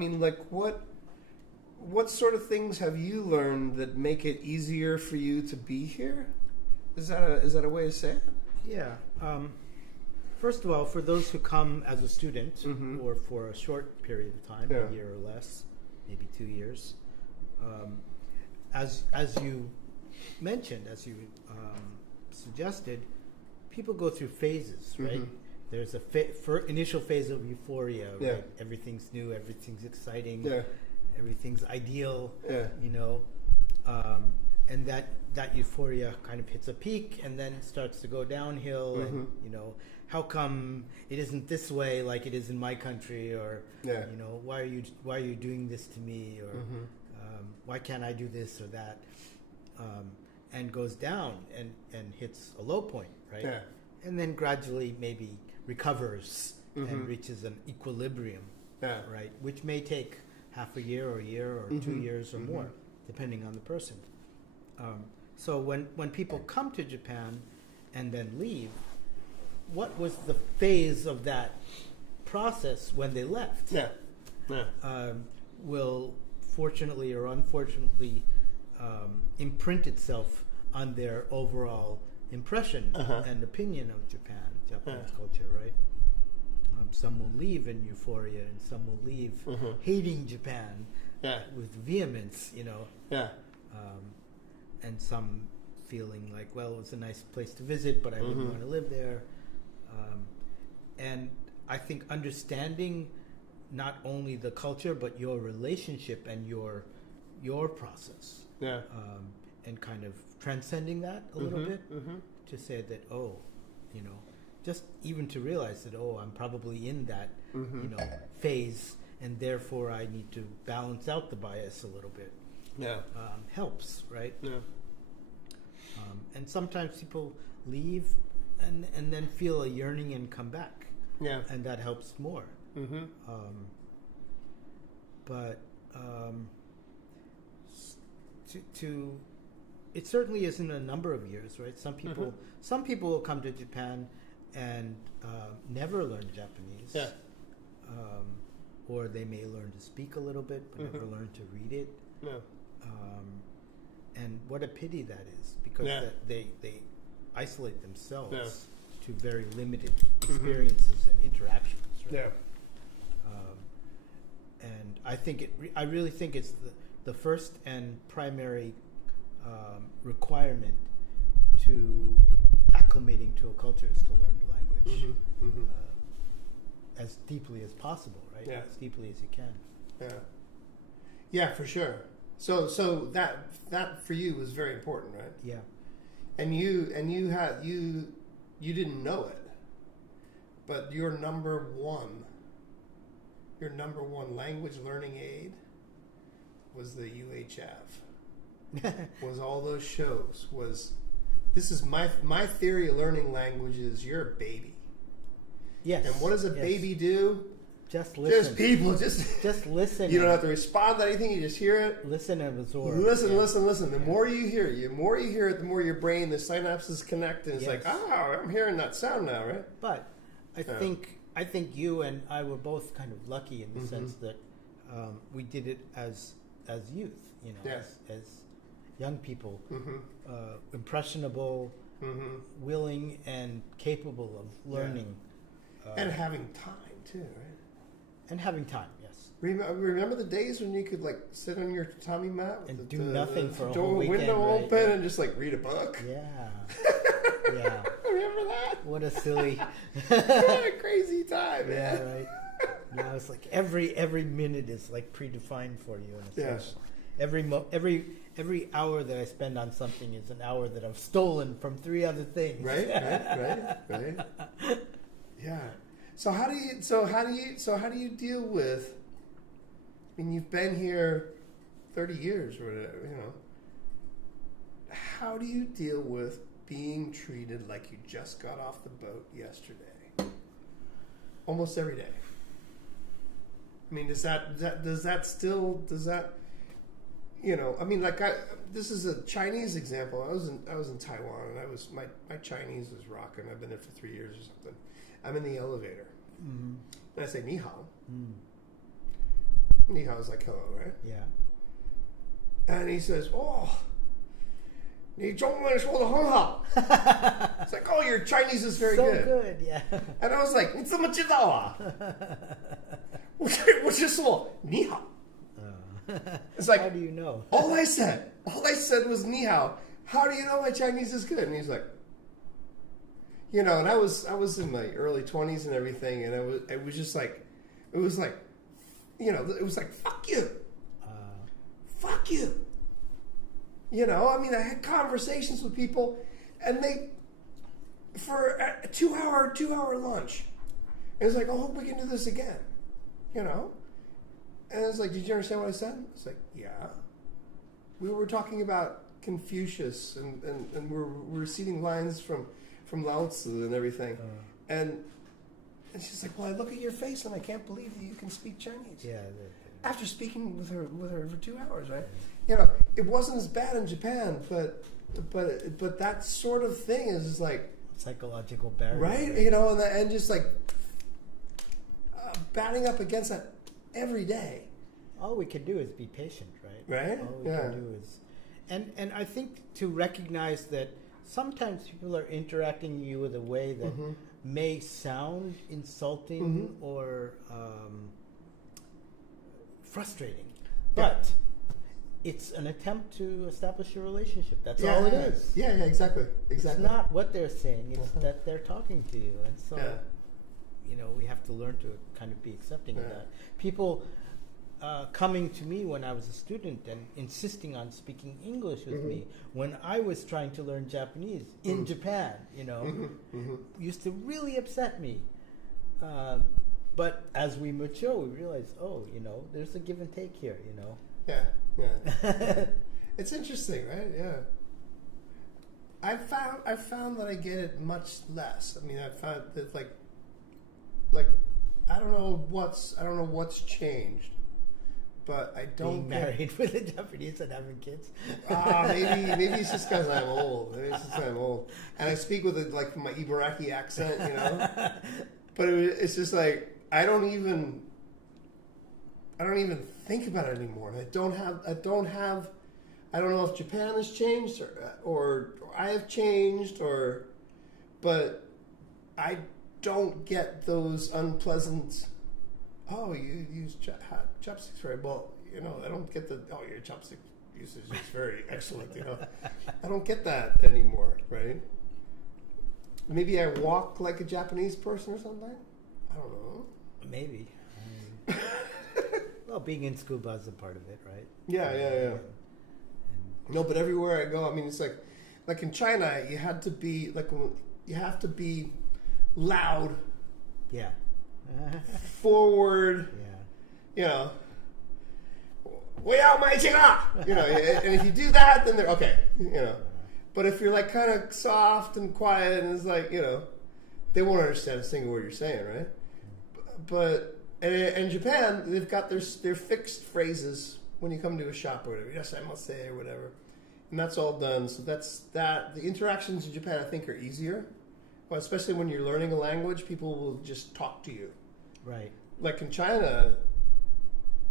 sort of things have you learned that make it easier for you to be here? Is that a way to say it? Yeah. First of all, for those who come as a student or for a short period of time, a year or less, maybe 2 years, as you mentioned, as you suggested, people go through phases, right? There's a initial phase of euphoria, right? Everything's new, everything's exciting, everything's ideal, you know, and that euphoria kind of hits a peak and then starts to go downhill, and you know, how come it isn't this way like it is in my country, or you know, why are you doing this to me, or why can't I do this or that, and goes down and hits a low point, right? And then gradually maybe recovers and reaches an equilibrium, right? Which may take half a year or 2 years or more, depending on the person. So when people come to Japan and then leave, what was the phase of that process when they left? Will fortunately or unfortunately imprint itself on their overall impression and opinion of Japanese culture, right? Some will leave in euphoria, and some will leave hating Japan with vehemence, you know. And some feeling like, well, it was a nice place to visit, but I wouldn't want to live there. And I think understanding not only the culture, but your relationship and your process, and kind of transcending that a little bit, to say that, oh, you know, just even to realize that, oh, I'm probably in that, you know, phase, and therefore I need to balance out the bias a little bit. Helps, right? And sometimes people leave and then feel a yearning and come back. And that helps more. But it certainly isn't a number of years, right? Some people will come to Japan and never learn Japanese. Or they may learn to speak a little bit, but never learn to read it. And what a pity that is, because they isolate themselves to very limited experiences and interactions. Right? And I really think it's the first and primary requirement to acclimating to a culture is to learn the language as deeply as possible, right? As deeply as you can. Yeah, for sure. So that for you was very important, right? Yeah. And you didn't know it, but your number one language learning aid was the UHF. Was all those shows. This is my theory of learning languages. You're a baby. Yes. And what does a baby do? Just listen. Just listen. You don't have to respond to anything. You just hear it. Listen and absorb. Listen. The more you hear it, the more your brain, the synapses connect, and it's like, oh, I'm hearing that sound now, right? But I think you and I were both kind of lucky in the sense that we did it as youth, you know, as young people, impressionable, willing, and capable of learning, and having time too, right? And having time, yes. Remember the days when you could like sit on your tatami mat with and do nothing for a whole weekend, window open and just like read a book? Yeah. Yeah. Remember that? What a silly, what a crazy time, man. Yeah, right. Now it's like every minute is like predefined for you in a sense. Every hour that I spend on something is an hour that I've stolen from 3 other things. Right. Yeah. So how do you deal with? I mean, you've been here 30 years or whatever, you know. How do you deal with being treated like you just got off the boat yesterday? Almost every day. I mean, does that you know? I mean, like this is a Chinese example. I was in Taiwan, and my Chinese was rocking. I've been there for 3 years or something. I'm in the elevator, and I say ni hao. Ni hao is like hello, right? Yeah. And he says, "Oh, 你中文说得很好." It's like, "Oh, your Chinese is very so good." So good, yeah. And I was like, 你怎么知道啊？我就说你好。It's like, how do you know? all I said was ni hao. How do you know my Chinese is good? And he's like, you know, and I was in my early 20s and everything, and it was just like, it was like, you know, it was like, fuck you. Fuck you. You know, I mean, I had conversations with people, and they, for a 2-hour lunch, it was like, oh, we can do this again. You know? And it's like, did you understand what I said? It's like, yeah. We were talking about Confucius, and we're receiving lines from Lao Tzu and everything. And she's like, well, I look at your face, and I can't believe that you can speak Chinese. Yeah. After speaking with her for 2 hours, right? You know, it wasn't as bad in Japan, but that sort of thing is like psychological barrier, right? You know, and just like batting up against that every day. All we can do is be patient, right? Right? All we can do is, and I think to recognize that sometimes people are interacting with you with a way that may sound insulting or frustrating, but it's an attempt to establish a relationship. That's all it is. Yeah, exactly. It's not what they're saying, it's that they're talking to you. And so, you know, we have to learn to kind of be accepting of that. People coming to me when I was a student and insisting on speaking English with me when I was trying to learn Japanese in Japan, you know, used to really upset me. But as we mature, we realize, oh, you know, there's a give and take here, you know. Yeah. It's interesting, right? Yeah. I found that I get it much less. I mean, I found that like I don't know what's changed, but I don't being married with a Japanese and having kids. Maybe it's just because I'm old. And I speak with like my Ibaraki accent, you know. But it's just like I don't even think about it anymore. I don't know if Japan has changed or I have changed but I don't get those unpleasant, oh, you use chopsticks very well. You know, I don't get your chopstick usage is very excellent, you know. I don't get that anymore, right? Maybe I walk like a Japanese person or something. I don't know. Maybe. Well, being in Tsukuba is a part of it, right? Yeah. No, but everywhere I go, I mean, it's like in China, you have to be loud. Yeah. Forward. Yeah. You know. 我要买这个! You know, and if you do that, then they're okay. You know. But if you're like kind of soft and quiet, and it's like, you know, they won't understand a single word you're saying, right? But in Japan, they've got their fixed phrases when you come to a shop or whatever. Yes, I must say or whatever, and that's all done. So that's that. The interactions in Japan, I think, are easier, well, especially when you're learning a language. People will just talk to you, right? Like in China,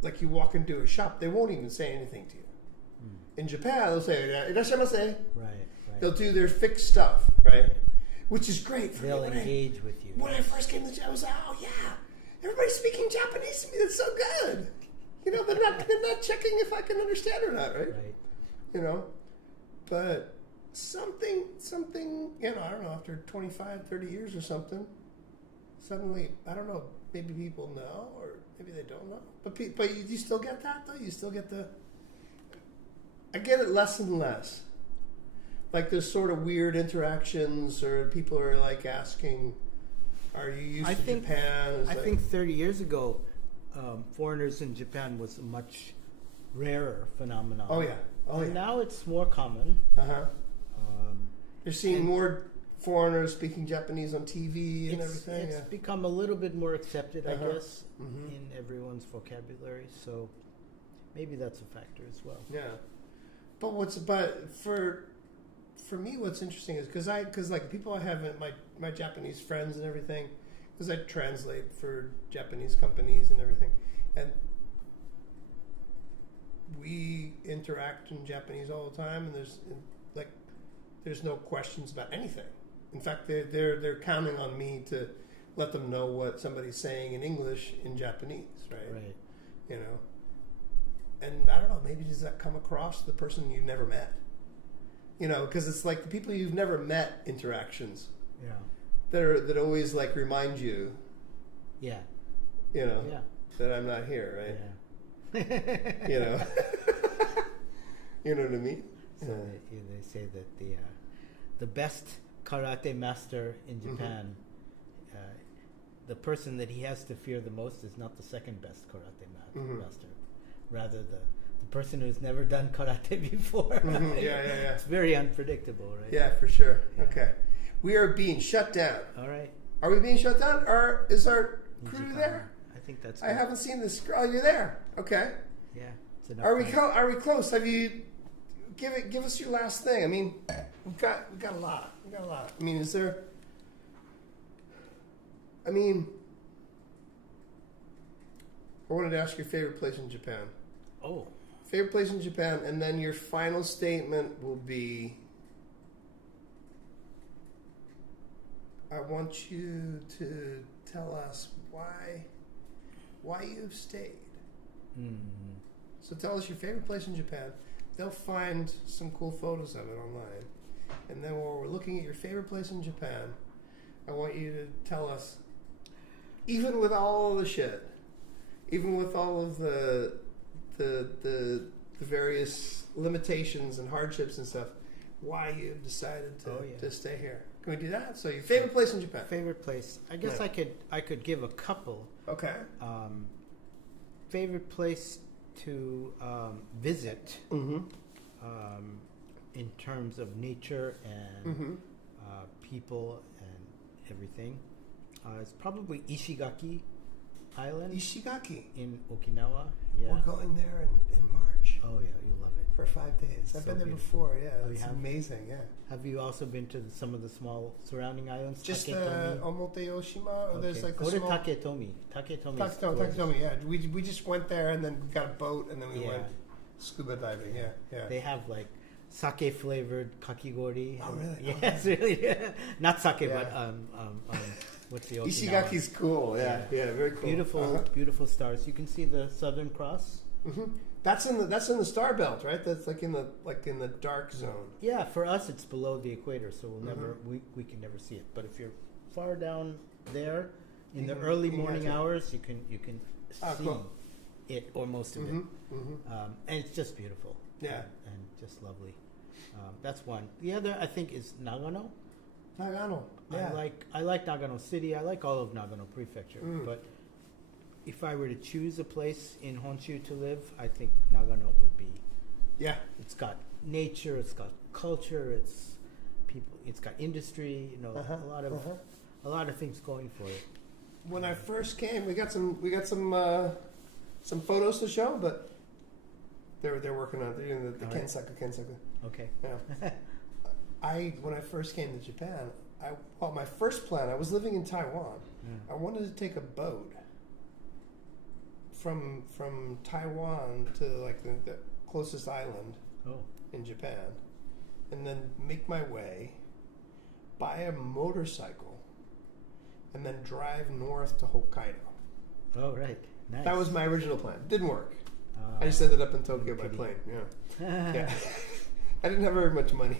like you walk into a shop, they won't even say anything to you. In Japan, they'll say "irashaimase." Right. They'll do their fixed stuff, right? Which is great for They'll me. engage with you. When I first came to Japan, I was like, oh yeah, everybody's speaking Japanese to me. That's so good. You know, they're not checking if I can understand or not, right? Right. You know, but something, you know, I don't know, after 25, 30 years or something, suddenly, I don't know, maybe people know or maybe they don't know. But you still get that, though? You still get the... I get it less and less. Like there's sort of weird interactions, or people are like asking, "Are you used to Japan?" I think 30 years ago, foreigners in Japan was a much rarer phenomenon. Oh yeah. And now it's more common. You're seeing more foreigners speaking Japanese on TV and everything. It's become a little bit more accepted, I guess, in everyone's vocabulary. So maybe that's a factor as well. Yeah, but for me, what's interesting is because like people I have my Japanese friends and everything, because I translate for Japanese companies and everything, and we interact in Japanese all the time, and there's no questions about anything. In fact, they're counting on me to let them know what somebody's saying in English in Japanese, right? Right. You know, and I don't know, maybe does that come across the person you've never met? You know, because it's like the people you've never met interactions. Yeah. That always like remind you. Yeah. You know. Yeah. That I'm not here, right? Yeah. You know. You know what I mean? So they say that the best karate master in Japan, the person that he has to fear the most is not the second best karate master, rather the person who's never done karate before. Yeah. It's very unpredictable, right? Yeah, for sure. Yeah. Okay. We are being shut down. All right. Are we being shut down? Or is our crew there? I think that's good. I haven't seen this. Oh, you're there. Okay. Yeah. It's enough Are we close? Have you... Give us your last thing. I mean, we've got a lot. I mean, is there... I mean... I wanted to ask your favorite place in Japan. Oh. Favorite place in Japan, and then your final statement will be... I want you to tell us why you've stayed. So tell us your favorite place in Japan. They'll find some cool photos of it online. And then while we're looking at your favorite place in Japan, I want you to tell us, even with all of the shit, even with all of the various limitations and hardships and stuff, why you've decided to stay here. Can we do that? So your favorite place in Japan? Favorite place. I guess I could give a couple. Okay. Favorite place to visit in terms of nature and people and everything is probably Ishigaki Island. Ishigaki in Okinawa. Yeah. We're going there in March. Oh yeah, you'll love it. For 5 days. I've been there before. Yeah, it's amazing. Yeah. Have you also been to some of the small surrounding islands? Just Omoteyoshima. Or there's like go to Taketomi. Taketomi. Yeah, we just went there and then got a boat and then we went scuba diving. Yeah. They have like sake flavored kakigori. Oh really? Yeah, it's really not sake, but what's the Okinawa? Ishigaki's cool. Yeah, very cool. Beautiful stars. You can see the Southern Cross. That's in the star belt, right? That's like in the dark zone. Yeah, for us it's below the equator, so we'll never we can never see it. But if you're far down there in the early morning hours, you can see it or most of it, and it's just beautiful. Yeah, and just lovely. That's one. The other I think is Nagano. Yeah. I like Nagano City. I like all of Nagano Prefecture, but if I were to choose a place in Honshu to live, I think Nagano would be. Yeah. It's got nature, it's got culture, it's people, it's got industry. You know, a lot of things going for it. When I first came, we got some photos to show, but they're working on it. They're doing the kensaku. Okay. Yeah. When I first came to Japan, my first plan, I was living in Taiwan. I wanted to take a boat from Taiwan to like the closest island in Japan, and then make my way, buy a motorcycle, and then drive north to Hokkaido. Oh, right. Nice. That was my original plan. Didn't work. I just ended up in Tokyo by plane. Yeah. I didn't have very much money.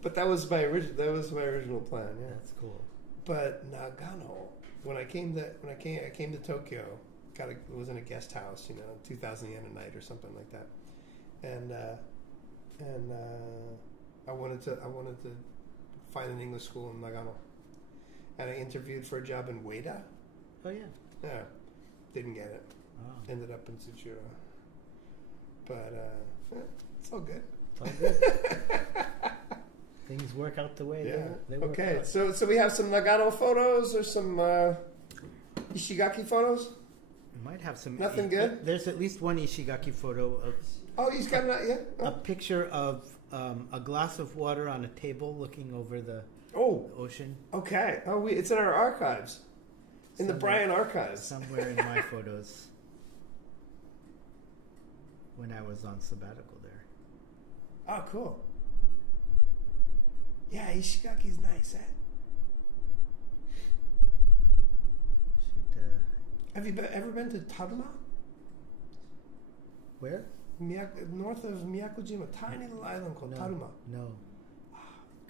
But that was my original plan. Yeah. That's cool. But Nagano, when I came to Tokyo, was in a guest house, 2,000 yen a night or something like that. and I wanted to find an English school in Nagano, and I interviewed for a job in Ueda. Oh yeah. Yeah, didn't get it. Oh. Ended up in Tsukuba, but it's all good. It's all good. Things work out the way they work okay, out. so we have some Nagano photos or some Ishigaki photos. We might have some. Nothing good. There's at least one Ishigaki photo of. Oh, he's got it. Yeah. A picture of a glass of water on a table looking over the ocean. Okay. Oh, it's in our archives. In the Brian archives. Somewhere in my photos. When I was on sabbatical there. Oh, cool. Yeah, Ishigaki's nice, eh? Have you ever been to Taruma? Where? North of Miyakojima, tiny little island called Taruma. No.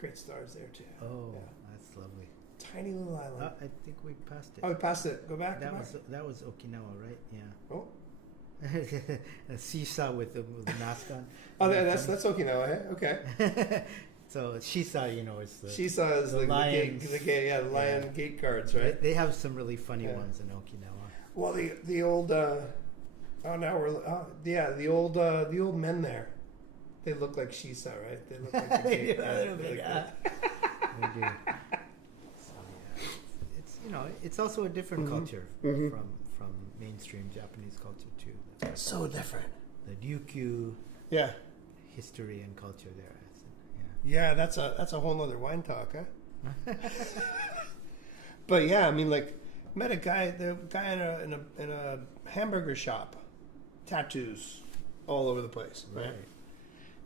Great stars there too. Oh, yeah. That's lovely. Tiny little island. I think we passed it. Oh, we passed it. Go back. That was Okinawa, right? Yeah. Oh. A seesaw with the mask on. Oh, that's Okinawa, eh? Okay. So Shisa, is the Shisa is the lion gate guards, right? They have some really funny ones in Okinawa. Well, the old the old men there, they look like Shisa, right? They look like the gate. They do. So it's it's also a different culture from mainstream Japanese culture too. So different. The Ryukyu history and culture there. Yeah, that's a whole nother wine talk, huh? But yeah, I mean, like, met the guy in a hamburger shop, tattoos all over the place, right?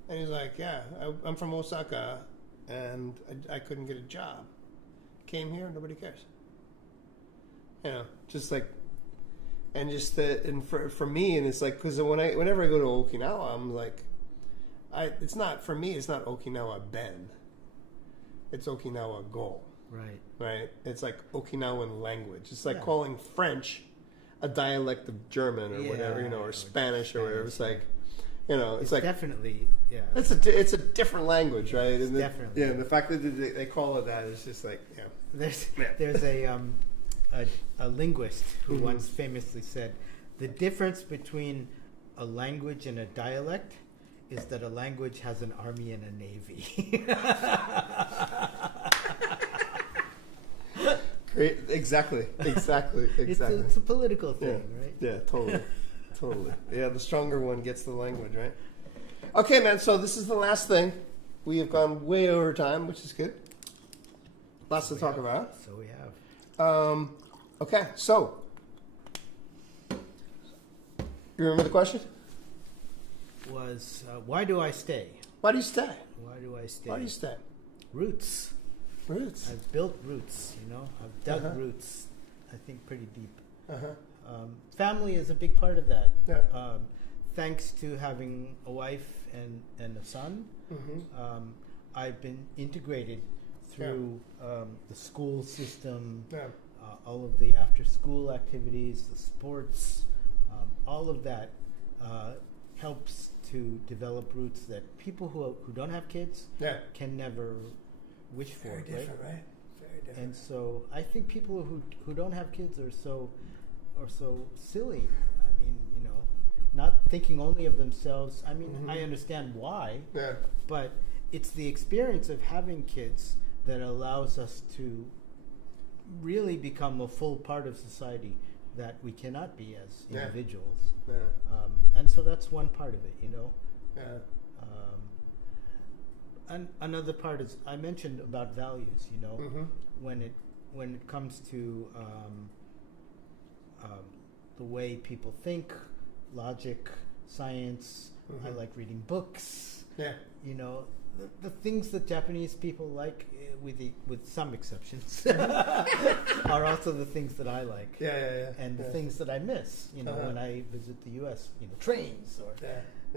And he's like, "Yeah, I'm from Osaka, and I couldn't get a job. Came here, nobody cares. Just like, and just for me, and it's like, because whenever I go to Okinawa, I'm like." It's not Okinawa Ben. It's Okinawa Go. Right. Right? It's like Okinawan language. It's like calling French a dialect of German or whatever, or Spanish or whatever. It's like, it's like definitely, It's a different language, right? And definitely. And the fact that they call it that is just like, There's a linguist who once famously said, the difference between a language and a dialect is that a language has an army and a navy. Great. Exactly. It's a political thing, right? Yeah, totally. Yeah, the stronger one gets the language, right? Okay, man, so this is the last thing. We have gone way over time, which is good. Lots to talk about. So we have. Okay, so. You remember the question? Was why do I stay? Why do you stay? Why do I stay? Why do you stay? Roots. I've built roots, I've dug roots, I think pretty deep. Family is a big part of that. Yeah. Thanks to having a wife and a son, I've been integrated through the school system, all of the after-school activities, the sports, all of that helps to develop roots that people who don't have kids can never wish for. Very different, right? Very different. And so I think people who don't have kids are so silly. I mean, not thinking only of themselves. I mean, I understand why, but it's the experience of having kids that allows us to really become a full part of society that we cannot be as individuals. And so that's one part of it, And another part is I mentioned about values. When it comes to the way people think, logic, science. I like reading books. The things that Japanese people like, with some exceptions, are also the things that I like. And the things that I miss, when I visit the U.S., trains or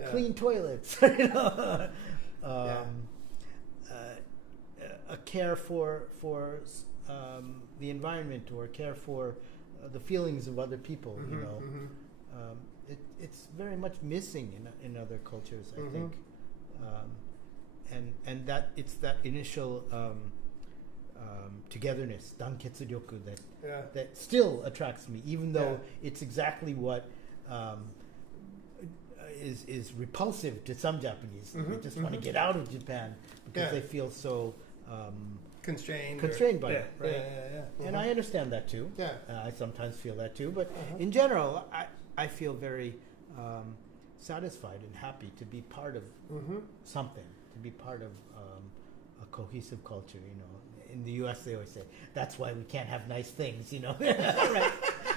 clean toilets, a care for the environment or care for the feelings of other people, it's very much missing in other cultures, I think, and that it's that initial togetherness, danketsuryoku, that still attracts me, even though it's exactly what is repulsive to some Japanese. They just want to get out of Japan because they feel so constrained by it, right? And I understand that too. I sometimes feel that too, but in general, I feel very satisfied and happy to be part of something, to be part of a cohesive culture. You know, in the U.S. they always say that's why we can't have nice things. You know, right?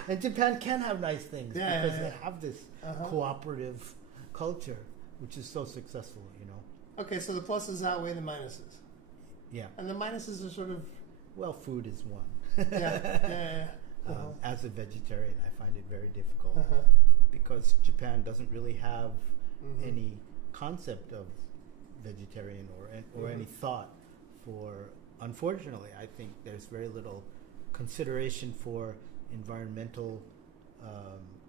And Japan can have nice things because they have this cooperative culture, which is so successful. You know. Okay, so the pluses outweigh the minuses. Yeah. And the minuses are sort of... Well, food is one. Uh-huh. As a vegetarian, I find it very difficult because Japan doesn't really have any concept of vegetarian or any thought for... Unfortunately, I think there's very little consideration for environmental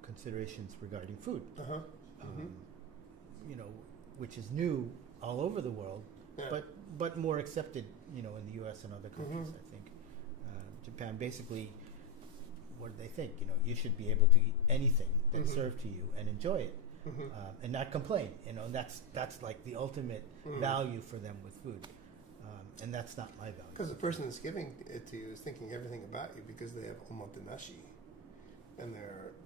considerations regarding food. You know, which is new all over the world, but more accepted, you know, in the U.S. and other countries. I think Japan basically, what do they think? You know, you should be able to eat anything that's served to you and enjoy it, and not complain. You know, that's like the ultimate value for them with food, and that's not my value. Because the person that's giving it to you is thinking everything about you because they have omotenashi, and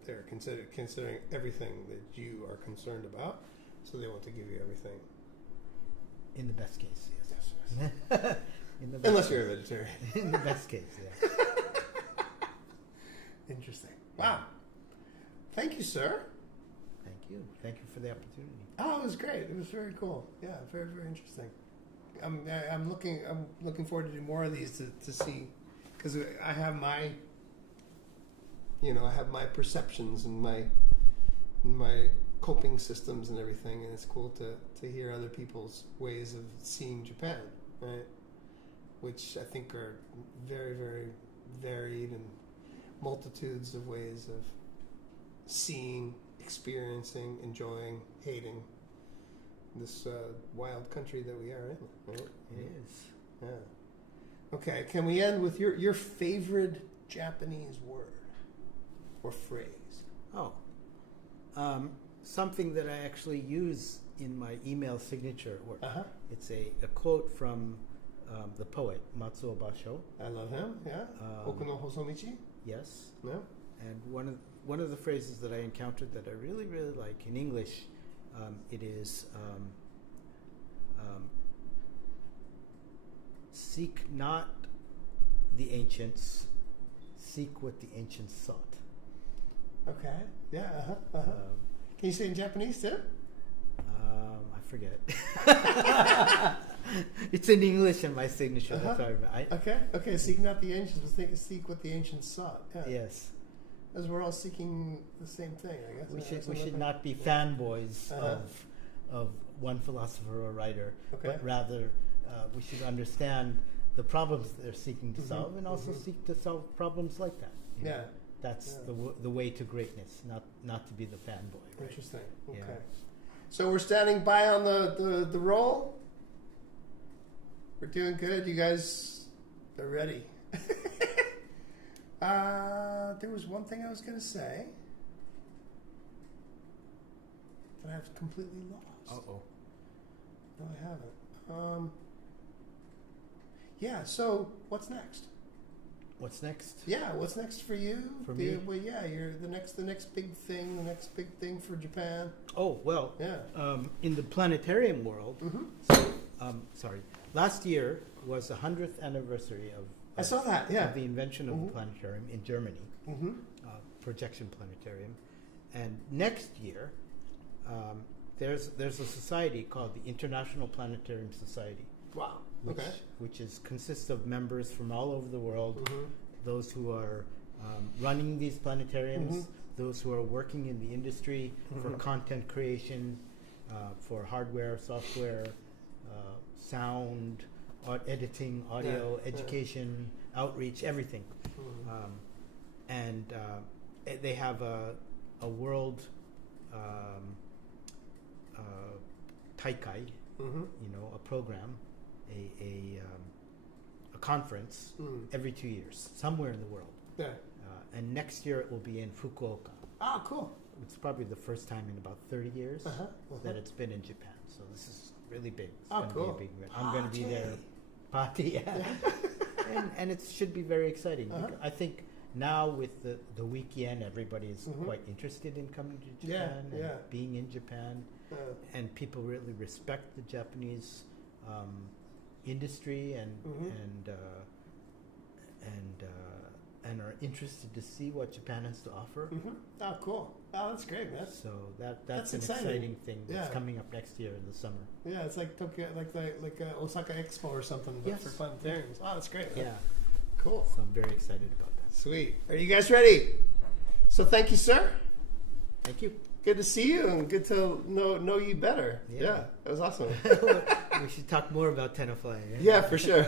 they're considering everything that you are concerned about, so they want to give you everything. In the best case, yes. In the best Unless case. you're a vegetarian. In the best case, yeah. Interesting. Wow. Thank you, sir. Thank you. Thank you for the opportunity. Oh, it was great. It was very cool. Yeah, very, very interesting. I'm looking forward to do more of these to see, because I have my perceptions and my coping systems and everything, and it's cool to hear other people's ways of seeing Japan, right? Which I think are very, very varied and multitudes of ways of seeing, experiencing, enjoying, hating this wild country that we are in, right? It is. Yeah. Okay, can we end with your favorite Japanese word or phrase? Oh. Something that I actually use in my email signature at work. It's a quote from the poet Matsuo Basho. I love him. Yeah. Oku no Hosomichi. Yes. Yeah. And one of the phrases that I encountered that I really, really like in English, it is seek not the ancients, seek what the ancients sought. Okay. Yeah. Can you say it in Japanese too? I forget. It's in English in my signature. That's what I remember. Okay. Seek not the ancients, but seek what the ancients sought. Yeah. Yes. As we're all seeking the same thing, I guess. We should not be fanboys of one philosopher or writer, but rather we should understand the problems they're seeking to solve, and also seek to solve problems like that. You know? That's the way to greatness, not to be the fanboy. Right? Interesting. Okay. Yeah. So we're standing by on the roll. We're doing good. You guys are ready. There was one thing I was going to say that I've completely lost. Uh-oh. No, I haven't. Yeah, so what's next? What's next? Yeah, what's next for you? For me? Well, yeah, you're the next big thing for Japan. Oh, well, yeah. In the planetarium world, sorry, last year was the 100th anniversary of I saw that, yeah. of the invention of the planetarium in Germany, projection planetarium. And next year, there's a society called the International Planetarium Society. Wow. Which consists of members from all over the world, those who are running these planetariums, those who are working in the industry for content creation, for hardware, software, sound, editing, audio, education, outreach, everything. And they have a world taikai, a program, a conference every 2 years, somewhere in the world. Yeah. And next year it will be in Fukuoka. Oh, cool. It's probably the first time in about 30 years that it's been in Japan. So this is really big. It's cool. Be a big event. I'm going to be there. Party, and it should be very exciting. I think now with the weekend, everybody is quite interested in coming to Japan and being in Japan, and people really respect the Japanese industry and are interested to see what Japan has to offer. Oh, cool. Oh, that's great, man. So that's an exciting thing that's coming up next year in the summer. Yeah, it's like Tokyo, like Osaka Expo or something, but for planetariums. Oh, that's great, man. Yeah. Cool. So I'm very excited about that. Sweet. Are you guys ready? So thank you, sir. Thank you. Good to see you and good to know you better. Yeah, that was awesome. We should talk more about Tenafly. Yeah, for sure.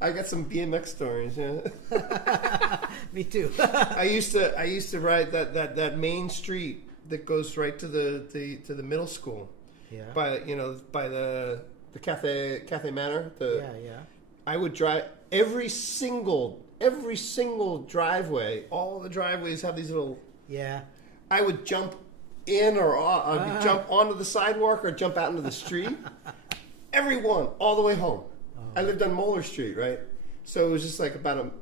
I got some BMX stories. Yeah. Me too. I used to ride that main street that goes right to the middle school. Yeah. By the Cafe Manor. Yeah. I would drive every single driveway. All the driveways have these little. Yeah. I would jump in or off. I would jump onto the sidewalk or jump out into the street. Every one, all the way home. I lived on Moeller Street, right? So it was just like about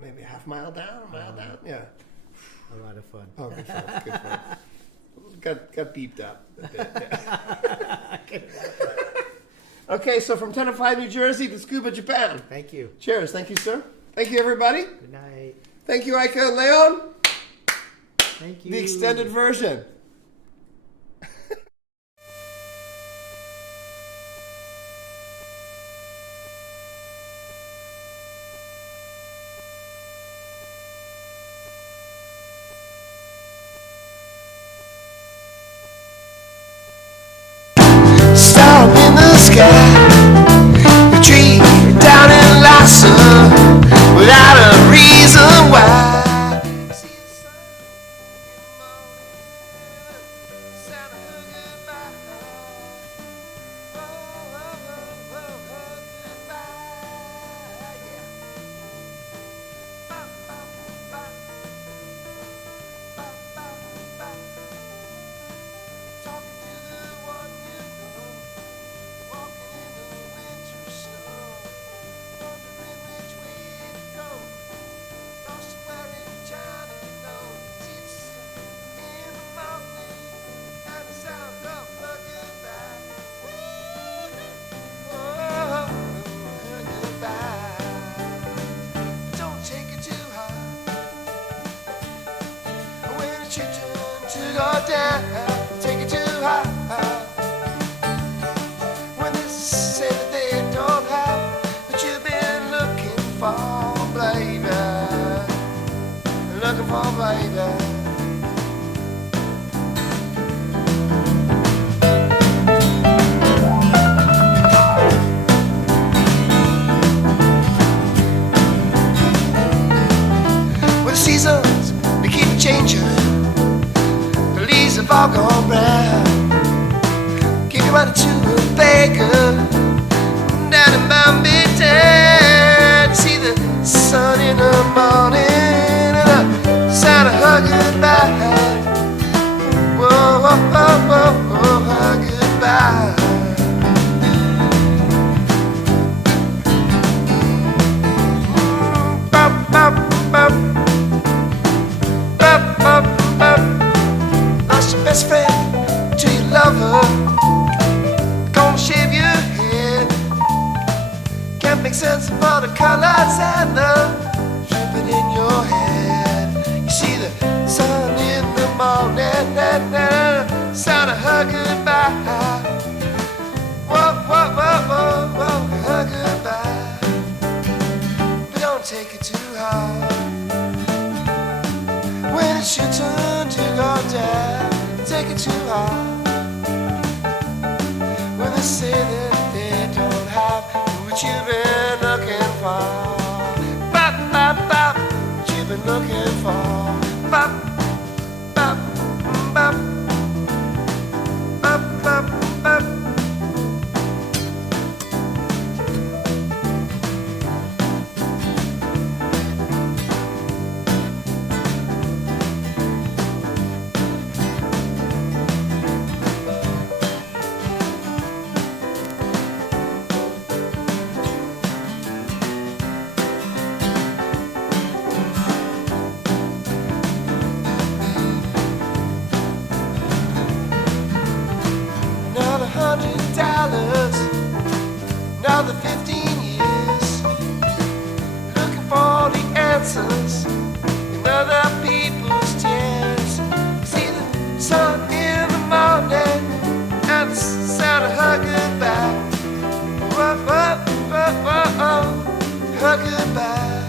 maybe a half mile down, a mile down. Yeah. A lot of fun. Oh, good fun. Good fun. Got beeped up a bit. Yeah. Okay, so from Tenafly, New Jersey to Tsukuba, Japan. Thank you. Cheers. Thank you, sir. Thank you, everybody. Good night. Thank you, Aika and Leon. Thank you. The extended version. The tree down in Lhasa without a reason why. Down, take it too high. When they say that they don't have what you've been looking for, baby, looking for, baby. Well, the seasons, they keep changing. Have all gone brown. Give your money to a baker down in Bombay Town. See the sun in the morning and the sound of her goodbye. Whoa, whoa, whoa, whoa, whoa, her goodbye. Bop, bop, bop. Bop, bop, bop. Your best friend to your lover, gonna shave your head. Can't make sense of all the colors and the dripping in your head. You see the sun in the morning and the sound of her goodbye. Whoa, whoa, whoa, whoa, whoa, her goodbye. But don't take it too hard. When it's your turn to go down, take it too hard. When they say that they don't have what you've been looking for, bop, bop, bop, what you've been looking for, bop, bop, other people's tears. See the sun in the morning and the sound of her goodbye. Whoa, whoa, whoa, whoa, whoa, her goodbye.